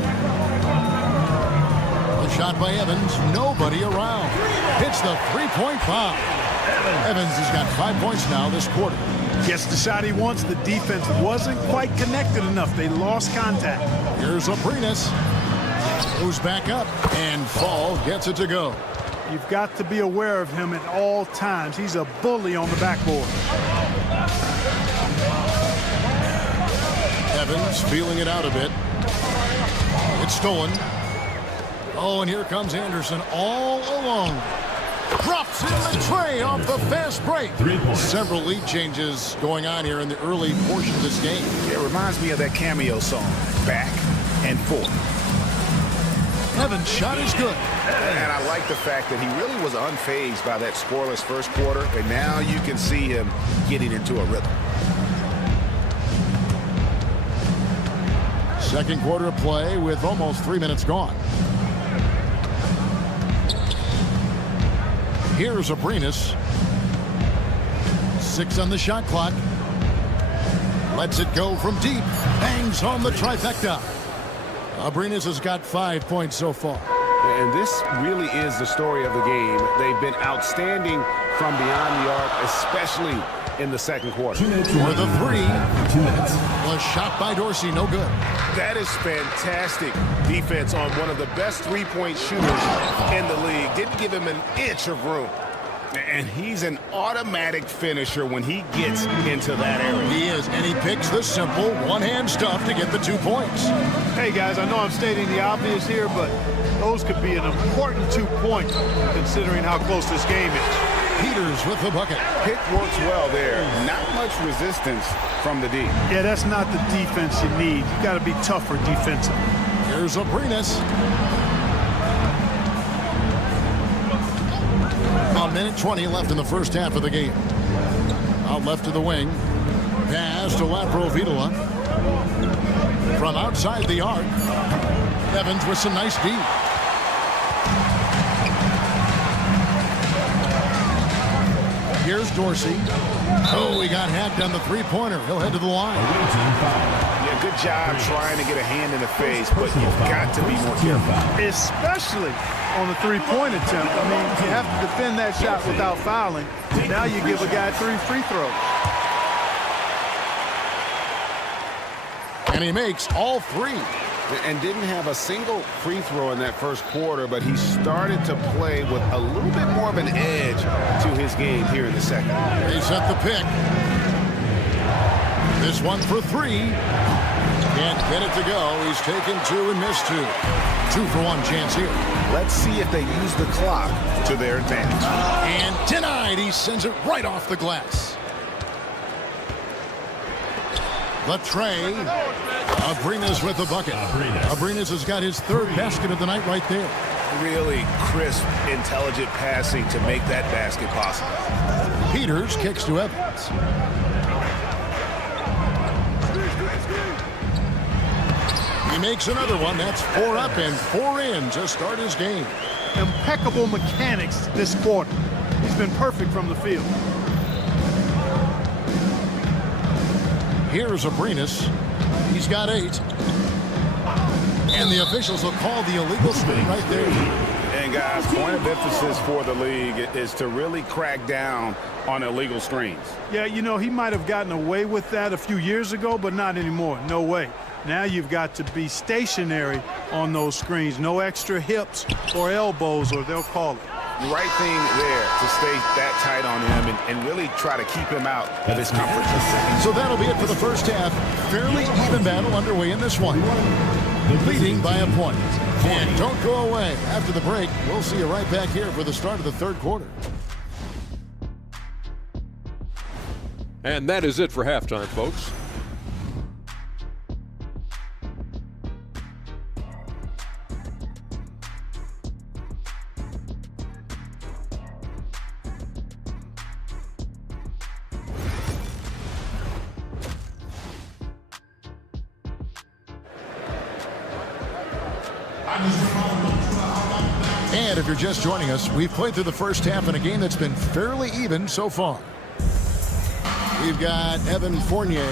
The shot by Evans, nobody around. Hits the three-point foul. Evans has got 5 points now this quarter. Gets the shot he wants. The defense wasn't quite connected enough. They lost contact. Here's Abrinas. Goes back up, and Fall gets it to go. You've got to be aware of him at all times. He's a bully on the backboard. Evans feeling it out a bit. It's stolen. Oh, and here comes Anderson all alone. Drops in the tray off the fast break. Several lead changes going on here in the early portion of this game. It reminds me of that cameo song, Back and Forth. Evans' shot is good. And I like the fact that he really was unfazed by that scoreless first quarter, and now you can see him getting into a rhythm. Second quarter of play with almost 3 minutes gone. Here's Abrinas. 6 on the shot clock. Lets it go from deep. Bangs on the trifecta. Abrinas has got 5 points so far. And this really is the story of the game. They've been outstanding from beyond the arc, especially in the second quarter. For the 3. 2 minutes. Was shot by Dorsey, no good. That is fantastic defense on one of the best three-point shooters in the league. Didn't give him an inch of room. And he's an automatic finisher when he gets into that area. He is, and he picks the simple one-hand stuff to get the 2 points. Hey, guys, I know I'm stating the obvious here, but those could be an important 2 points considering how close this game is. Peters with the bucket. Pick works well there. Not much resistance from the D. Yeah, that's not the defense you need. You got to be tougher defensively. Here's Abrinas. minute 20 left in the first half of the game. Out left to the wing. Pass to Laprovitola. From outside the arc. Evans with some nice D. Here's Dorsey. Oh, he got hacked on the three-pointer. He'll head to the line. Yeah, good job trying to get a hand in the face, but you've got to be more careful. Especially on the three-point attempt. I mean, you have to defend that shot without fouling. Now you give a guy 3 free throws. And he makes all 3. And didn't have a single free throw in that first quarter, but he started to play with a little bit more of an edge to his game here in the second. They set the pick. This one for 3. Can't get it to go. He's taken 2 and missed 2. 2-for-1 chance here. Let's see if they use the clock to their advantage. And denied. He sends it right off the glass. Latrey. Abrinas with the bucket. Abrinas has got his 3rd basket of the night right there. Really crisp, intelligent passing to make that basket possible. Peters kicks to Evans. He makes another one. That's 4 up and 4 in to start his game. Impeccable mechanics this quarter. He's been perfect from the field. Here's Abrinas. He's got 8. And the officials will call the illegal screen right there. And guys, point of emphasis for the league is to really crack down on illegal screens. Yeah, you know, he might have gotten away with that a few years ago, but not anymore. No way. Now you've got to be stationary on those screens. No extra hips or elbows, or they'll call it. The right thing there to stay that tight on him and really try to keep him out of his comfort zone. So that'll be it for the first half. Fairly even battle underway in this one. Leading by a point. And don't go away. After the break, we'll see you right back here for the start of the 3rd quarter. And that is it for halftime, folks. And if you're just joining us, we've played through the first half in a game that's been fairly even so far. We've got Evan Fournier,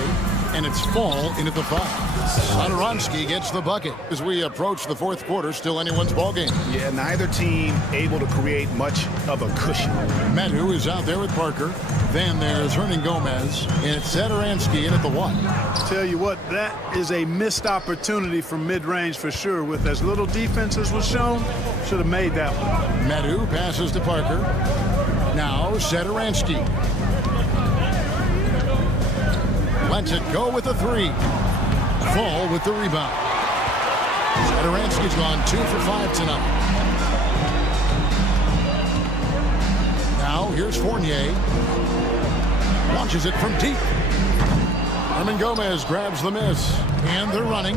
and it's Fall in at the 5. Satoransky gets the bucket as we approach the 4th quarter. Still anyone's ballgame. Yeah, neither team able to create much of a cushion. Medu is out there with Parker. Then there's Hernan Gomez, and it's Satoransky in at the 1. Tell you what, that is a missed opportunity from mid-range for sure. With as little defense as was shown, should have made that one. Medu passes to Parker. Now Satoransky. Lets it go with a 3. Fall with the rebound. Satoransky's gone 2 for 5 tonight. Now here's Fournier. Launches it from deep. Hernan Gomez grabs the miss. And they're running.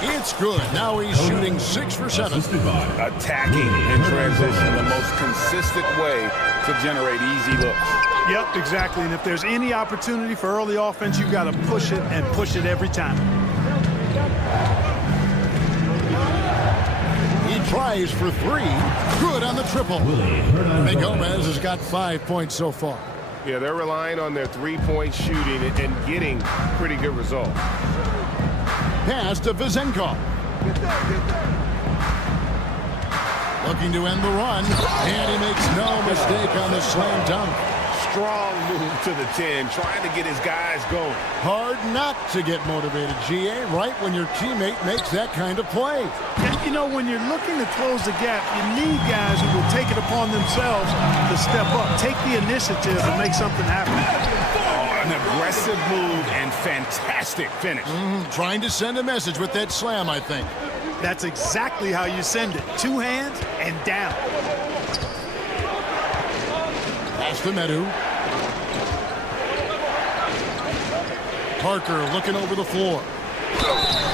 It's good. Now he's shooting 6 for 7. Attacking in transition, the most consistent way to generate easy looks. Yep, exactly. And if there's any opportunity for early offense, you've got to push it and push it every time. He tries for 3. Good on the triple. Hernan Gomez has got 5 points so far. Yeah, they're relying on their 3-point shooting and getting pretty good results. Pass to Vizenko. Looking to end the run. And he makes no mistake on the slam dunk. Strong move to the 10, trying to get his guys going. Hard not to get motivated, GA, right when your teammate makes that kind of play. And, you know, when you're looking to close the gap, you need guys who will take it upon themselves to step up, take the initiative and make something happen. Oh, an aggressive move and fantastic finish. Trying to send a message with that slam, I think. That's exactly how you send it. 2 hands and down. Pass to Medu. Parker looking over the floor.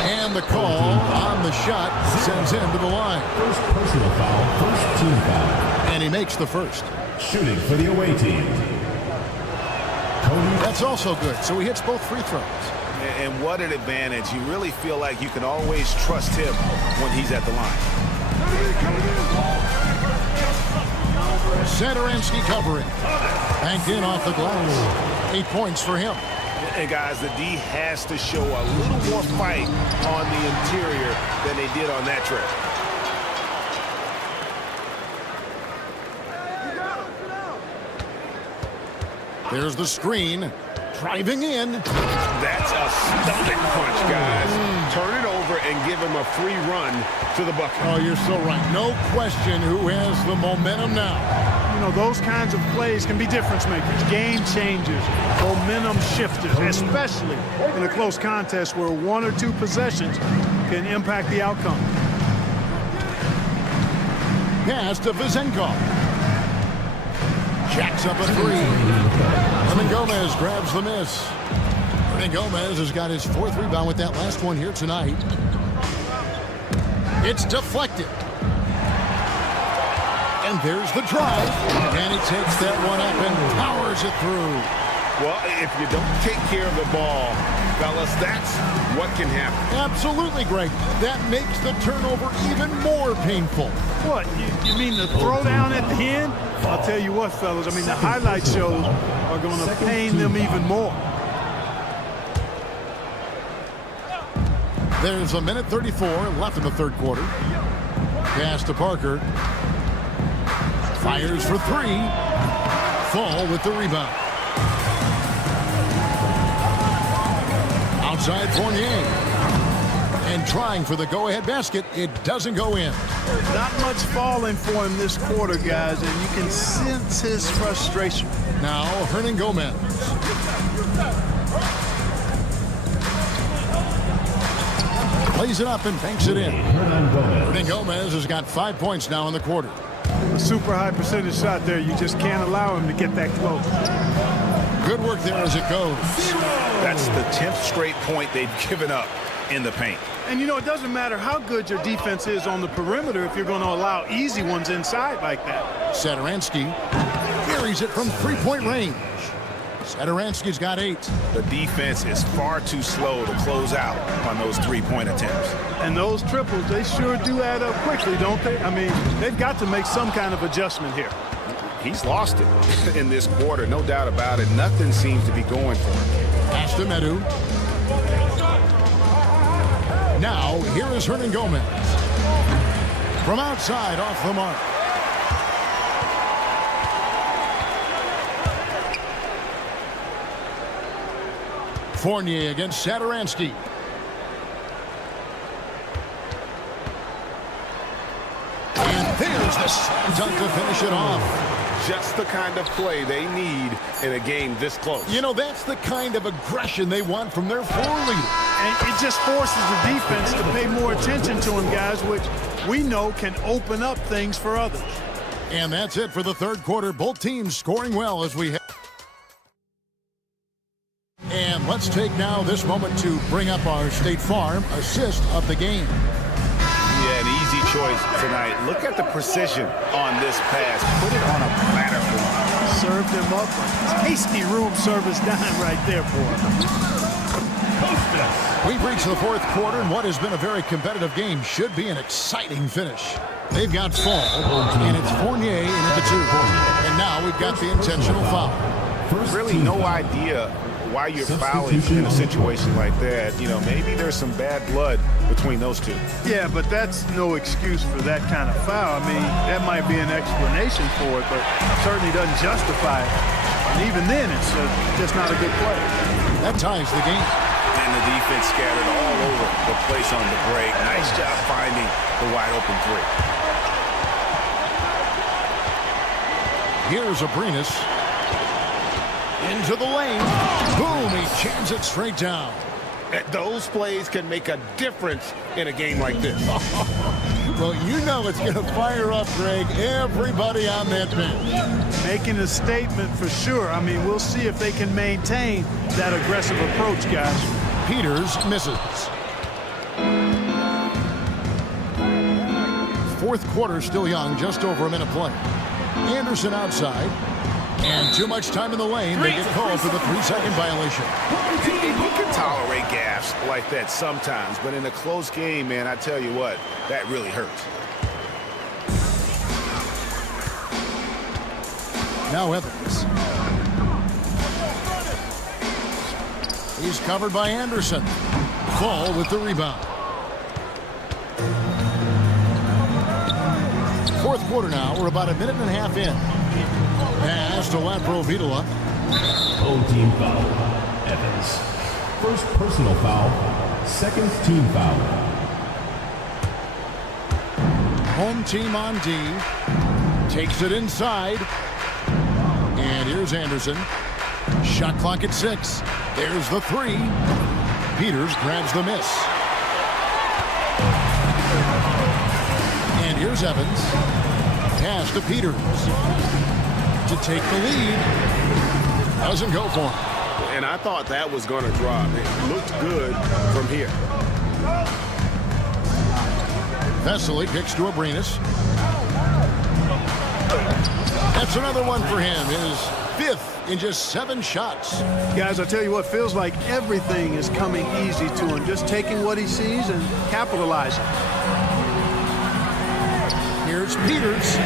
And the call on the shot sends him to the line. First personal foul, first team foul. And he makes the first. Shooting for the away team. That's also good, so he hits both free throws. And what an advantage. You really feel like you can always trust him when he's at the line. Satoransky covering. Banked in off the glass. 8 points for him. And guys, the D has to show a little more fight on the interior than they did on that trip. There's the screen. Driving in. That's a stomach punch, guys. Turn it over and give him a free run to the bucket. Oh, you're so right. No question who has the momentum now. You know, those kinds of plays can be difference makers, game changers, momentum shifters, especially in a close contest where 1 or 2 possessions can impact the outcome. Pass to Vizenkov. Jacks up a 3. Hernan Gomez grabs the miss. Hernan Gomez has got his 4th rebound with that last one here tonight. It's deflected. And there's the drive. And he takes that one up and powers it through. Well, if you don't take care of the ball, fellas, that's what can happen. Absolutely, Greg. That makes the turnover even more painful. What, you mean the throwdown at the end? I'll tell you what, fellas, I mean, the highlight shows are going to pain them even more. There's a minute 34 left in the third quarter. Pass to Parker. Fires for 3. Fall with the rebound. Outside Fournier. And trying for the go-ahead basket. It doesn't go in. Not much falling for him this quarter, guys, and you can sense his frustration. Now, Hernan Gomez. Plays it up and banks it in. Hernan Gomez has got 5 points now in the quarter. A super high percentage shot there. You just can't allow him to get that close. Good work there as it goes. That's the 10th straight point they've given up in the paint. And, you know, it doesn't matter how good your defense is on the perimeter if you're going to allow easy ones inside like that. Satoransky carries it from 3-point range. Satoransky's got 8. The defense is far too slow to close out on those 3-point attempts. And those triples, they sure do add up quickly, don't they? I mean, they've got to make some kind of adjustment here. He's lost it in this quarter, no doubt about it. Nothing seems to be going for him. Pass to Medu. Now, here is Hernan Gomez. From outside, off the mark. Fournier against Satoransky. And there's the slam dunk to finish it off. Just the kind of play they need in a game this close. You know, that's the kind of aggression they want from their floor leader. And it just forces the defense to pay more attention to him, guys, which we know can open up things for others. And that's it for the third quarter. Both teams scoring well as we head. And let's take now this moment to bring up our State Farm assist of the game. Yeah, an easy choice tonight. Look at the precision on this pass. Put it on a platter for him. Served him up a tasty room service dime right there for him. We've reached the fourth quarter, and what has been a very competitive game should be an exciting finish. They've got Fall, and it's Fournier into the 2. And now we've got the intentional foul. Really no idea why you're fouling in a situation like that. You know, maybe there's some bad blood between those two. Yeah, but that's no excuse for that kind of foul. I mean, that might be an explanation for it, but certainly doesn't justify it. And even then, it's just not a good play. That ties the game. And the defense scattered all over the place on the break. Nice job finding the wide open 3. Here's Abrinas. Into the lane. Boom, he jams it straight down. Those plays can make a difference in a game like this. Well, you know it's going to fire up, Greg, everybody on that bench. Making a statement for sure. I mean, we'll see if they can maintain that aggressive approach, guys. Peters misses. Fourth quarter still young, just over a minute play. Anderson outside. And too much time in the lane. They get called for the 3-second violation. And you can tolerate gaffes like that sometimes, but in a close game, man, I tell you what, that really hurts. Now Evans. He's covered by Anderson. Fall with the rebound. Fourth quarter now. We're about a minute and a half in. Pass to Laprovitola. Home team foul. Evans. First personal foul. Second team foul. Home team on D. Takes it inside. And here's Anderson. Shot clock at 6. There's the 3. Peters grabs the miss. And here's Evans. Pass to Peters. To take the lead. Doesn't go for him. And I thought that was going to drop. It looked good from here. Vesely kicks to Abrinas. That's another one for him. His 5th in just 7 shots. Guys, I tell you what, feels like everything is coming easy to him. Just taking what he sees and capitalizing. Here's Peters.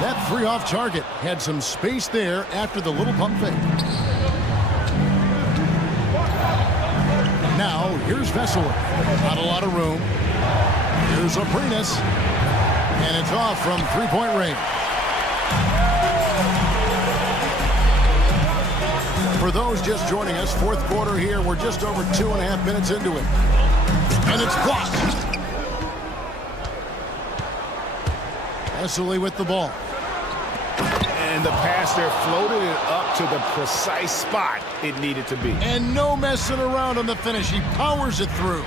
That 3 off target had some space there after the little pump fake. Now, here's Vesely. Not a lot of room. Here's Abrinas. And it's off from 3-point range. For those just joining us, fourth quarter here. We're just over 2.5 minutes into it. And it's blocked. Vesely with the ball. And the pass there floated it up to the precise spot it needed to be. And no messing around on the finish. He powers it through.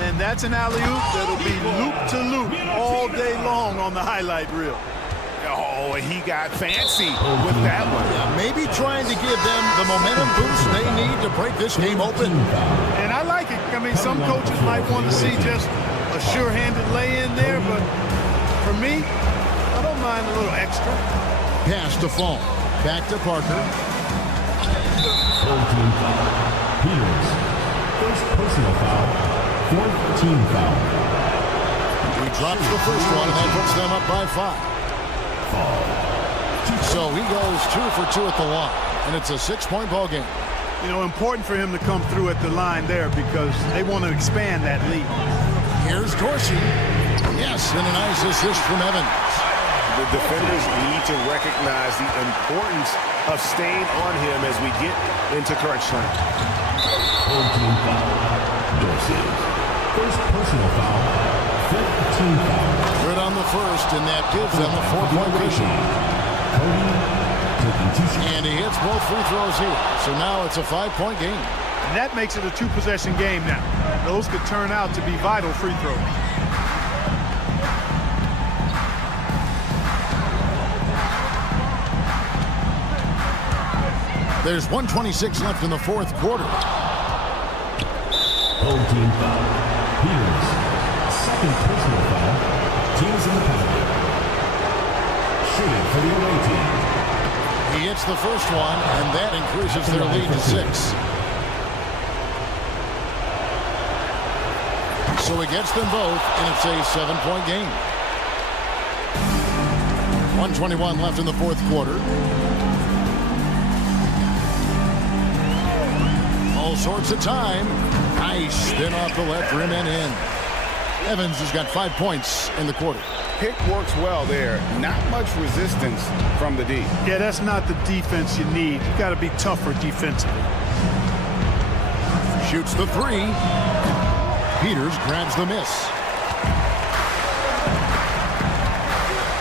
And that's an alley-oop that'll be loop-to-loop all day long on the highlight reel. Oh, he got fancy with that one. Yeah, maybe trying to give them the momentum boost they need to break this game open. And I like it. I mean, some coaches might want to see just a sure-handed lay-in there, but for me, I don't mind a little extra. Pass to Fall. Back to Parker. Home team foul. Peters. First personal foul. Fourth team foul. He drops the first one, and that puts them up by 5. So he goes 2 for 2 at the line, and it's a 6-point ball game. You know, important for him to come through at the line there because they want to expand that lead. Here's Dorsey. Yes, and a nice assist from Evans. The defenders need to recognize the importance of staying on him as we get into crunch time. Home team foul. Dorsey. First personal foul. Fifth team foul. Good on the first, and that gives them a 4-point cushion. And he hits both free throws here. So now it's a 5-point game. And that makes it a 2-possession game now. Those could turn out to be vital free throws. There's 1:26 left in the fourth quarter. Home team foul. Peters. Second personal foul. Teams in the penalty. Shooting for the away team. He hits the first one, and that increases their lead to 6. So he gets them both, and it's a 7-point game. 1:21 left in the fourth quarter. All sorts of time. Nice spin off the left rim and in. Evans has got 5 points in the quarter. Pick works well there. Not much resistance from the D. Yeah, that's not the defense you need. You got to be tougher defensively. Shoots the 3. Peters grabs the miss.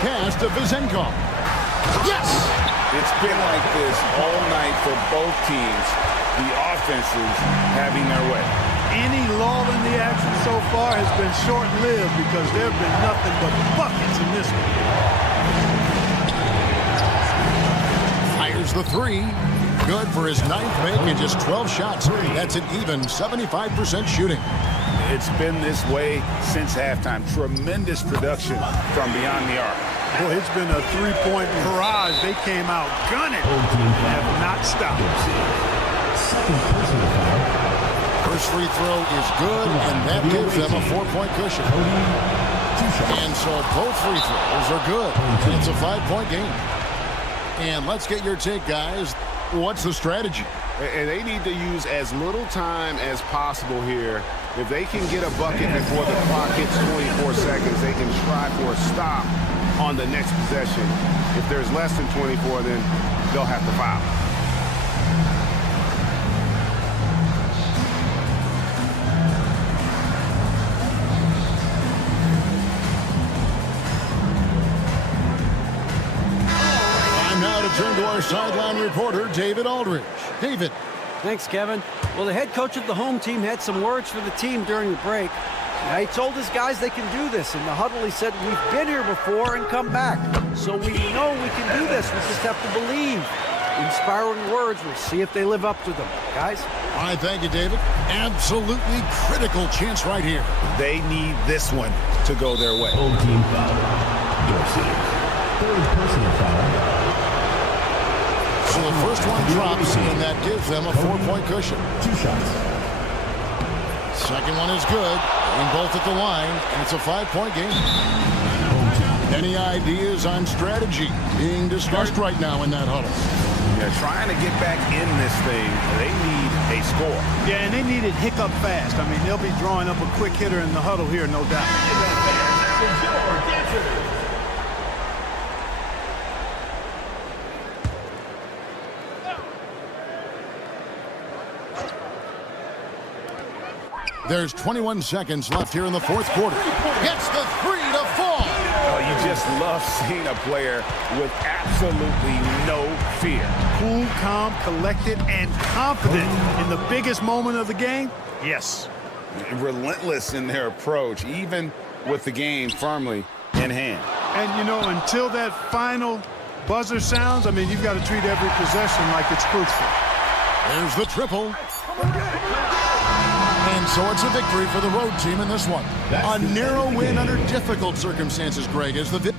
Pass to Vizenkov. Yes! It's been like this all night for both teams. The offenses having their way. Any lull in the action so far has been short-lived because there have been nothing but buckets in this one. Fires the 3. Good for his 9th make in just 12 shots. That's an even 75% shooting. It's been this way since halftime. Tremendous production from beyond the arc. Boy, it's been a three-point barrage. They came out gunning and have not stopped. Second personal foul. First free throw is good, and that gives them a 4-point cushion. And so both free throws are good. And it's a 5-point game. And let's get your take, guys. What's the strategy? And they need to use as little time as possible here. If they can get a bucket before the clock hits 24 seconds, they can try for a stop on the next possession. If there's less than 24, then they'll have to foul. Turn to our sideline reporter, David Aldridge. David. Thanks, Kevin. Well, the head coach of the home team had some words for the team during the break. Now, he told his guys they can do this. In the huddle, he said, we've been here before and come back. So we know we can do this. We just have to believe. Inspiring words. We'll see if they live up to them. Guys? All right, thank you, David. Absolutely critical chance right here. They need this one to go their way. Home team foul. Dorsey. Third personal foul. So the first one drops, and that gives them a 4-point cushion. 2 shots. Second one is good, and both at the line, and it's a 5-point game. Any ideas on strategy being discussed right now in that huddle? Yeah, trying to get back in this thing, they need a score. Yeah, and they need it hiccup fast. I mean, they'll be drawing up a quick hitter in the huddle here, no doubt. There's 21 seconds left here in the fourth quarter. Gets the 3 to fall. Oh, you just love seeing a player with absolutely no fear. Cool, calm, collected, and confident in the biggest moment of the game? Yes. Relentless in their approach, even with the game firmly in hand. And, you know, until that final buzzer sounds, I mean, you've got to treat every possession like it's crucial. There's the triple. And so it's a victory for the road team in this one. A narrow win under difficult circumstances, Greg, is the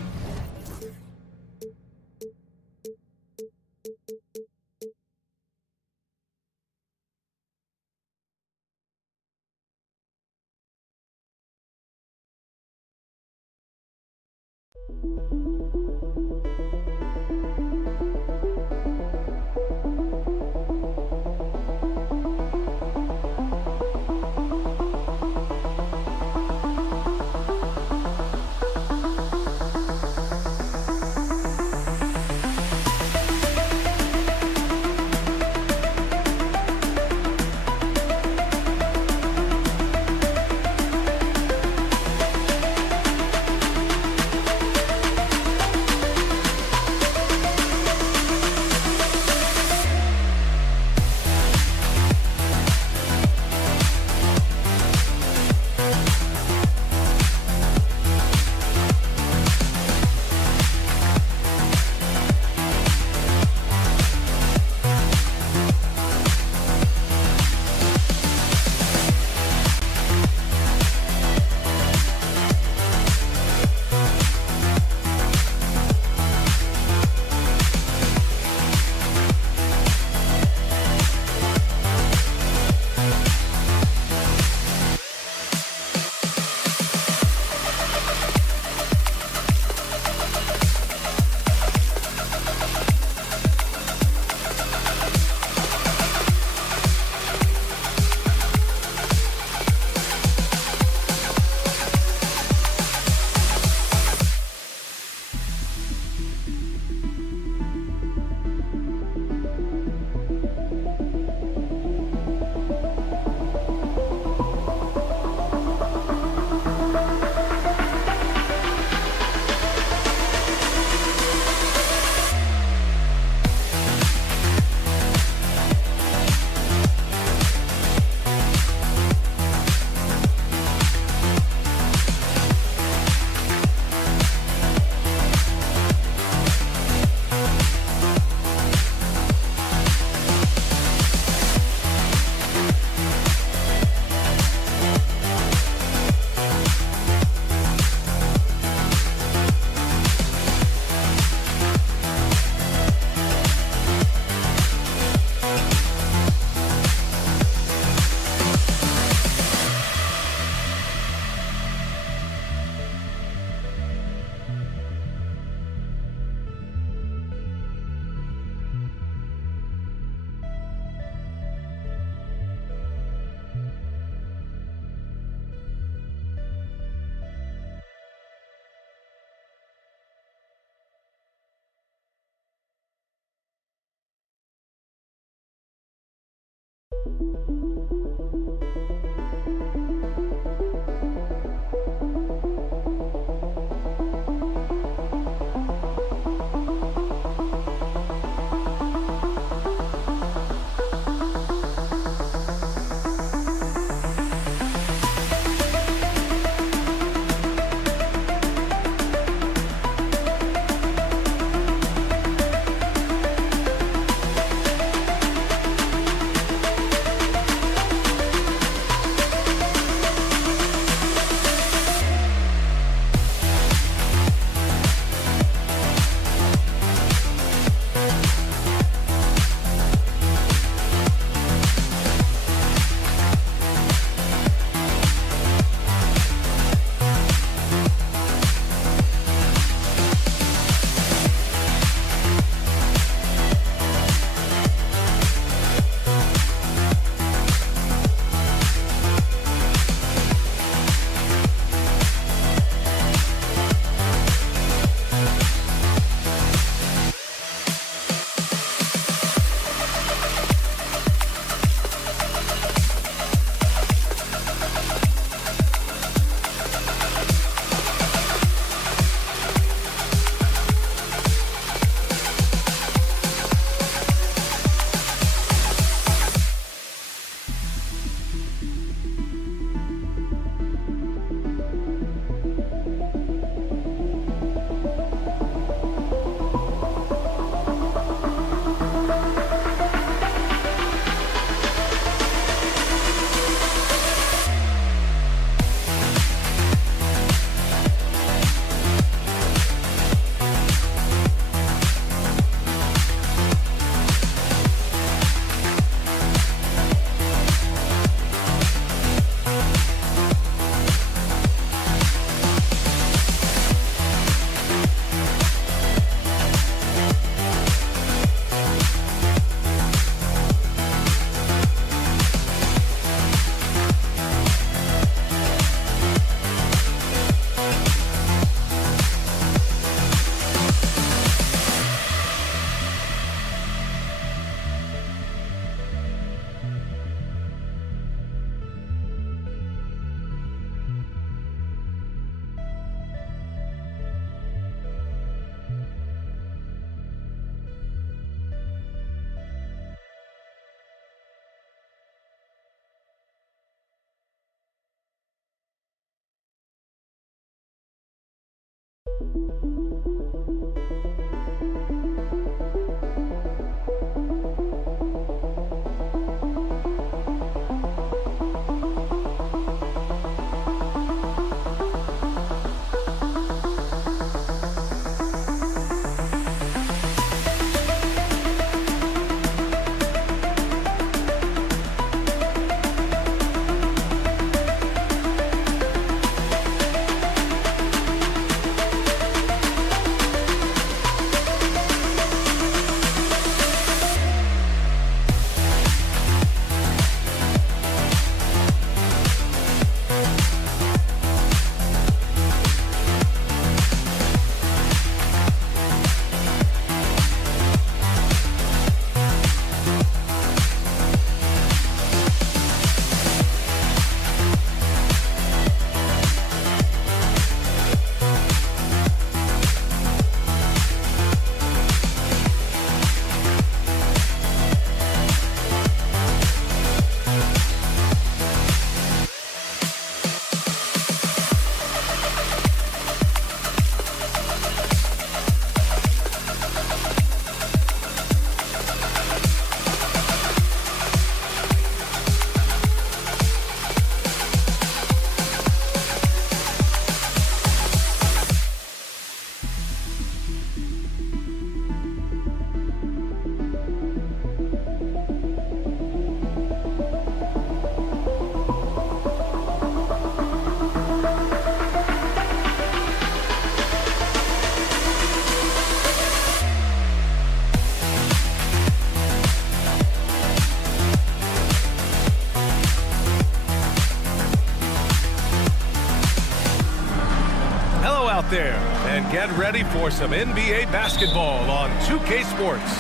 there and get ready for some NBA basketball on 2K Sports.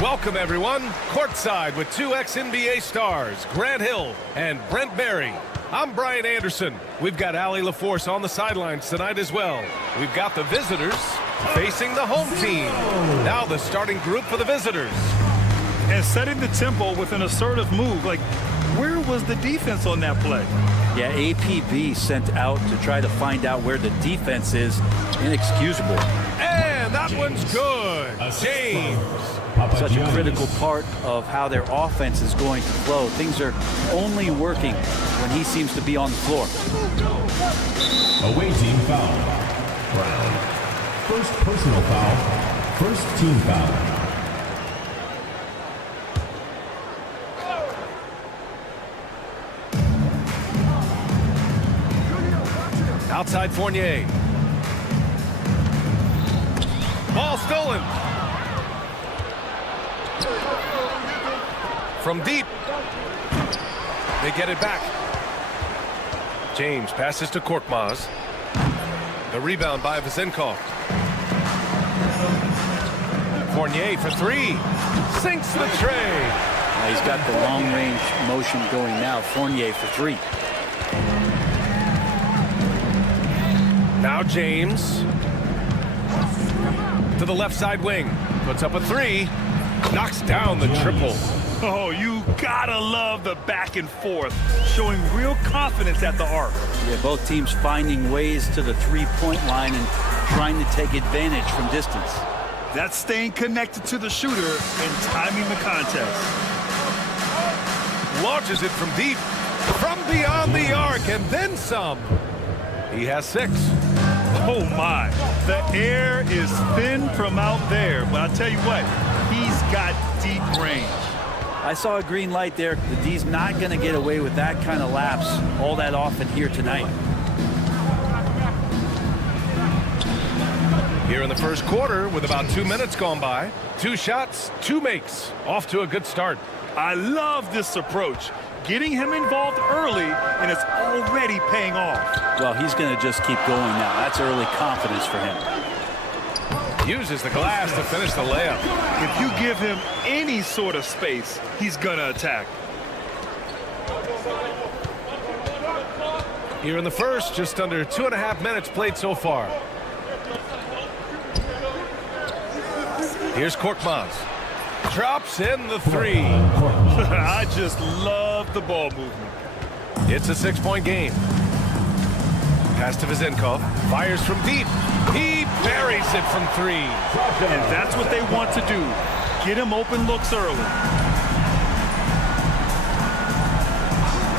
Welcome, everyone. Courtside with two ex-NBA stars, Grant Hill and Brent Barry. I'm Brian Anderson. We've got Allie LaForce on the sidelines tonight as well. We've got the visitors facing the home team. Now the starting group for the visitors. And setting the tempo with an assertive move. Like, where was the defense on that play? Yeah, APB sent out to try to find out where the defense is. Inexcusable. And that one's good. James. Such a critical part of how their offense is going to flow. Things are only working when he seems to be on the floor. Away team foul. Brown. First personal foul. First team foul. Outside Fournier. Ball stolen. From deep. They get it back. James passes to Korkmaz. The rebound by Vezenkov. Fournier for three. Sinks the tray. Now he's got the long-range motion going now. Fournier for three. Now James. To the left side wing. Puts up a three. Knocks down the triple. Oh, you gotta love the back and forth, showing real confidence at the arc. Yeah, both teams finding ways to the three-point line and trying to take advantage from distance. That's staying connected to the shooter and timing the contest. Launches it from deep, from beyond the arc, and then some. He has 6. Oh my, the air is thin from out there, but I'll tell you what, he's got deep range. I saw a green light there. The D's not going to get away with that kind of lapse all that often here tonight. Here in the first quarter, with about 2 minutes gone by, 2 shots, 2 makes. Off to a good start. I love this approach. Getting him involved early, and it's already paying off. Well, he's going to just keep going now. That's early confidence for him. Uses the glass to finish the layup. If you give him any sort of space, he's going to attack. Here in the first, just under 2.5 minutes played so far. Here's Korkmaz. Drops in the 3. I just love the ball movement. It's a 6-point game. Pass to Vezenkov. Fires from deep. He buries it from 3. And that's what they want to do. Get him open looks early.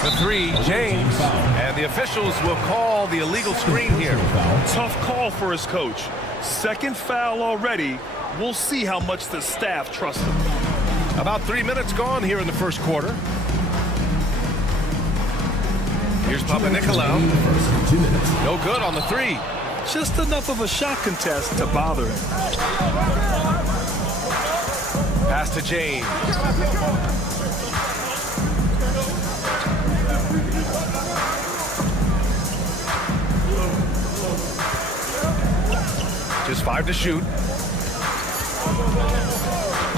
The 3, James. And the officials will call the illegal screen here. Tough call for his coach. Second foul already. We'll see how much the staff trusts him. About 3 minutes gone here in the first quarter. Here's Papanikolaou. No good on the 3. Just enough of a shot contest to bother him. Pass to James. Just 5 to shoot.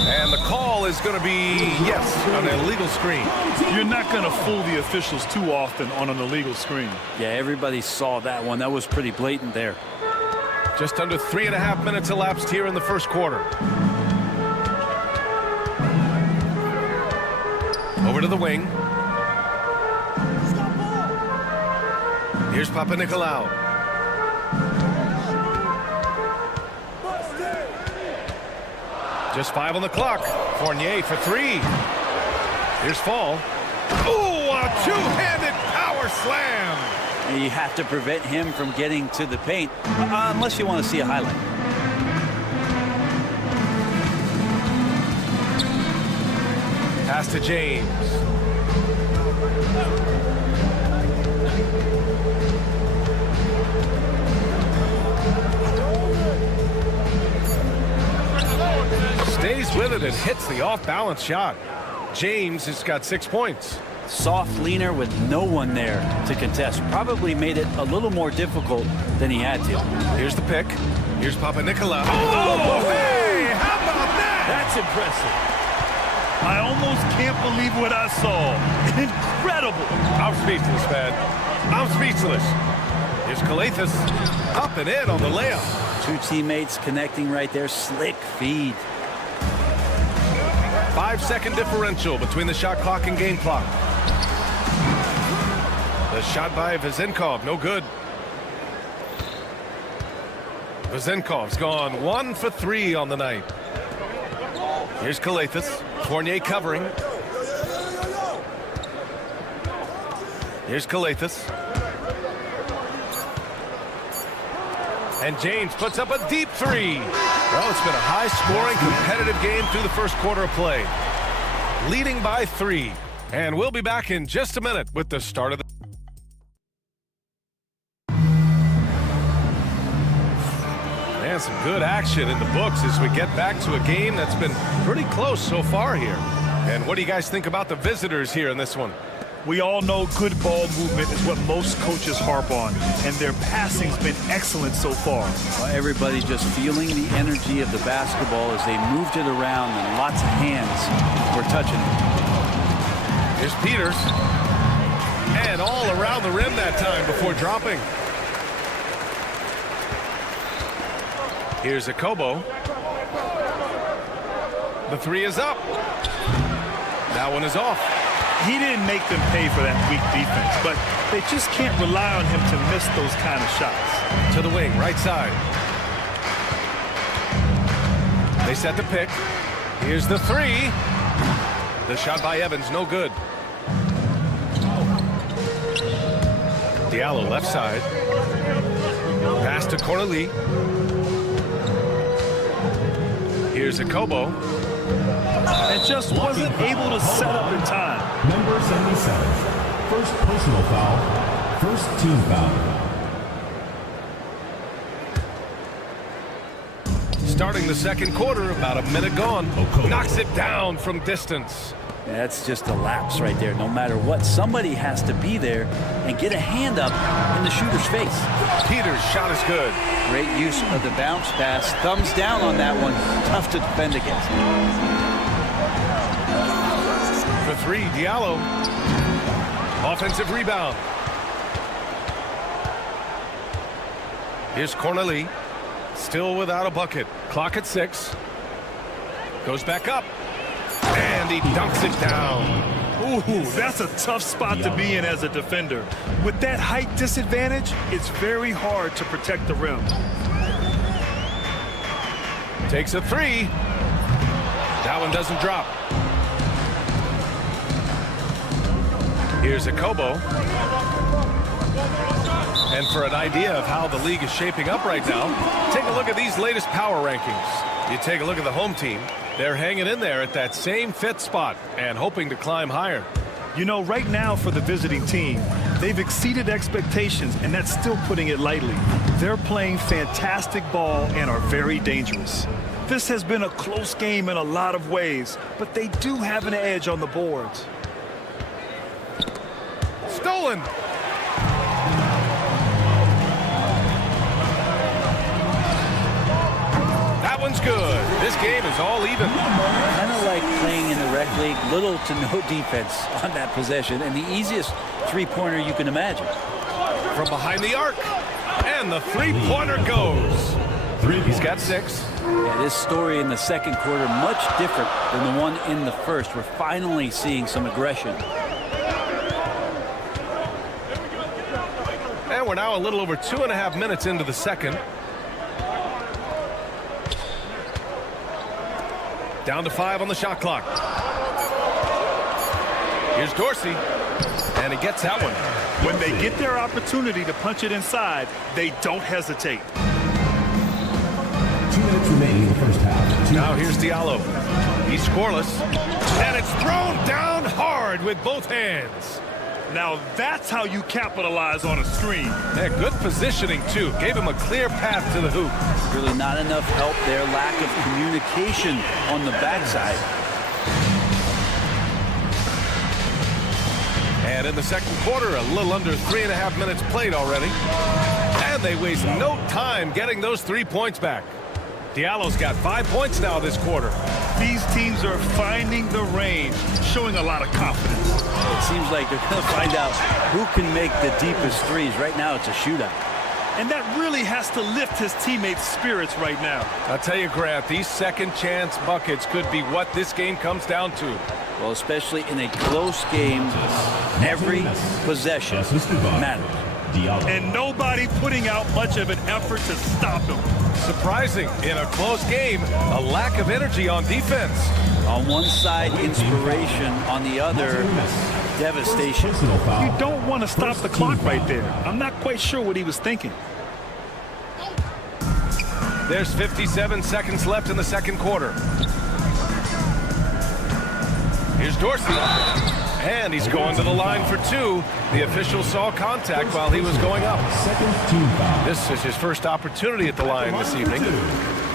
And the call is going to be, yes, an illegal screen. You're not going to fool the officials too often on an illegal screen. Yeah, everybody saw that one. That was pretty blatant there. Just under 3.5 minutes elapsed here in the first quarter. Over to the wing. Here's Papanikolaou. Just 5 on the clock. Fournier for 3. Here's Fall. Ooh, a two-handed power slam. And you have to prevent him from getting to the paint, unless you want to see a highlight. Pass to James. Stays with it and hits the off-balance shot. James has got 6 points. Soft leaner with no one there to contest. Probably made it a little more difficult than he had to. Here's the pick. Here's Papanikolaou. Oh, hey! How about that? That's impressive. I almost can't believe what I saw. Incredible. I'm speechless, man. I'm speechless. Here's Calathis up and in on the layup. Two teammates connecting right there. Slick feed. 5-second differential between the shot clock and game clock. The shot by Vezenkov, no good. Vezenkov's gone 1 for 3 on the night. Here's Calathis. Fournier covering. Here's Calathis. And James puts up a deep three. Well, it's been a high-scoring, competitive game through the first quarter of play. Leading by 3. And we'll be back in just a minute with the start of the... And some good action in the books as we get back to a game that's been pretty close so far here. And what do you guys think about the visitors here in this one? We all know good ball movement is what most coaches harp on, and their passing's been excellent so far. Well, everybody just feeling the energy of the basketball as they moved it around, and lots of hands were touching it. Here's Peters. And all around the rim that time before dropping. Here's Akobo. The three is up. That one is off. He didn't make them pay for that weak defense, but they just can't rely on him to miss those kind of shots. To the wing, right side. They set the pick. Here's the three. The shot by Evans, no good. Diallo left side. Pass to Corley. Here's Akobo. And just wasn't able to set up in time. Number 77. First personal foul. First team foul. Starting the second quarter, about a minute gone. Knocks it down from distance. That's just a lapse right there. No matter what, somebody has to be there and get a hand up in the shooter's face. Peters' shot is good. Great use of the bounce pass. Thumbs down on that one. Tough to defend against. For three, Diallo. Offensive rebound. Here's Corneli. Still without a bucket. Clock at 6. Goes back up. And he dunks it down. Ooh, that's a tough spot to be in as a defender. With that height disadvantage, it's very hard to protect the rim. Takes a three. That one doesn't drop. Here's Akobo. And for an idea of how the league is shaping up right now, take a look at these latest power rankings. You take a look at the home team. They're hanging in there at that same 5th spot and hoping to climb higher. You know, right now for the visiting team, they've exceeded expectations, and that's still putting it lightly. They're playing fantastic ball and are very dangerous. This has been a close game in a lot of ways, but they do have an edge on the boards. Stolen. That one's good. This game is all even. Kind of like playing in the rec league, little to no defense on that possession, and the easiest three-pointer you can imagine. From behind the arc, and the three-pointer goes. He's got 6. Yeah, this story in the second quarter much different than the one in the first. We're finally seeing some aggression. And we're now a little over 2.5 minutes into the second. Down to 5 on the shot clock. Here's Dorsey. And he gets that one. When they get their opportunity to punch it inside, they don't hesitate. 2 minutes remaining in the first half. Now here's Diallo. He's scoreless. And it's thrown down hard with both hands. Now that's how you capitalize on a screen. Yeah, good positioning, too. Gave him a clear path to the hoop. Really not enough help there. Lack of communication on the backside. And in the second quarter, a little under 3.5 minutes played already. And they waste no time getting those 3 points back. Diallo's got 5 points now this quarter. These teams are finding the range, showing a lot of confidence. It seems like they're going to find out who can make the deepest threes. Right now, it's a shootout. And that really has to lift his teammates' spirits right now. I'll tell you, Grant, these second chance buckets could be what this game comes down to. Well, especially in a close game, every possession matters. And nobody putting out much of an effort to stop him. Surprising, in a close game, a lack of energy on defense. On one side, inspiration. On the other, devastation. You don't want to stop the clock right there. I'm not quite sure what he was thinking. There's 57 seconds left in the second quarter. Here's Dorsey. And he's going to the line for two. The official saw contact while he was going up. This is his first opportunity at the line this evening.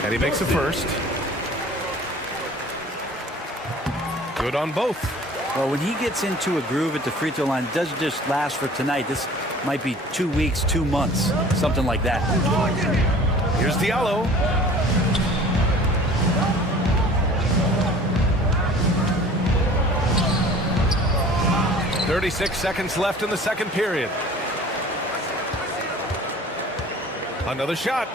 And he makes the first. Good on both. Well, when he gets into a groove at the free throw line, it doesn't just last for tonight. This might be 2 weeks, 2 months, something like that. Here's Diallo. .36 seconds left in the second period. Another shot.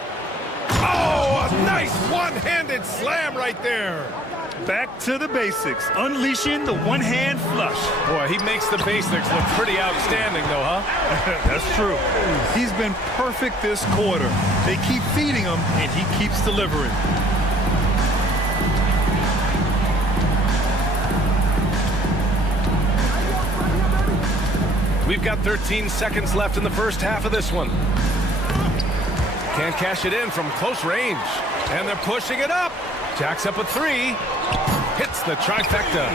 Oh, a nice one-handed slam right there. Back to the basics, unleashing the one-hand flush. Boy, he makes the basics look pretty outstanding, though, huh? That's true. He's been perfect this quarter. They keep feeding him, and he keeps delivering. We've got 13 seconds left in the first half of this one. Can't cash it in from close range. And they're pushing it up. Jacks up a three. Hits the trifecta.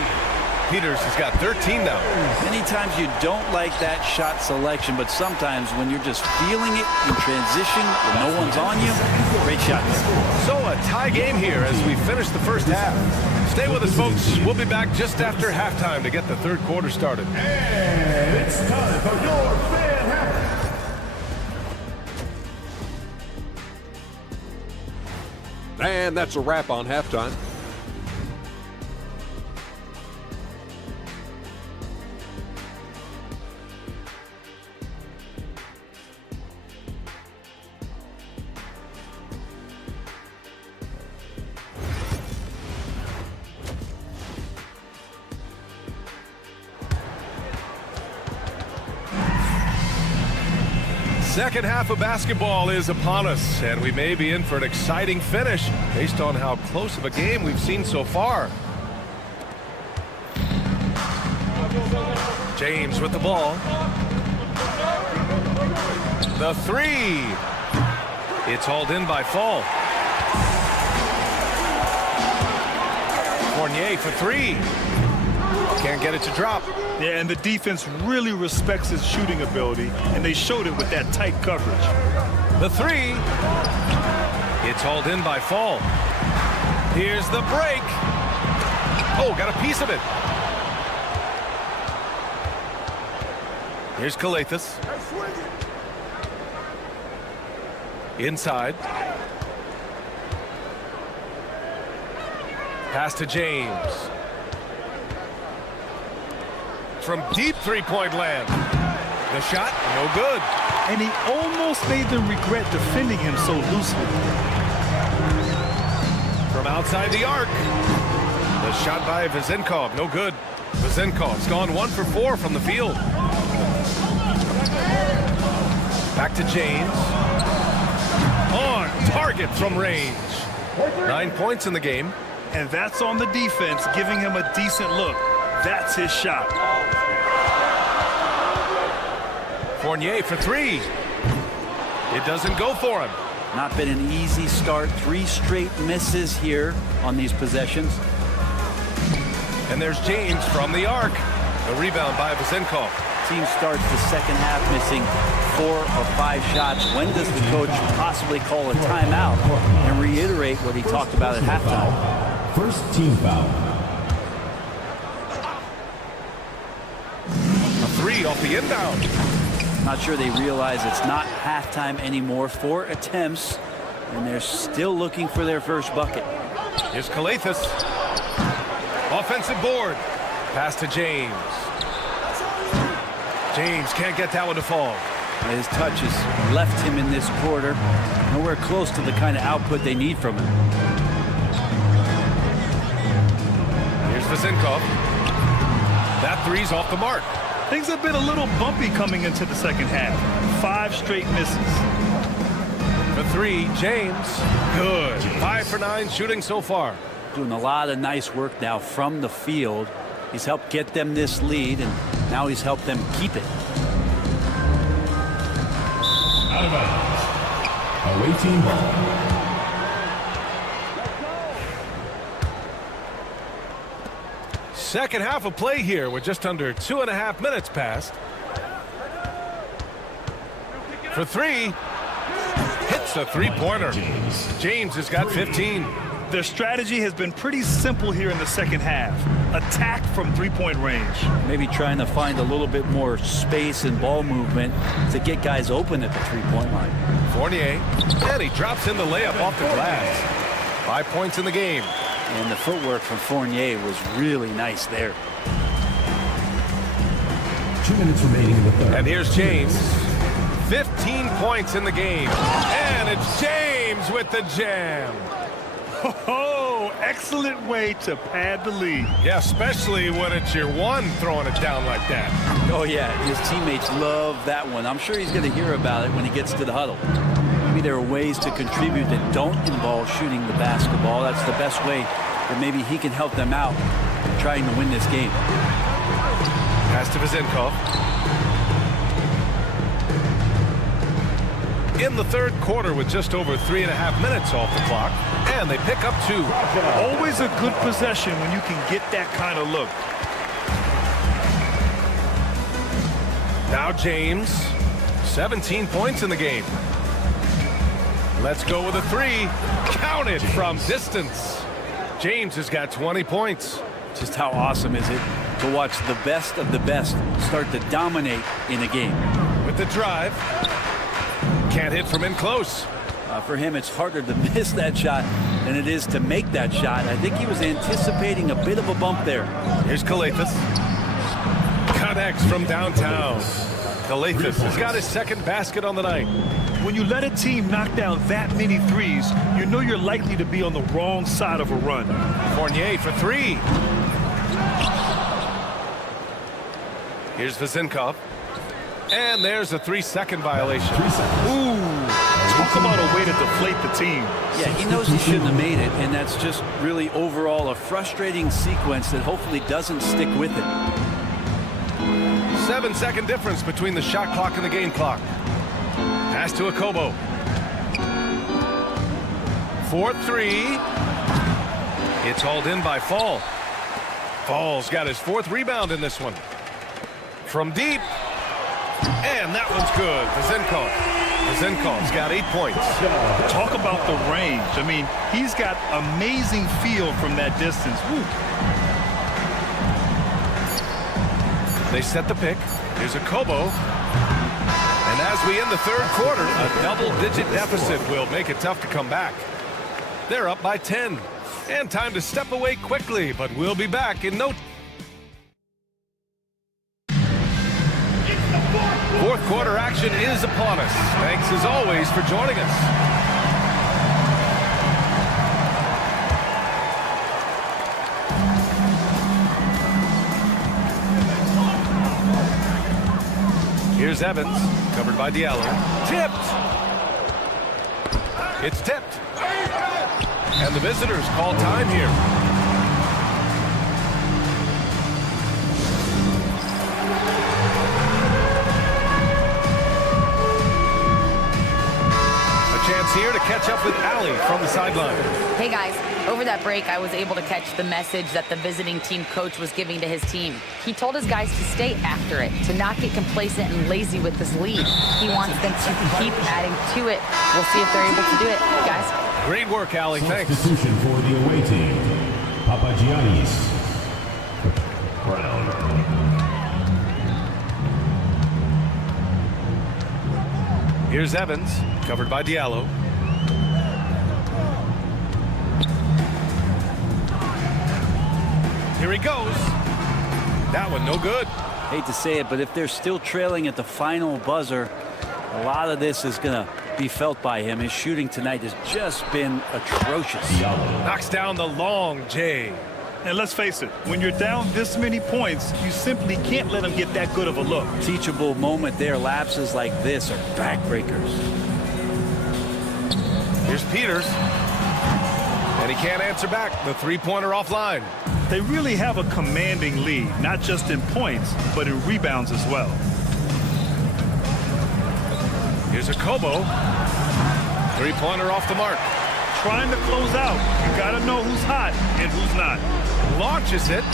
Peters has got 13 now. Many times you don't like that shot selection, but sometimes when you're just feeling it in transition when no one's on you, great shot. So a tie game here as we finish the first half. Stay with us, folks. We'll be back just after halftime to get the third quarter started. And it's time for your fan half. And that's a wrap on halftime. Second half of basketball is upon us, and we may be in for an exciting finish based on how close of a game we've seen so far. James with the ball. The three. It's hauled in by Fall. Fournier for three. Can't get it to drop. Yeah, and the defense really respects his shooting ability, and they showed it with that tight coverage. The three. It's hauled in by Fall. Here's the break. Oh, got a piece of it. Here's Calathis. Inside. Pass to James. From deep three-point land. The shot, no good. And he almost made them regret defending him so loosely. From outside the arc. The shot by Vezenkov, no good. Vezenkov's gone 1 for 4 from the field. Back to James. On target from range. 9 points in the game. And that's on the defense, giving him a decent look. That's his shot. Fournier for three. It doesn't go for him. Not been an easy start. 3 straight misses here on these possessions. And there's James from the arc. A rebound by Vezenkov. Team starts the second half missing 4 or 5 shots. When does the coach possibly call a timeout and reiterate what he talked about at halftime? First team foul. A three off the inbound. Not sure they realize it's not halftime anymore. 4 attempts, and they're still looking for their first bucket. Here's Calathis. offensive board. Pass to James. James can't get that one to fall. His touch has left him in this quarter. Nowhere close to the kind of output they need from him. Here's Vazinkov. That three's off the mark. Things have been a little bumpy coming into the second half. 5 straight misses. For 3, James. Good. 5 for 9 shooting so far. Doing a lot of nice work now from the field. He's helped get them this lead, and now he's helped them keep it. Out of bounds. Away team ball. Second half of play here with just under 2.5 minutes passed. For 3. Hits the three-pointer. James has got 15. Their strategy has been pretty simple here in the second half. Attack from three-point range. Maybe trying to find a little bit more space and ball movement to get guys open at the three-point line. Fournier, and he drops in the layup off the glass. 5 points in the game. And the footwork from Fournier was really nice there. 2 minutes remaining in the third. And here's James. 15 points in the game. And it's James with the jam. Oh, excellent way to pad the lead. Yeah, especially when it's your one throwing it down like that. Oh, yeah, his teammates love that one. I'm sure he's going to hear about it when he gets to the huddle. Maybe there are ways to contribute that don't involve shooting the basketball. That's the best way that maybe he can help them out trying to win this game. Pass to Vazinkov. In the third quarter with just over 3.5 minutes off the clock, and they pick up 2. Always a good possession when you can get that kind of look. Now James, 17 points in the game. Let's go with a 3. Counted from distance. James has got 20 points. Just how awesome is it to watch the best of the best start to dominate in a game. With the drive. Can't hit from in close. For him, it's harder to miss that shot than it is to make that shot. I think he was anticipating a bit of a bump there. Here's Kalathis. Connects from downtown. Kalathis has got his second basket on the night. When you let a team knock down that many threes, you know you're likely to be on the wrong side of a run. Fournier for 3. Here's Vazinkov. And there's a 3-second violation. Ooh, talk about a way to deflate the team. Yeah, he knows he shouldn't have made it, and that's just really overall a frustrating sequence that hopefully doesn't stick with it. 7-second difference between the shot clock and the game clock. Pass to Akobo. 4-3. It's hauled in by Fall. Fall's got his 4th rebound in this one. From deep. And that one's good. Vazinkov's got 8 points. Talk about the range. I mean, he's got amazing feel from that distance. Woo. They set the pick. Here's Akobo. And as we end the third quarter, a double-digit deficit will make it tough to come back. They're up by 10. And time to step away quickly, but we'll be back in no time. Fourth quarter action is upon us. Thanks as always for joining us. Here's Evans, covered by Diallo. Tipped! It's tipped. And the visitors call time here. Chance here to catch up with Allie from the sideline. Hey guys, over that break I was able to catch the message that the visiting team coach was giving to his team. He told his guys to stay after it, to not get complacent and lazy with this lead. He wants them to keep adding to it. We'll see if they're able to do it, guys. Great work, Allie. Thanks. Substitution for the away team. Papagiannis. Brown. Here's Evans, covered by Diallo. Here he That one no good. Hate to say it, but if they're still trailing at the final buzzer, a lot of this is going to be felt by him. His shooting tonight has just been atrocious. Knocks down the long J. And let's face it, when you're down this many points, you simply can't let him get that good of a look. Teachable moment there. Lapses like this are backbreakers. Here's Peters. And he can't answer back. The three-pointer offline. They really have a commanding lead, not just in points, but in rebounds as well. Here's a Kobo. Three-pointer off the mark. Trying to close out. You got to know who's hot and who's not. Launches it.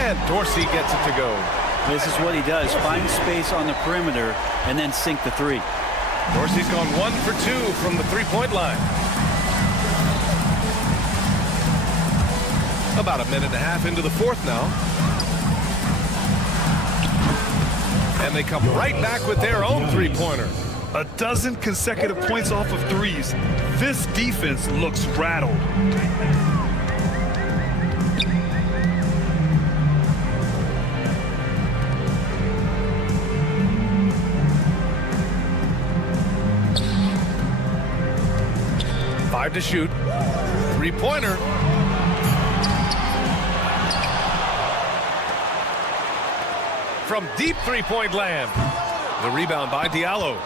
And Dorsey gets it to go. This is what he does. Find space on the perimeter and then sink the three. Dorsey's gone 1 for 2 from the three-point line. About a minute and a half into the fourth now. And they come right back with their own three-pointer. A dozen consecutive points off of threes. This defense looks rattled. Five to shoot. Three-pointer. From deep three-point land. The rebound by Diallo.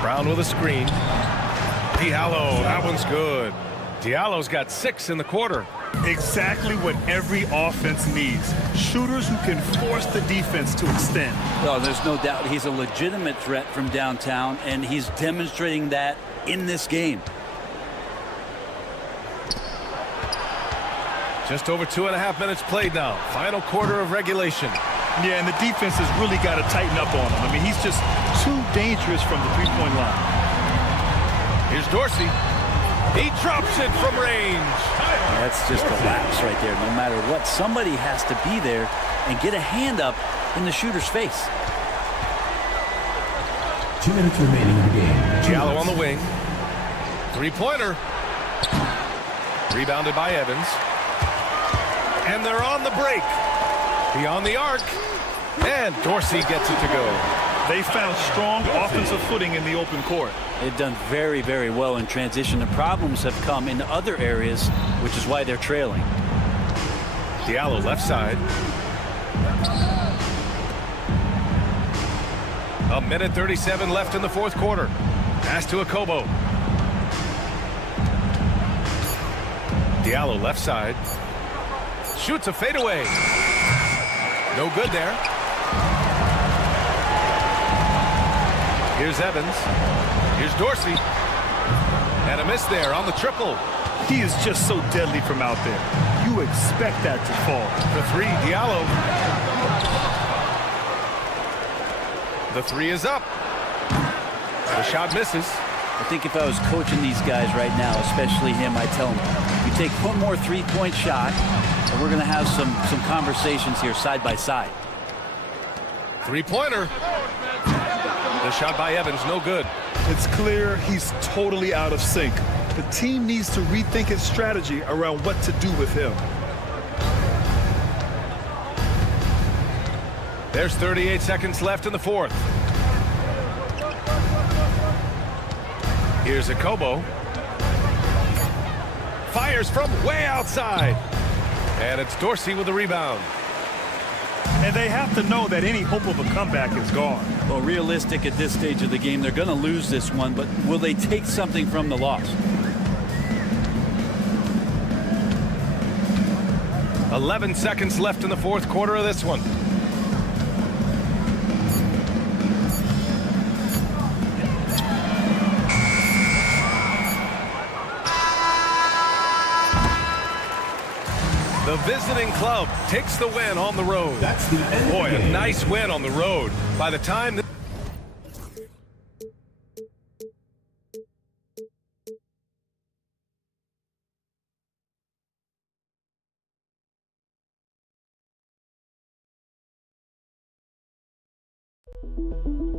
Brown with a screen. Diallo, that one's good. Diallo's got 6 in the quarter. Exactly what every offense needs. Shooters who can force the defense to extend. Well, there's no doubt he's a legitimate threat from downtown, and he's demonstrating that in this game. Just over 2.5 minutes played now. Final quarter of regulation. Yeah, and the defense has really got to tighten up on him. I mean, he's just too dangerous from the three-point line. Here's Dorsey. He drops it from range. That's just a lapse right there. No matter what, somebody has to be there and get a hand up in the shooter's face. 2 minutes remaining in the game. Diallo on the wing. Three-pointer. Rebounded by Evans. And they're on the break. Beyond the arc. And Dorsey gets it to go. They found strong offensive footing in the open court. They've done very, very well in transition. The problems have come in other areas, which is why they're trailing. Diallo left side. A minute 37 left in the fourth quarter. Pass to Akobo. Diallo left side. Shoots a fadeaway. No good there. Here's Evans. Here's Dorsey. And a miss there on the triple. He is just so deadly from out there. You expect that to fall. The three, Diallo. The three is up. The shot misses. I think if I was coaching these guys right now, especially him, I'd tell him, you take one more three-point shot, and we're going to have some conversations here side by side. Three-pointer. The shot by Evans, no good. It's clear he's totally out of sync. The team needs to rethink its strategy around what to do with him. There's 38 seconds left in the fourth. Here's Akobo. Fires from way outside. And it's Dorsey with the rebound. And they have to know that any hope of a comeback is gone. Well, realistic at this stage of the game, they're going to lose this one, but will they take something from the loss? 11 seconds left in the fourth quarter of this one. The visiting club takes the win on the road. That's the end. Boy, a nice win on the road. By the time You